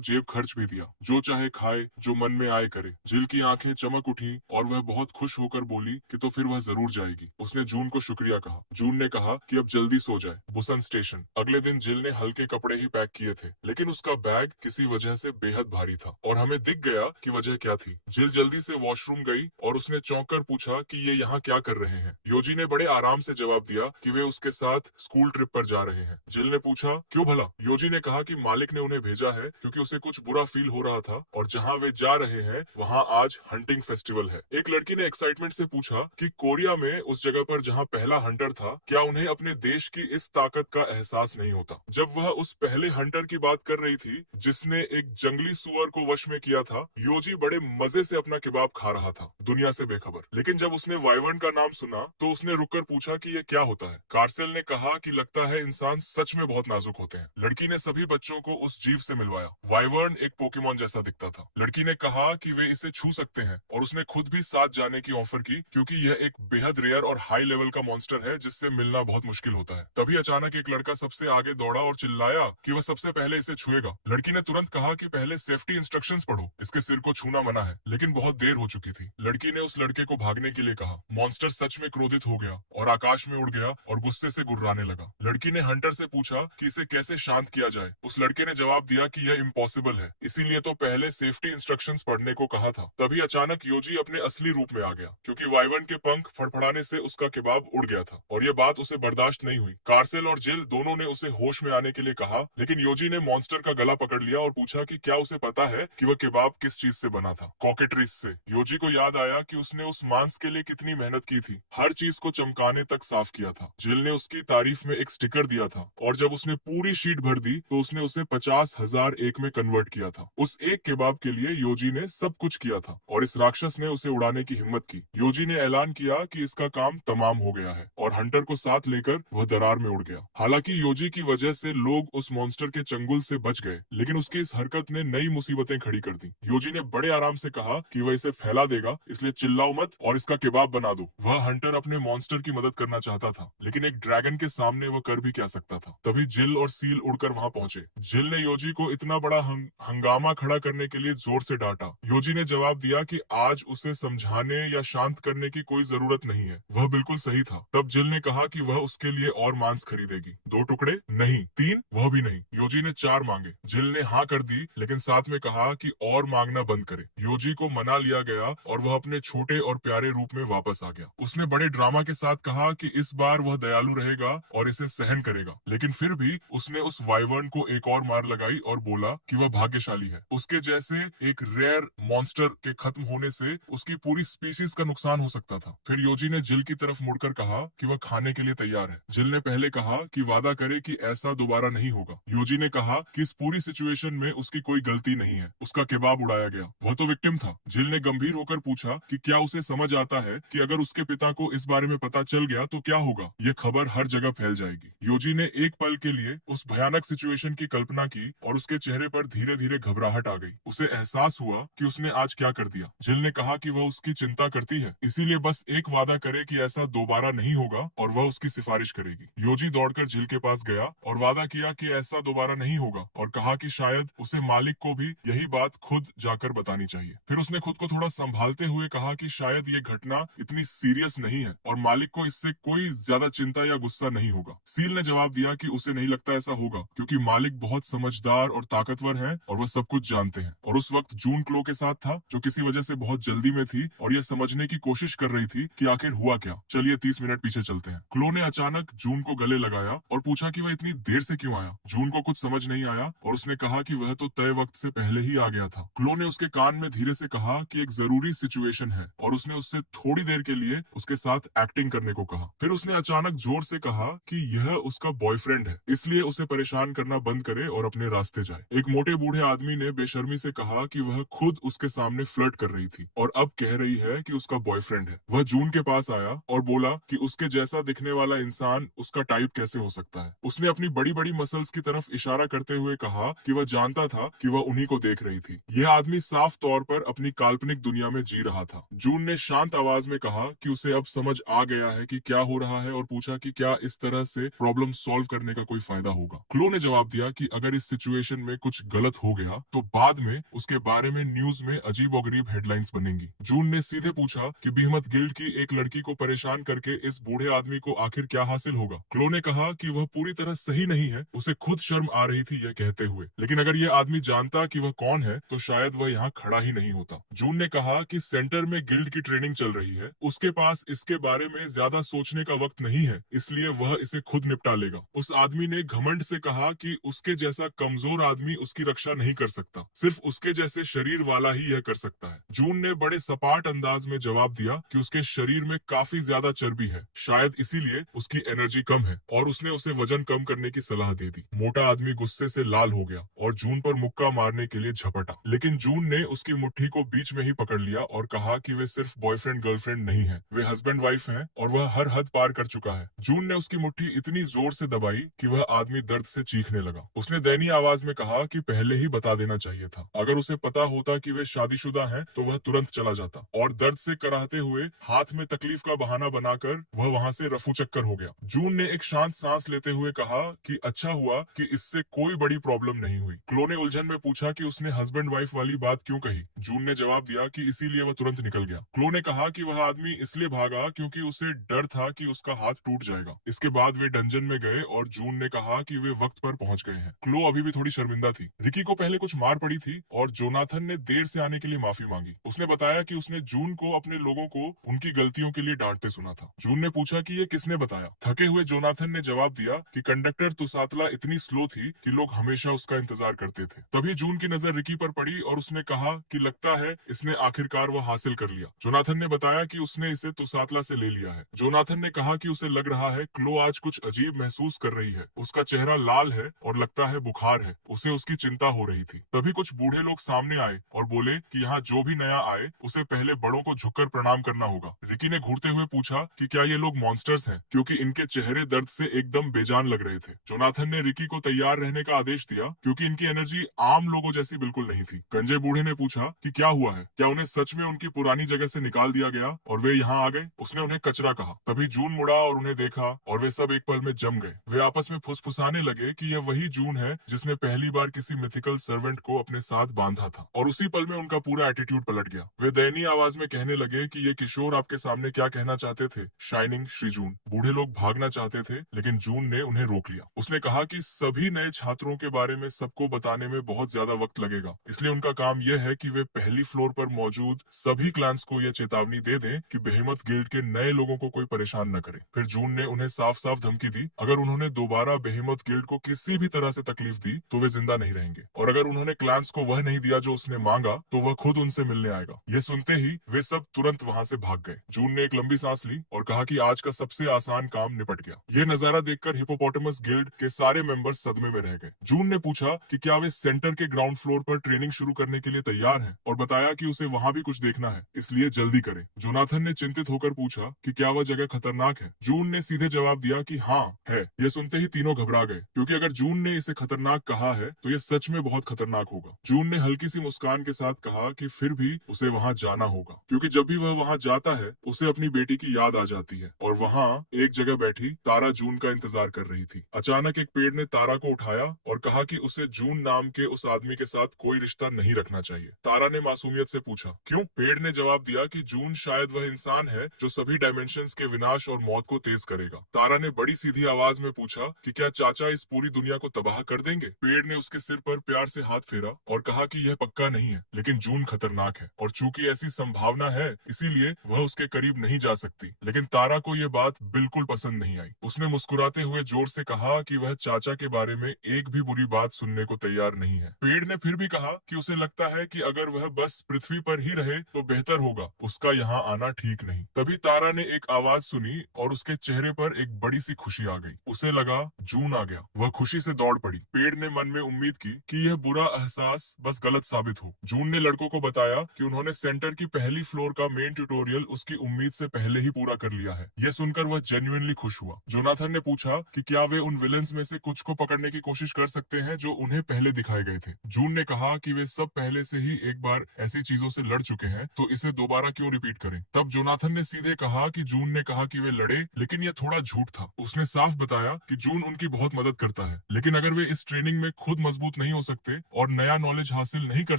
जेब खर्च भी दिया, जो चाहे खाए, जो मन में आए करे। जिल की आंखें चमक उठी और वह बहुत खुश होकर बोली कि तो फिर वह जरूर जाएगी। उसने जून को शुक्रिया कहा। जून ने कहा कि अब जल्दी सो जाए। Busan station. अगले दिन जिल ने हल्के कपड़े ही पैक किए थे, लेकिन उसका बैग किसी वजह से बेहद भारी था और हमें दिख गया कि वजह क्या थी। जिल जल्दी से वॉशरूम गई और उसने चौंक कर पूछा कि ये यहाँ क्या कर रहे हैं। योजी ने बड़े आराम से जवाब दिया कि वे उसके साथ स्कूल ट्रिप पर जा रहे हैं। जिल ने पूछा, क्यों भला? योजी ने कहा कि मालिक ने उन्हें भेजा है क्योंकि उसे कुछ बुरा फील हो रहा था और जहाँ वे जा रहे हैं वहाँ आज हंटिंग फेस्टिवल है। एक लड़की ने एक्साइटमेंट से पूछा कि कोरिया में उस जगह पर जहाँ पहला हंटर था, क्या उन्हें अपने देश की इस ताकत का एहसास नहीं होता? जब वह उस पहले हंटर की बात कर रही थी जिसने एक जंगली सुअर को वश में किया था, योजी बड़े मजे से अपना किबाब खा रहा था, दुनिया से बेखबर। लेकिन जब उसने वाइवर्न का नाम सुना तो उसने रुककर पूछा कि यह क्या होता है। कार्सेल ने कहा कि लगता है इंसान सच में बहुत नाजुक होते हैं। लड़की ने सभी बच्चों को उस जीव से मिलवाया। वाइवर्न एक पोकेमॉन जैसा दिखता था। लड़की ने कहा कि वे इसे छू सकते हैं और उसने खुद भी साथ जाने की ऑफर की क्योंकि यह एक बेहद रेयर और हाई लेवल का मॉन्स्टर है जिससे मिलना बहुत मुश्किल होता है। तभी अचानक एक लड़का सबसे आगे दौड़ा और चिल्लाया कि वह सबसे पहले इसे छुएगा। लड़की ने तुरंत कहा कि पहले सेफ्टी इंस्ट्रक्शंस पढ़ो, इसके सिर को छूना मना है। लेकिन बहुत देर हो चुकी थी। लड़की ने उस लड़के को भागने के लिए कहा। मॉन्स्टर सच में क्रोधित हो गया और आकाश में उड़ गया और गुस्से से गुर्राने लगा। लड़की ने हंटर से पूछा कि इसे कैसे शांत किया जाए। उस लड़के ने जवाब दिया कि यह इम्पॉसिबल है, इसीलिए तो पहले सेफ्टी इंस्ट्रक्शंस पढ़ने को कहा था। तभी अचानक योजी अपने असली रूप में आ गया क्योंकि वाइवर्न के पंख फड़फड़ाने से उसका किबाब उड़ गया था और यह बात उसे बर्दाश्त नहीं हुई। कार्सेल और जिल दोनों ने उसे होश में आने के लिए कहा, लेकिन योजी ने मॉन्स्टर का गला पकड़ लिया और पूछा कि क्या उसे पता है कि वह किबाब किस चीज से बना था। कॉकेट्रीज से। योजी को याद आया कि उसने उस मांस के लिए कितनी मेहनत की थी, हर चीज को चमकाने तक साफ किया था। जिल ने उसकी तारीफ में एक स्टिकर दिया था और जब उसने पूरी शीट भर दी तो उसने उसे 50,000 एक में कन्वर्ट किया था। उस एक किबाब के लिए योजी ने सब कुछ किया था और इस राक्षस ने उसे उड़ाने की हिम्मत की। योजी ने ऐलान किया कि इसका काम तमाम हो गया है और हंटर को साथ लेकर वह दरार में उड़ गया। हालांकि योजी की वजह से लोग उस मॉन्स्टर के चंगुल से बच गए, लेकिन उसकी इस हरकत ने नई मुसीबतें खड़ी कर दी। योजी ने बड़े आराम से कहा कि वह इसे फैला देगा, इसलिए चिल्लाओ मत और इसका किबाब बना दो। वह हंटर अपने मॉन्स्टर की मदद करना चाहता था, लेकिन एक ड्रैगन के सामने वह कर भी क्या सकता था। तभी जिल और सील उड़कर वहां पहुंचे। जिल ने योजी को इतना बड़ा हंगामा खड़ा करने के लिए जोर से डांटा। योजी ने जवाब दिया कि आज उसे समझाने या शांत करने की कोई जरूरत नहीं है, वह बिल्कुल सही था। तब जिल ने कहा कि वह उसके लिए और मांस खरीदेगी। 2 टुकड़े नहीं, 3, वह भी नहीं। योजी ने 4 मांगे। जिल ने हाँ कर दी, लेकिन साथ में कहा कि और मांगना बंद करे। योजी को मना लिया गया और वह अपने छोटे और प्यारे रूप में वापस आ गया। उसने बड़े ड्रामा के साथ कहा कि इस बार वह दयालु रहेगा और इसे सहन करेगा, लेकिन फिर भी उसने उस वाइवर्न को एक और मार लगाई और बोला कि वह भाग्यशाली है। उसके जैसे एक रेयर मॉन्स्टर के खत्म होने से उसकी पूरी स्पीशीज का नुकसान हो सकता था। फिर योजी ने जिल की तरफ मुड़कर कहा कि वह खाने के लिए तैयार है। जिल ने पहले कहा कि वादा करे कि ऐसा दोबारा नहीं होगा। योजी ने कहा कि इस पूरी सिचुएशन में उसकी कोई गलती नहीं है, उसका किबाब उड़ाया गया, वह तो विक्टिम था। जिल ने गंभीर होकर पूछा कि क्या उसे समझ आता है कि अगर उसके पिता को इस बारे में पता चल गया तो क्या होगा? ये खबर हर जगह फैल जाएगी। योजी ने एक पल के लिए उस भयानक सिचुएशन की कल्पना की और उसके चेहरे पर धीरे धीरे घबराहट आ गई। उसे एहसास हुआ कि उसने आज क्या कर दिया। जिल ने कहा कि वह उसकी चिंता करती है, इसीलिए बस एक वादा करे कि ऐसा दोबारा नहीं होगा और वह उसकी सिफारिश करेगी। योजी दौड़कर जिल के पास गया और वादा किया कि ऐसा दोबारा नहीं होगा और कहा कि शायद शायद उसे मालिक को भी यही बात खुद जाकर बतानी चाहिए। फिर उसने खुद को थोड़ा संभालते हुए कहा कि शायद ये घटना इतनी सीरियस नहीं है और मालिक को इससे कोई ज्यादा चिंता या गुस्सा नहीं होगा। सील ने जवाब दिया कि उसे नहीं लगता ऐसा होगा, क्योंकि मालिक बहुत समझदार और ताकतवर है और वह सब कुछ जानते हैं। और उस वक्त जून क्लो के साथ था, जो किसी वजह से बहुत जल्दी में थी और यह समझने की कोशिश कर रही थी कि आखिर हुआ क्या। चलिए 30 मिनट पीछे चलते हैं। क्लो ने अचानक जून को गले लगाया और पूछा कि वह इतनी देर से क्यों आया। जून को कुछ समझ नहीं आया और उसने कहा कि वह तो तय वक्त से पहले ही आ गया था। क्लो ने उसके कान में धीरे से कहा कि एक जरूरी सिचुएशन है और उसने उससे थोड़ी देर के लिए उसके साथ एक्टिंग करने को कहा। फिर उसने अचानक जोर से कहा कि यह उसका बॉयफ्रेंड है, इसलिए उसे परेशान करना बंद करे और अपने रास्ते जाए। एक मोटे बूढ़े आदमी ने बेशर्मी से कहा कि वह खुद उसके सामने फ्लर्ट कर रही थी और अब कह रही है कि उसका बॉयफ्रेंड है। वह जून के पास आया और बोला कि उसके जैसा दिखने वाला इंसान उसका टाइप कैसे हो सकता है। उसने अपनी बड़ी बड़ी मसल्स की तरफ इशारा करते हुए कहा कि वह जानता था कि वह उन्हीं को देख रही थी। यह आदमी साफ तौर पर अपनी काल्पनिक दुनिया में जी रहा था। जून ने शांत आवाज में कहा कि उसे अब समझ आ गया है कि क्या हो रहा है और पूछा कि क्या इस तरह से प्रॉब्लम सॉल्व करने का कोई फायदा होगा। क्लो ने जवाब दिया कि अगर इस सिचुएशन में कुछ गलत हो गया तो बाद में उसके बारे में न्यूज में अजीबोगरीब हेडलाइंस बनेंगी। जून ने सीधे पूछा कि बीहमत गिल्ड की एक लड़की को परेशान करके इस बूढ़े आदमी को आखिर क्या हासिल होगा। क्लो ने कहा कि वह पूरी तरह सही नहीं है, उसे खुद शर्म आ रही थी यह कहते हुए, लेकिन अगर यह आदमी जानता कि वह कौन है तो शायद वह यहाँ खड़ा ही नहीं होता। जून ने कहा कि सेंटर में गिल्ड की ट्रेनिंग चल रही है, उसके पास इसके बारे में ज्यादा सोचने का वक्त नहीं है, इसलिए वह इसे खुद निपटा लेगा। उस आदमी ने घमंड से कहा कि उसके जैसा कमजोर आदमी उसकी रक्षा नहीं कर सकता, सिर्फ उसके जैसे शरीर वाला ही यह कर सकता है। जून ने बड़े सपाट अंदाज में जवाब दिया कि उसके शरीर में काफी ज्यादा चर्बी है, शायद इसीलिए उसकी एनर्जी कम है, और उसने उसे वजन कम करने की सलाह दे दी। मोटा आदमी गुस्से से लाल हो गया और जून पर मुक्का मारने के लिए झपटा, लेकिन जून ने उसकी मुट्ठी को बीच में ही पकड़ लिया और कहा कि वे सिर्फ बॉयफ्रेंड गर्लफ्रेंड नहीं है, वे हस्बैंड वाइफ हैं और वह हर हद पार कर चुका है। जून ने उसकी मुट्ठी इतनी जोर से दबाई कि वह आदमी दर्द से चीखने लगा। उसने दयनीय आवाज में कहा कि पहले ही बता देना चाहिए था, अगर उसे पता होता कि वे शादीशुदा हैं तो वह तुरंत चला जाता। और दर्द से कराहते हुए हाथ में तकलीफ का बहाना बनाकर वह वहां से रफू चक्कर हो गया। जून ने एक शांत सांस लेते हुए कहा कि अच्छा हुआ कि इससे कोई बड़ी प्रॉब्लम नहीं हुई। क्लो ने उलझन में पूछा कि उसने हस्बैंड वाइफ वाली बात क्यों कही। जून ने जवाब दिया कि इसीलिए वह तुरंत निकल गया। क्लो ने कहा कि वह आदमी इसलिए भागा क्योंकि उसे डर था कि उसका हाथ टूट जाएगा। इसके बाद वे डंजन में गए और जून ने कहा कि वे वक्त पर पहुंच गए हैं। क्लो अभी भी थोड़ी शर्मिंदा थी। रिकी को पहले कुछ मार पड़ी थी और जोनाथन ने देर से आने के लिए माफी मांगी। उसने बताया कि उसने जून को अपने लोगों को उनकी गलतियों के लिए डांटते सुना था। जून ने पूछा कि ये किसने बताया। थके हुए जोनाथन ने जवाब दिया कि कंडक्टर तुसातला इतनी स्लो थी कि लोग हमेशा उसका इंतजार करते थे। तभी जून की नजर रिकी पर पड़ी और उसने कहा कि लगता है इसने आखिरकार वो हासिल कर लिया। जोनाथन ने बताया कि उसने इसे तुसातला से ले लिया है। जोनाथन ने कहा कि उसे लग रहा है क्लो आज कुछ अजीब महसूस कर रही है, उसका चेहरा लाल है और लगता है बुखार है, उसे उसकी चिंता हो रही थी। तभी कुछ बूढ़े लोग सामने आए और बोले कि यहाँ जो भी नया आए उसे पहले बड़ों को झुककर प्रणाम करना होगा। रिकी ने घूरते हुए पूछा कि क्या ये लोग मॉन्स्टर्स हैं, क्योंकि इनके चेहरे दर्द से एकदम बेजान लग रहे थे। जोनाथन ने रिकी को तैयार रहने का आदेश दिया क्योंकि इनकी एनर्जी आम लोगों जैसी बिल्कुल नहीं थी। गंजे बूढ़े ने पूछा कि क्या हुआ है, क्या उन्हें सच में उनकी पुरानी जगह से निकाल दिया गया और वे यहाँ आ गए। उसने उन्हें कचरा कहा। तभी जून मुड़ा और उन्हें देखा और वे सब एक पल में जम गए। वे आपस में फुसफुसाने लगे कि यह वही जून है जिसने पहली बार किसी मिथिकल सर्वेंट को अपने साथ बांधा था, और उसी पल में उनका पूरा एटीट्यूड पलट गया। वे दयनीय आवाज में कहने लगे कि ये किशोर आपके सामने क्या कहना चाहते थे, शाइनिंग श्री जून। बूढ़े लोग भागना चाहते थे लेकिन जून ने उन्हें रोक लिया। उसने कहा कि सभी नए छात्रों के बारे में सबको बताने में बहुत ज्यादा वक्त लगेगा, इसलिए उनका काम यह है कि वे पहली फ्लोर पर मौजूद सभी क्लान्स को यह चेतावनी दे दें कि बेहेमत गिल्ड के नए लोगों को कोई परेशान न करे। फिर जून ने उन्हें साफ साफ धमकी दी, अगर उन्होंने दोबारा बेहेमत गिल्ड को किसी भी तरह से तकलीफ दी तो वे जिंदा नहीं रहेंगे, और अगर उन्होंने क्लान्स को वह नहीं दिया जो उसने मांगा तो वह खुद उनसे मिलने आएगा। यह सुनते ही वे सब तुरंत वहां से भाग गए। जून ने एक लंबी सांस ली और कहा कि आज का सबसे आसान काम निपट गया। यह नजारा देखकर हिपोपोटामस गिल्ड के सारे मेंबर्स सदमे में रह गए। जून ने पूछा कि क्या वे सेंटर के ग्राउंड फ्लोर पर ट्रेनिंग शुरू करने के लिए तैयार हैं, और बताया कि उसे वहां भी कुछ देखना है, इसलिए जल्दी करें। जोनाथन ने चिंतित होकर पूछा कि क्या वह जगह खतरनाक है। जून ने सीधे जवाब दिया कि हाँ है। यह सुनते ही तीनों घबरा गए, क्योंकि अगर जून ने इसे खतरनाक कहा है तो यह सच में बहुत खतरनाक होगा। जून ने हल्की सी मुस्कान के साथ कहा कि फिर भी उसे वहां जाना होगा, क्योंकि जब भी वह वहां जाता है उसे अपनी बेटी की याद आ जाती है। और वहां एक जगह बैठी तारा जून का इंतजार कर रही थी। अचानक एक पेड़ ने तारा को उठाया और कहा कि उसे जून नाम के उस आदमी के साथ कोई रिश्ता नहीं रखना चाहिए। तारा ने मासूमियत से पूछा, क्यों? पेड़ ने जवाब दिया कि जून शायद वह इंसान है जो सभी डायमेंशंस के विनाश और मौत को तेज करेगा। तारा ने बड़ी सीधी आवाज में पूछा कि क्या चाचा इस पूरी दुनिया को तबाह कर देंगे? पेड़ ने उसके सिर पर प्यार से हाथ फेरा और कहा कि यह पक्का नहीं है, लेकिन जून खतरनाक है और चूंकि ऐसी संभावना है इसीलिए वह उसके करीब नहीं जा सकती। लेकिन तारा को यह बात बिल्कुल पसंद नहीं आई। उसने मुस्कुराते हुए जोर से कहा कि वह चाचा के बारे में एक भी बुरी बात सुनने को तैयार नहीं है। पेड़ ने फिर भी कहा कि उसे लगता है कि अगर वह बस पृथ्वी पर ही रहे तो बेहतर होगा, उसका यहाँ आना ठीक नहीं। तभी तारा ने एक आवाज सुनी और उसके चेहरे पर एक बड़ी सी खुशी आ गई। उसे लगा जून आ गया। वह खुशी से दौड़ पड़ी। पेड़ ने मन में उम्मीद की कि यह बुरा एहसास बस गलत साबित हो। जून ने लड़कों को बताया कि उन्होंने सेंटर की पहली फ्लोर का मेन ट्यूटोरियल उसकी उम्मीद से पहले ही पूरा कर लिया है। यह सुनकर वह जेन्युइनली खुश हुआ। जोनाथन ने पूछा कि क्या वे उन विलेंस में से कुछ को पकड़ने की कोशिश कर सकते हैं जो उन्हें पहले दिखाए गए थे। जून ने कहा कि वे सब पहले से ही एक बार ऐसी चीजों से लड़ चुके हैं, तो इसे दोबारा क्यों रिपीट करें। तब जोनाथन ने सीधे कहा कि जून ने कहा कि वे लड़े, लेकिन यह थोड़ा झूठ था। उसने साफ बताया कि जून उनकी बहुत मदद करता है, लेकिन अगर वे इस ट्रेनिंग में खुद मजबूत नहीं हो सकते और नया नॉलेज हासिल नहीं कर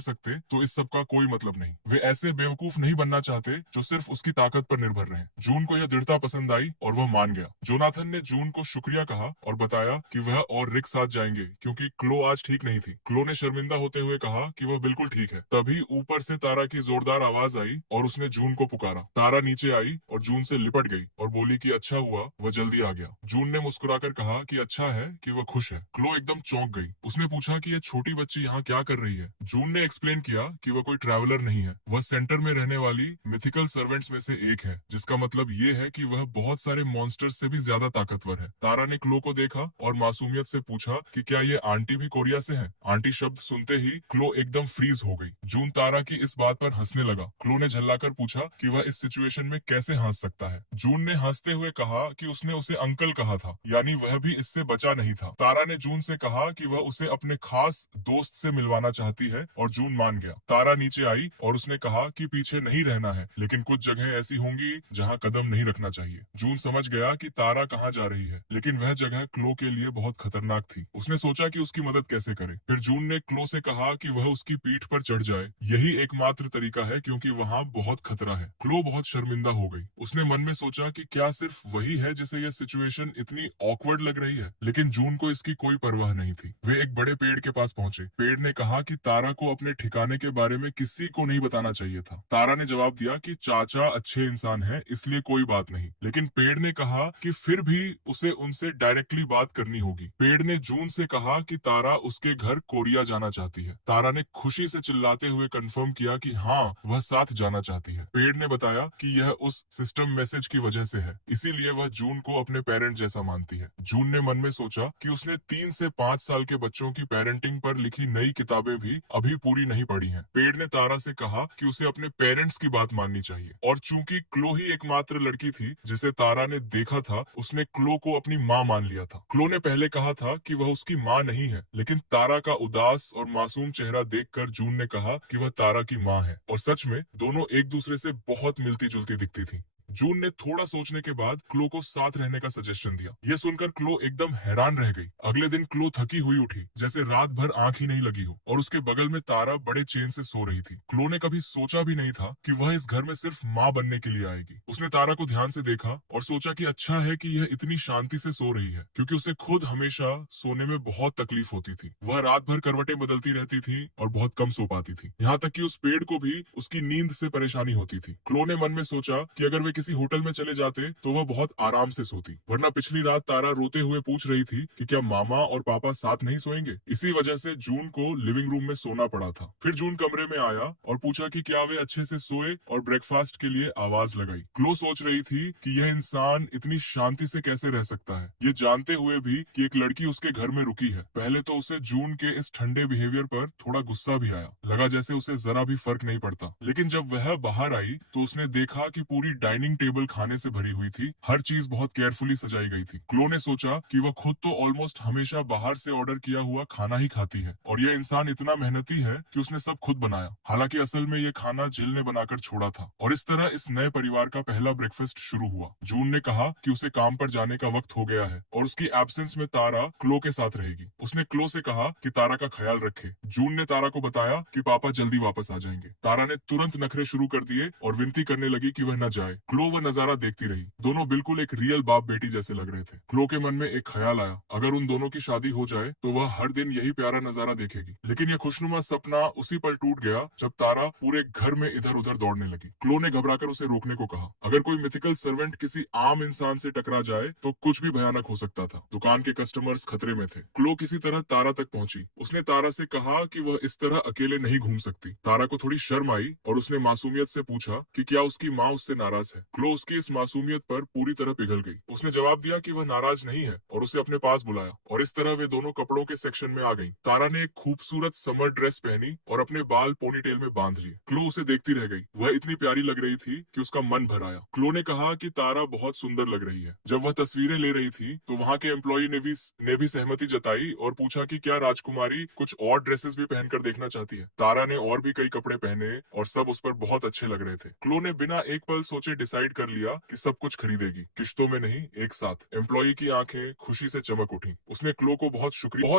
सकते तो इस सब का कोई मतलब नहीं। वे ऐसे बेवकूफ नहीं बनना चाहते जो सिर्फ उसकी ताकत पर निर्भर रहे। जून को यह दृढ़ता पसंद आई और वह मान गया। जोनाथन ने जून को शुक्रिया कहा और बताया कि वह और रिक साथ जाएंगे क्योंकि क्लो आज ठीक नहीं थी। क्लो ने शर्मिंदा होते हुए कहा कि वह बिल्कुल ठीक है। तभी ऊपर से तारा की जोरदार आवाज आई और उसने जून को पुकारा। तारा नीचे आई और जून से लिपट गई और बोली कि अच्छा हुआ वह जल्दी आ गया। जून ने मुस्कुराकर कहा कि अच्छा है कि वह खुश है। क्लो एकदम चौंक गई। उसने पूछा कि यह छोटी बच्ची यहाँ क्या कर रही है। जून ने एक्सप्लेन किया कि वह कोई ट्रैवलर नहीं है, वह सेंटर में रहने वाली मिथिकल सर्वेंट्स में से एक है, जिसका मतलब ये है कि वह बहुत सारे मॉन्स्टर्स से भी ज्यादा ताकतवर है। तारा ने क्लो को देखा और मासूमियत से पूछा कि क्या ये आंटी भी कोरिया से है। आंटी शब्द सुनते ही क्लो एकदम फ्रीज हो गई। जून तारा की इस बात पर हंसने लगा। क्लो ने झल्लाकर पूछा कि वह इस सिचुएशन में कैसे हंस सकता है। जून ने हंसते हुए कहा कि उसने उसे अंकल कहा था, यानी वह भी इससे बचा नहीं था। तारा ने जून से कहा कि वह उसे अपने खास दोस्त से मिलवाना चाहती है और जून मान गया। तारा नीचे आई और उसने कहा कि पीछे नहीं रहना है, लेकिन कुछ जगह ऐसी होंगी जहाँ कदम नहीं रखना चाहिए। जून समझ गया कि तारा कहाँ जा रही है, लेकिन वह जगह क्लो के लिए बहुत खतरनाक थी। उसने सोचा कि उसकी मदद कैसे करे। फिर जून ने क्लो से कहा कि वह उसकी पीठ पर चढ़ जाए, यही एकमात्र तरीका है क्योंकि वहाँ बहुत खतरा है। क्लो बहुत शर्मिंदा हो गई। उसने मन में सोचा कि क्या सिर्फ वही है जिसे यह सिचुएशन इतनी ऑकवर्ड लग रही है, लेकिन जून को इसकी कोई परवाह नहीं थी। वे एक बड़े पेड़ के पास पहुंचे। पेड़ ने कहा कि तारा को अपने ठिकाने के बारे में किसी को नहीं बताना चाहिए था। तारा ने जवाब दिया कि चाचा अच्छे इंसान है, इसलिए कोई बात नहीं। लेकिन पेड़ ने कहा कि फिर भी उसे उनसे डायरेक्टली बात करनी होगी। पेड़ ने जून से कहा कि तारा उसके घर कोरिया जाना चाहती है। तारा ने खुशी से चिल्लाते हुए कंफर्म किया कि हाँ, वह साथ जाना चाहती है। पेड़ ने बताया कि यह उस सिस्टम मैसेज की वजह से है, इसीलिए वह जून को अपने पेरेंट जैसा मानती है। जून ने मन में सोचा कि उसने 3 से 5 साल के बच्चों की पेरेंटिंग पर लिखी नई किताबें भी अभी पूरी नहीं पढ़ी हैं। पेड़ ने तारा से कहा कि उसे अपने पेरेंट्स की बात माननी चाहिए और चूंकि क्लो ही एकमात्र लड़की थी जिसे तारा ने देखा था, उसने क्लो को अपनी माँ मान लिया था। क्लो ने पहले कहा था कि वह उसकी माँ नहीं है, लेकिन तारा का उदास और मासूम चेहरा देखकर जून ने कहा कि वह तारा की माँ है और सच में दोनों एक दूसरे से बहुत मिलती जुलती दिखती थी। जून ने थोड़ा सोचने के बाद क्लो को साथ रहने का सजेशन दिया। यह सुनकर क्लो एकदम हैरान रह गई। अगले दिन क्लो थकी हुई उठी, जैसे रात भर आंख ही नहीं लगी हो, और उसके बगल में तारा बड़े चैन से सो रही थी। क्लो ने कभी सोचा भी नहीं था कि वह इस घर में सिर्फ माँ बनने के लिए आएगी। उसने तारा को ध्यान से देखा और सोचा कि अच्छा है कि यह इतनी शांति से सो रही है, क्योंकि उसे खुद हमेशा सोने में बहुत तकलीफ होती थी। वह रात भर करवटें बदलती रहती थी और बहुत कम सो पाती थी। यहाँ तक कि उस पेड़ को भी उसकी नींद से परेशानी होती थी। क्लो ने मन में सोचा कि अगर वे किसी होटल में चले जाते तो वह बहुत आराम से सोती, वरना पिछली रात तारा रोते हुए पूछ रही थी कि क्या मामा और पापा साथ नहीं सोएंगे। इसी वजह से जून को लिविंग रूम में सोना पड़ा था। फिर जून कमरे में आया और पूछा कि क्या वे अच्छे से सोए और ब्रेकफास्ट के लिए आवाज लगाई। क्लो सोच रही थी कि यह इंसान इतनी शांति से कैसे रह सकता है, ये जानते हुए भी कि एक लड़की उसके घर में रुकी है। पहले तो उसे जून के इस ठंडे बिहेवियर पर थोड़ा गुस्सा भी आया। लगा जैसे उसे जरा भी फर्क नहीं पड़ता। लेकिन जब वह बाहर आई तो उसने देखा कि पूरी डाइनिंग डाइनिंग टेबल खाने से भरी हुई थी, हर चीज बहुत केयरफुली सजाई गई थी। क्लो ने सोचा कि वह खुद तो ऑलमोस्ट हमेशा बाहर से ऑर्डर किया हुआ खाना ही खाती है और यह इंसान इतना मेहनती है कि उसने सब खुद बनाया। हालांकि असल में ये खाना जिल ने बनाकर छोड़ा था और इस तरह इस नए परिवार का पहला ब्रेकफास्ट शुरू हुआ। जून ने कहा कि उसे काम पर जाने का वक्त हो गया है और उसकी एब्सेंस में तारा क्लो के साथ रहेगी। उसने क्लो से कहा कि तारा का ख्याल रखे। जून ने तारा को बताया कि पापा जल्दी वापस आ जाएंगे। तारा ने तुरंत नखरे शुरू कर दिए और विनती करने लगी कि वह न जाए। क्लो वह नजारा देखती रही। दोनों बिल्कुल एक रियल बाप बेटी जैसे लग रहे थे। क्लो के मन में एक ख्याल आया, अगर उन दोनों की शादी हो जाए तो वह हर दिन यही प्यारा नजारा देखेगी। लेकिन यह खुशनुमा सपना उसी पल टूट गया जब तारा पूरे घर में इधर उधर दौड़ने लगी। क्लो ने घबराकर उसे रोकने को कहा। अगर कोई मिथिकल सर्वेंट किसी आम इंसान से टकरा जाए तो कुछ भी भयानक हो सकता था। दुकान के कस्टमर्स खतरे में थे। क्लो किसी तरह तारा तक पहुंची। उसने तारा से कहा कि वह इस तरह अकेले नहीं घूम सकती। तारा को थोड़ी शर्म आई और उसने मासूमियत से पूछा कि क्या उसकी माँ उससे नाराज है। क्लो उसकी इस मासूमियत पर पूरी तरह पिघल गई। उसने जवाब दिया कि वह नाराज नहीं है और उसे अपने पास बुलाया और इस तरह वे दोनों कपड़ों के सेक्शन में आ गईं। तारा ने एक खूबसूरत समर ड्रेस पहनी और अपने बाल पोनीटेल में बांध लिए। क्लो उसे देखती रह गई। वह इतनी प्यारी लग रही थी कि उसका मन भर आया। क्लो ने कहा कि तारा बहुत सुंदर लग रही है। जब वह तस्वीरें ले रही थी तो वहाँ के एम्प्लॉय ने भी सहमति जताई और पूछा कि क्या राजकुमारी कुछ और ड्रेसेस भी पहनकर देखना चाहती है। तारा ने और भी कई कपड़े पहने और सब उस पर बहुत अच्छे लग रहे थे। क्लो ने बिना एक पल सोचे डिसाइड कर लिया कि सब कुछ खरीदेगी, किश्तों में नहीं, एक साथ। एम्प्लॉय की आंखें खुशी से चमक उठी। उसने क्लो को बहुत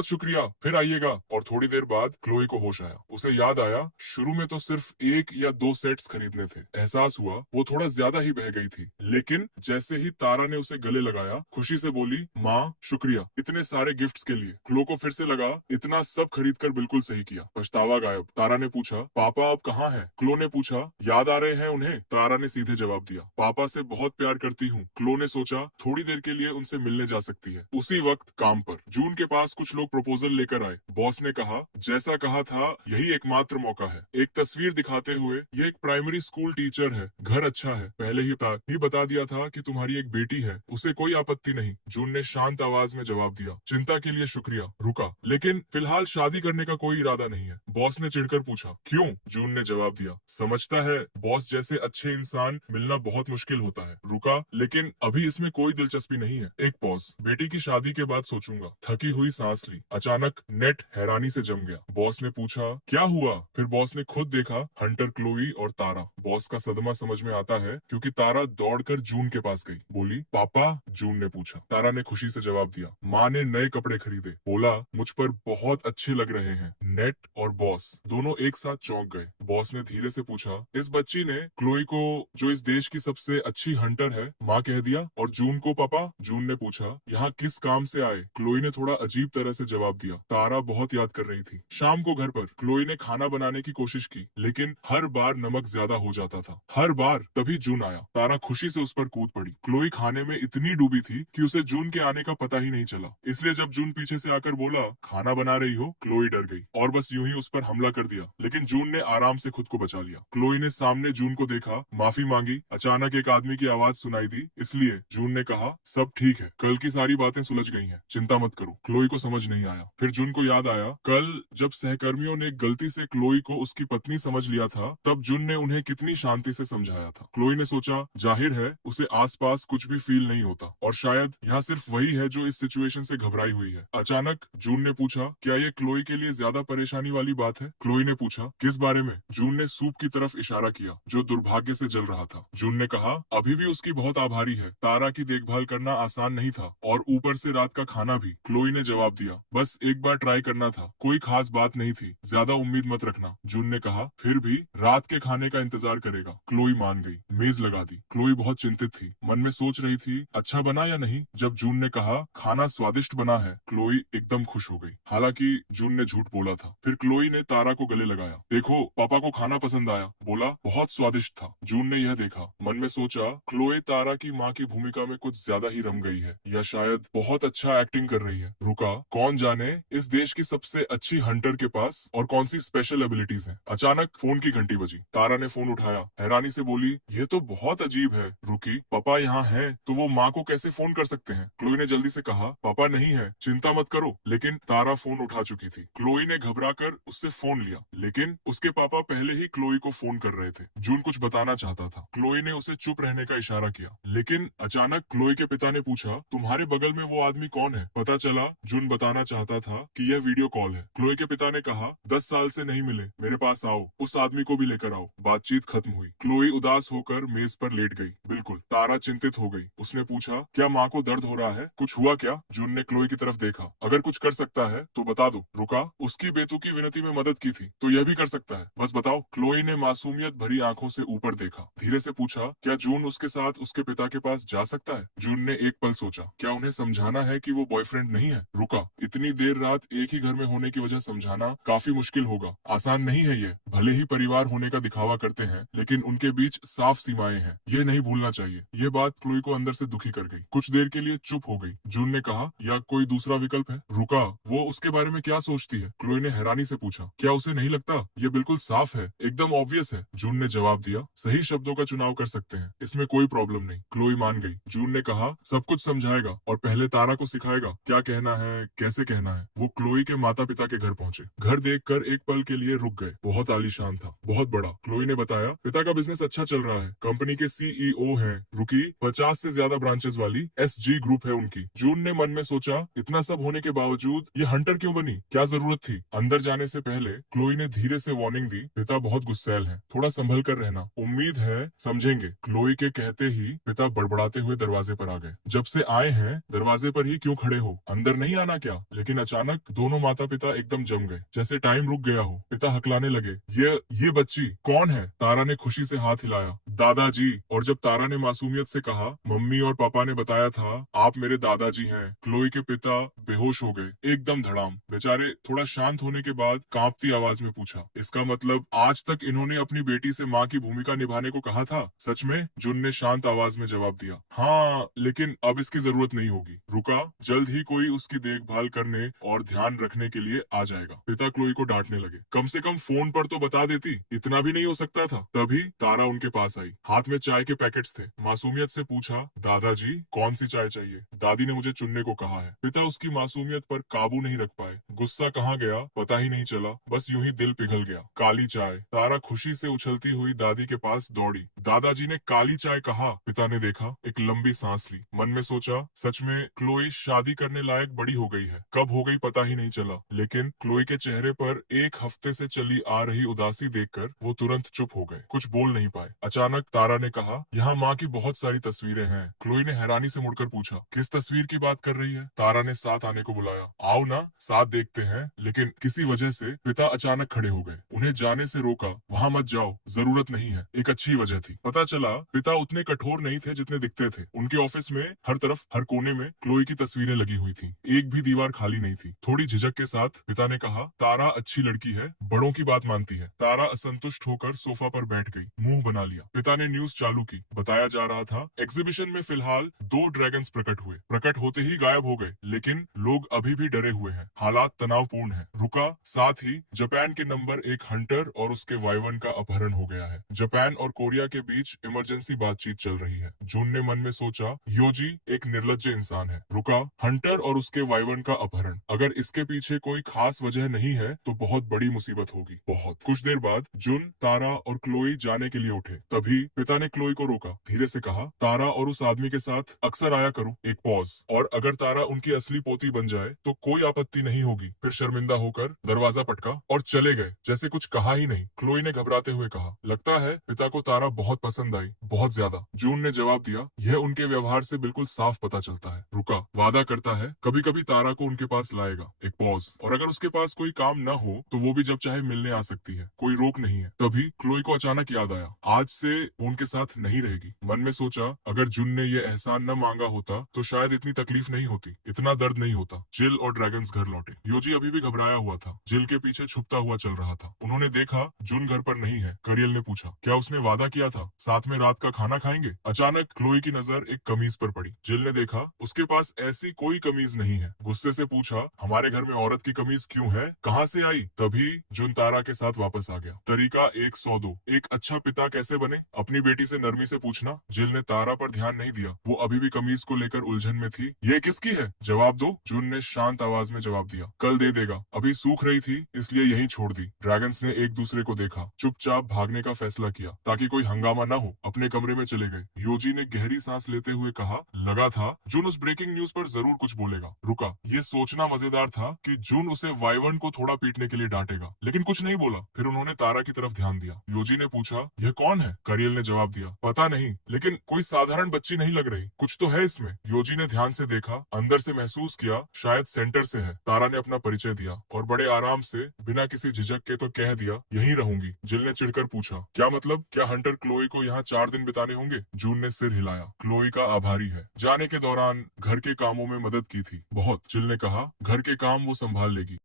शुक्रिया, फिर आइएगा। और थोड़ी देर बाद क्लोई को होश आया। उसे याद आया शुरू में तो सिर्फ 1 या 2 सेट्स खरीदने थे। एहसास हुआ वो थोड़ा ज्यादा ही बह गई थी। लेकिन जैसे ही तारा ने उसे गले लगाया, खुशी से बोली, माँ शुक्रिया इतने सारे गिफ्ट्स के लिए। क्लो को फिर से लगा इतना सब खरीद कर बिल्कुल सही किया। पछतावा गायब। तारा ने पूछा, पापा अब कहाँ हैं? क्लो ने पूछा, याद आ रहे हैं उन्हें? तारा ने सीधे जवाब दिया, पापा से बहुत प्यार करती हूँ। क्लो ने सोचा थोड़ी देर के लिए उनसे मिलने जा सकती है। उसी वक्त काम पर जून के पास कुछ लोग प्रपोजल लेकर आए। बॉस ने कहा, जैसा कहा था यही एकमात्र मौका है। एक तस्वीर दिखाते हुए, ये एक प्राइमरी स्कूल टीचर है, घर अच्छा है, पहले ही बता दिया था कि तुम्हारी एक बेटी है, उसे कोई आपत्ति नहीं। जून ने शांत आवाज में जवाब दिया, चिंता के लिए शुक्रिया। रुका, लेकिन फिलहाल शादी करने का कोई इरादा नहीं है। बॉस ने चिढ़कर पूछा, क्यों? जून ने जवाब दिया, समझता है बॉस जैसे अच्छे इंसान मिलना बहुत मुश्किल होता है। रुका, लेकिन अभी इसमें कोई दिलचस्पी नहीं है। एक पॉज। बेटी की शादी के बाद सोचूंगा। थकी हुई सांस ली। अचानक नेट हैरानी से जम गया। बॉस ने पूछा, क्या हुआ? फिर बॉस ने खुद देखा, हंटर, क्लोई और तारा। बॉस का सदमा समझ में आता है क्योंकि तारा दौड़कर जून के पास गई। बोली, पापा? जून ने पूछा। तारा ने खुशी से जवाब दिया, माँ ने नए कपड़े खरीदे। बोला, मुझ पर बहुत अच्छे लग रहे हैं। नेट और बॉस दोनों एक साथ चौंक गए। बॉस ने धीरे से पूछा, इस बच्ची ने क्लोई को, जो इस देश की सबसे अच्छी हंटर है, माँ कह दिया? और जून को पापा? जून ने पूछा, यहाँ किस काम से आए? क्लोई ने थोड़ा अजीब तरह से जवाब दिया। तारा बहुत याद कर रही थी। शाम को घर पर क्लोई ने खाना बनाने की कोशिश की, लेकिन हर बार नमक ज्यादा हो जाता था। हर बार। तभी जून आया। तारा खुशी से उस पर कूद पड़ी। क्लोई खाने में इतनी डूबी थी कि उसे जून के आने का पता ही नहीं चला। इसलिए जब जून पीछे से आकर बोला, खाना बना रही हो, क्लोई डर गई और बस यूं ही उस पर हमला कर दिया। लेकिन जून ने आराम से खुद को बचा लिया। क्लोई ने सामने जून को देखा, माफी मांगी। अचानक एक आदमी की आवाज सुनाई दी, इसलिए जून ने कहा, सब ठीक है, कल की सारी बातें सुलझ गई हैं, चिंता मत करो। क्लोई को समझ नहीं आया। फिर जून को याद आया, कल जब सहकर्मियों ने गलती से क्लोई को उसकी पत्नी समझ लिया था, तब जून ने उन्हें कितनी शांति से समझाया था। क्लोई ने सोचा, जाहिर है उसे आसपास कुछ भी फील नहीं होता और शायद यहाँ सिर्फ वही है जो इस सिचुएशन से घबराई हुई है। अचानक जून ने पूछा, क्या ये क्लोई के लिए ज्यादा परेशानी वाली बात है? क्लोई ने पूछा, किस बारे में? जून ने सूप की तरफ इशारा किया जो दुर्भाग्य से जल रहा था। जून ने कहा, अभी भी उसकी बहुत आभारी है। तारा की देखभाल करना आसान नहीं था और ऊपर से रात का खाना भी। क्लोई ने जवाब दिया, बस एक बार ट्राई करना था, कोई खास बात नहीं थी, ज्यादा उम्मीद मत रखना। जून ने कहा, फिर भी रात के खाने का इंतजार करेगा। क्लोई मान गई। मेज लगा दी। क्लोई बहुत चिंतित थी, मन में सोच रही थी, अच्छा बना या नहीं। जब जून ने कहा, खाना स्वादिष्ट बना है, क्लोई एकदम खुश हो गई। हालांकि जून ने झूठ बोला था। फिर क्लोई ने तारा को गले लगाया। देखो, पापा को खाना पसंद आया। बोला, बहुत स्वादिष्ट था। जून ने यह देखा। मन में सोचा, क्लोई तारा की माँ की भूमिका में कुछ ज्यादा ही रम गई है या शायद बहुत अच्छा एक्टिंग कर रही है। रुका, कौन जाने इस देश की सबसे अच्छी हंटर के पास और कौन सी स्पेशल एबिलिटीज हैं। अचानक फोन की घंटी बजी। तारा ने फोन उठाया, हैरानी से बोली, ये तो बहुत अजीब है। रुकी, पापा यहाँ हैं तो वो माँ को कैसे फोन कर सकते हैं? क्लोई ने जल्दी से कहा, पापा नहीं है, चिंता मत करो। लेकिन तारा फोन उठा चुकी थी। क्लोई ने घबराकर उससे फोन लिया, लेकिन उसके पापा पहले ही क्लोई को फोन कर रहे थे। जून कुछ बताना चाहता था। क्लोई ने उसे चुप रहने का इशारा किया, लेकिन अचानक क्लोई के पिता ने पूछा, तुम्हारे बगल में वो आदमी कौन है? पता चला जून बताना चाहता था कि यह वीडियो कॉल है। क्लोई के पिता ने कहा, 10 साल से नहीं मिले, मेरे पास आओ, उस आदमी को भी लेकर आओ। बातचीत खत्म हुई। क्लोई उदास होकर मेज पर लेट गई। बिल्कुल। तारा चिंतित हो गई। उसने पूछा, क्या माँ को दर्द हो रहा है? कुछ हुआ क्या? जून ने क्लोई की तरफ देखा। अगर कुछ कर सकता है तो बता दो। रुका। उसकी बेतुकी विनती में मदद की थी तो यह भी कर सकता है, बस बताओ। क्लोई ने मासूमियत भरी आंखों से ऊपर देखा। धीरे से पूछा, क्या जून उसके साथ उसके पिता के पास जा सकता है? जून ने एक पल सोचा, क्या उन्हें समझाना है कि वो बॉयफ्रेंड नहीं है? रुका। इतनी देर रात एक ही घर में होने की वजह समझाना काफी मुश्किल होगा। आसान नहीं है ये। भले ही परिवार होने का दिखावा करते हैं, लेकिन उनके बीच साफ सीमाएं हैं, ये नहीं भूलना चाहिए। ये बात क्लोई को अंदर से दुखी कर गई। कुछ देर के लिए चुप हो गई। जून ने कहा, या कोई दूसरा विकल्प है? रुका। वो उसके बारे में क्या सोचती है? क्लोई ने हैरानी से पूछा। क्या उसे नहीं लगता? ये बिल्कुल साफ है, एकदम ऑब्वियस है। जून ने जवाब दिया, सही शब्दों का चुनाव कर सकते हैं, इसमें कोई प्रॉब्लम नहीं। क्लोई मान गई। जून ने कहा, सब कुछ समझाएगा और पहले तारा को सिखाएगा क्या कहना है, कैसे कहना है। वो क्लोई के माता पिता के घर पहुंचे। घर देखकर एक पल के लिए रुक गए। बहुत आलीशान था, बहुत बड़ा। क्लोई ने बताया, पिता का बिजनेस अच्छा चल रहा है, कंपनी के सीईओ हैं। रुकी। 50 से ज्यादा ब्रांचेस वाली एसजी ग्रुप है उनकी। जून ने मन में सोचा, इतना सब होने के बावजूद ये हंटर क्यों बनी? क्या जरूरत थी? अंदर जाने से पहले क्लोई ने धीरे से वार्निंग दी, पिता बहुत गुस्सैल हैं, थोड़ा संभल कर रहना, उम्मीद है समझेंगे। क्लोई के कहते ही पिता बड़बड़ाते हुए दरवाजे पर आ गए। जब से आए हैं दरवाजे पर ही क्यों खड़े हो? अंदर नहीं आना क्या? लेकिन अचानक दोनों माता पिता एकदम जम गए, जैसे टाइम रुक गया हो। पिता हकलाने लगे, ये बच्ची कौन है? तारा ने खुशी से हाथ हिलाया, दादाजी। और जब तारा ने मासूमियत से कहा, मम्मी और पापा ने बताया था आप मेरे दादाजी हैं, क्लोई के पिता बेहोश हो गए, एकदम धड़ाम। बेचारे थोड़ा शांत होने के बाद कांपती आवाज में पूछा, इसका मतलब आज तक इन्होंने अपनी बेटी से माँ की भूमिका निभाने को कहा था? सच में? जुन ने शांत आवाज में जवाब दिया, हाँ, लेकिन अब इसकी जरूरत नहीं होगी। रुका। जल्द ही कोई उसकी देखभाल करने और ध्यान रखने के लिए आ जाएगा। पिता क्लोई को डांटने लगे, कम से कम फोन पर तो बता देती, इतना भी नहीं हो सकता था। तभी तारा उनके पास आई। हाथ में चाय के पैकेट्स थे। मासूमियत से पूछा, दादाजी कौन सी चाय चाहिए? दादी ने मुझे चुनने को कहा है। पिता उसकी मासूमियत पर काबू नहीं रख पाए। गुस्सा कहाँ गया पता ही नहीं चला, बस यूं ही दिल पिघल गया। काली चाय। तारा खुशी से उछलती हुई दादी के पास दौड़ी। दादाजी ने काली चाय कहा। पिता ने देखा, एक लंबी सांस ली। मन में सोचा, सच में क्लोई शादी करने लायक बड़ी हो गई है। कब हो गई पता ही नहीं चला, लेकिन क्लोई के चेहरे पर एक हफ्ते से चली आ रही उदासी देखकर वो तुरंत चुप हो गए, कुछ बोल नहीं पाए। अचानक तारा ने कहा, यहाँ माँ की बहुत सारी तस्वीरें हैं। क्लोई ने हैरानी से मुड़कर पूछा, किस तस्वीर की बात कर रही है? तारा ने साथ आने को बुलाया। आओ ना, साथ देखते हैं। लेकिन किसी वजह से पिता अचानक खड़े हो गए। उन्हें जाने से रोका। वहाँ मत जाओ, जरूरत नहीं है। एक अच्छी वजह थी। पता चला पिता उतने कठोर नहीं थे जितने दिखते थे। उनके ऑफिस में हर तरफ, हर कोने में क्लोई की तस्वीरें लगी हुई थी। एक भी दीवार खाली नहीं थी। थोड़ी झिझक के साथ पिता ने कहा, तारा अच्छी लड़की है, बड़ों की बात मानती है। तारा असंतुष्ट होकर सोफा पर बैठ गई, मुंह बना लिया। पिता ने न्यूज चालू की। बताया जा रहा था, एग्जीबिशन में फिलहाल 2 ड्रैगन्स प्रकट हुए। प्रकट होते ही गायब हो गए, लेकिन लोग अभी भी डरे हुए हैं। हालात तनावपूर्ण है। रुका। साथ ही जापान के नंबर 1 हंटर और उसके वाइवन का अपहरण हो गया है। जापान और कोरिया के बीच इमरजेंसी बातचीत चल रही है। जून ने मन में सोचा, योजी एक निर्लज्ज इंसान है। रुका। हंटर और उसके वाइवन का अपहरण, अगर इसके पीछे कोई खास वजह नहीं है तो बहुत बड़ी मुसीबत होगी। बहुत। कुछ देर बाद जुन, तारा और क्लोई जाने के लिए उठे। तभी पिता ने क्लोई को रोका। धीरे से कहा, तारा और उस आदमी के साथ अक्सर आया करो। एक पॉज। और अगर तारा उनकी असली पोती बन जाए तो कोई आपत्ति नहीं होगी। फिर शर्मिंदा होकर दरवाजा पटका और चले गए, जैसे कुछ कहा ही नहीं। क्लोई ने घबराते हुए कहा, लगता है पिता को तारा बहुत पसंद आई, बहुत ज्यादा। जून ने जवाब दिया, यह उनके व्यवहार से बिल्कुल साफ पता चलता है। रुका। वादा करता है कभी कभी तारा को उनके पास लाएगा। एक पॉज। और अगर उसके पास कोई काम न हो तो वो भी जब चाहे मिलने आ सकती है, कोई रोक नहीं है। तभी क्लोई को अचानक याद आया, आज से वो उनके साथ नहीं रहेगी। मन में सोचा, अगर जुन ने ये एहसान न मांगा होता तो शायद इतनी तकलीफ नहीं होती, इतना दर्द नहीं होता। जिल और ड्रैगन्स घर लौटे। योजी अभी भी घबराया हुआ था, जिल के पीछे छुपता हुआ चल रहा था। उन्होंने देखा जुन घर पर नहीं है। करियल ने पूछा, क्या उसने वादा किया था साथ में रात का खाना खाएंगे? अचानक क्लोई की नजर एक कमीज पर पड़ी। जिल ने देखा, उसके पास ऐसी कोई कमीज नहीं है। गुस्से से पूछा, हमारे घर में औरत की कमीज क्यों है, कहाँ से आई? तभी जुन तारा के साथ वापस आ गया। तरीका 102, एक अच्छा पिता कैसे बने। अपनी बेटी से नरमी से पूछना। जिल ने तारा पर ध्यान नहीं दिया, वो अभी भी कमीज को लेकर उलझन में थी। ये किसकी है, जवाब दो, जून ने शांत आवाज में जवाब दिया। कल दे देगा, अभी सूख रही थी इसलिए यहीं छोड़ दी। ड्रैगन्स ने एक दूसरे को देखा, चुपचाप भागने का फैसला किया ताकि कोई हंगामा न हो। अपने कमरे में चले गए। योजी ने गहरी सांस लेते हुए कहा, लगा था जून उस ब्रेकिंग न्यूज पर जरूर कुछ बोलेगा। रुका। ये सोचना मजेदार था कि जून उसे वाइवर्न को थोड़ा पीटने के लिए डांटेगा, लेकिन कुछ नहीं बोला। फिर उन्होंने तारा की तरफ ध्यान दिया। योजी ने पूछा, यह कौन है? करियल ने जवाब दिया, पता नहीं, लेकिन कोई साधारण बच्ची नहीं लग रही, कुछ तो है इसमें। योजी ने ध्यान से देखा, अंदर से महसूस किया शायद सेंटर से है। तारा ने अपना परिचय दिया और बड़े आराम से बिना किसी झिझक के तो कह दिया, यहीं रहूंगी। जिल ने चिढ़कर पूछा, क्या मतलब? क्या हंटर क्लोई को यहाँ 4 दिन बिताने होंगे? जून ने सिर हिलाया। क्लोई का आभारी है, जाने के दौरान घर के कामों में मदद की थी बहुत। जिल ने कहा, घर के काम वो संभाल लेगी।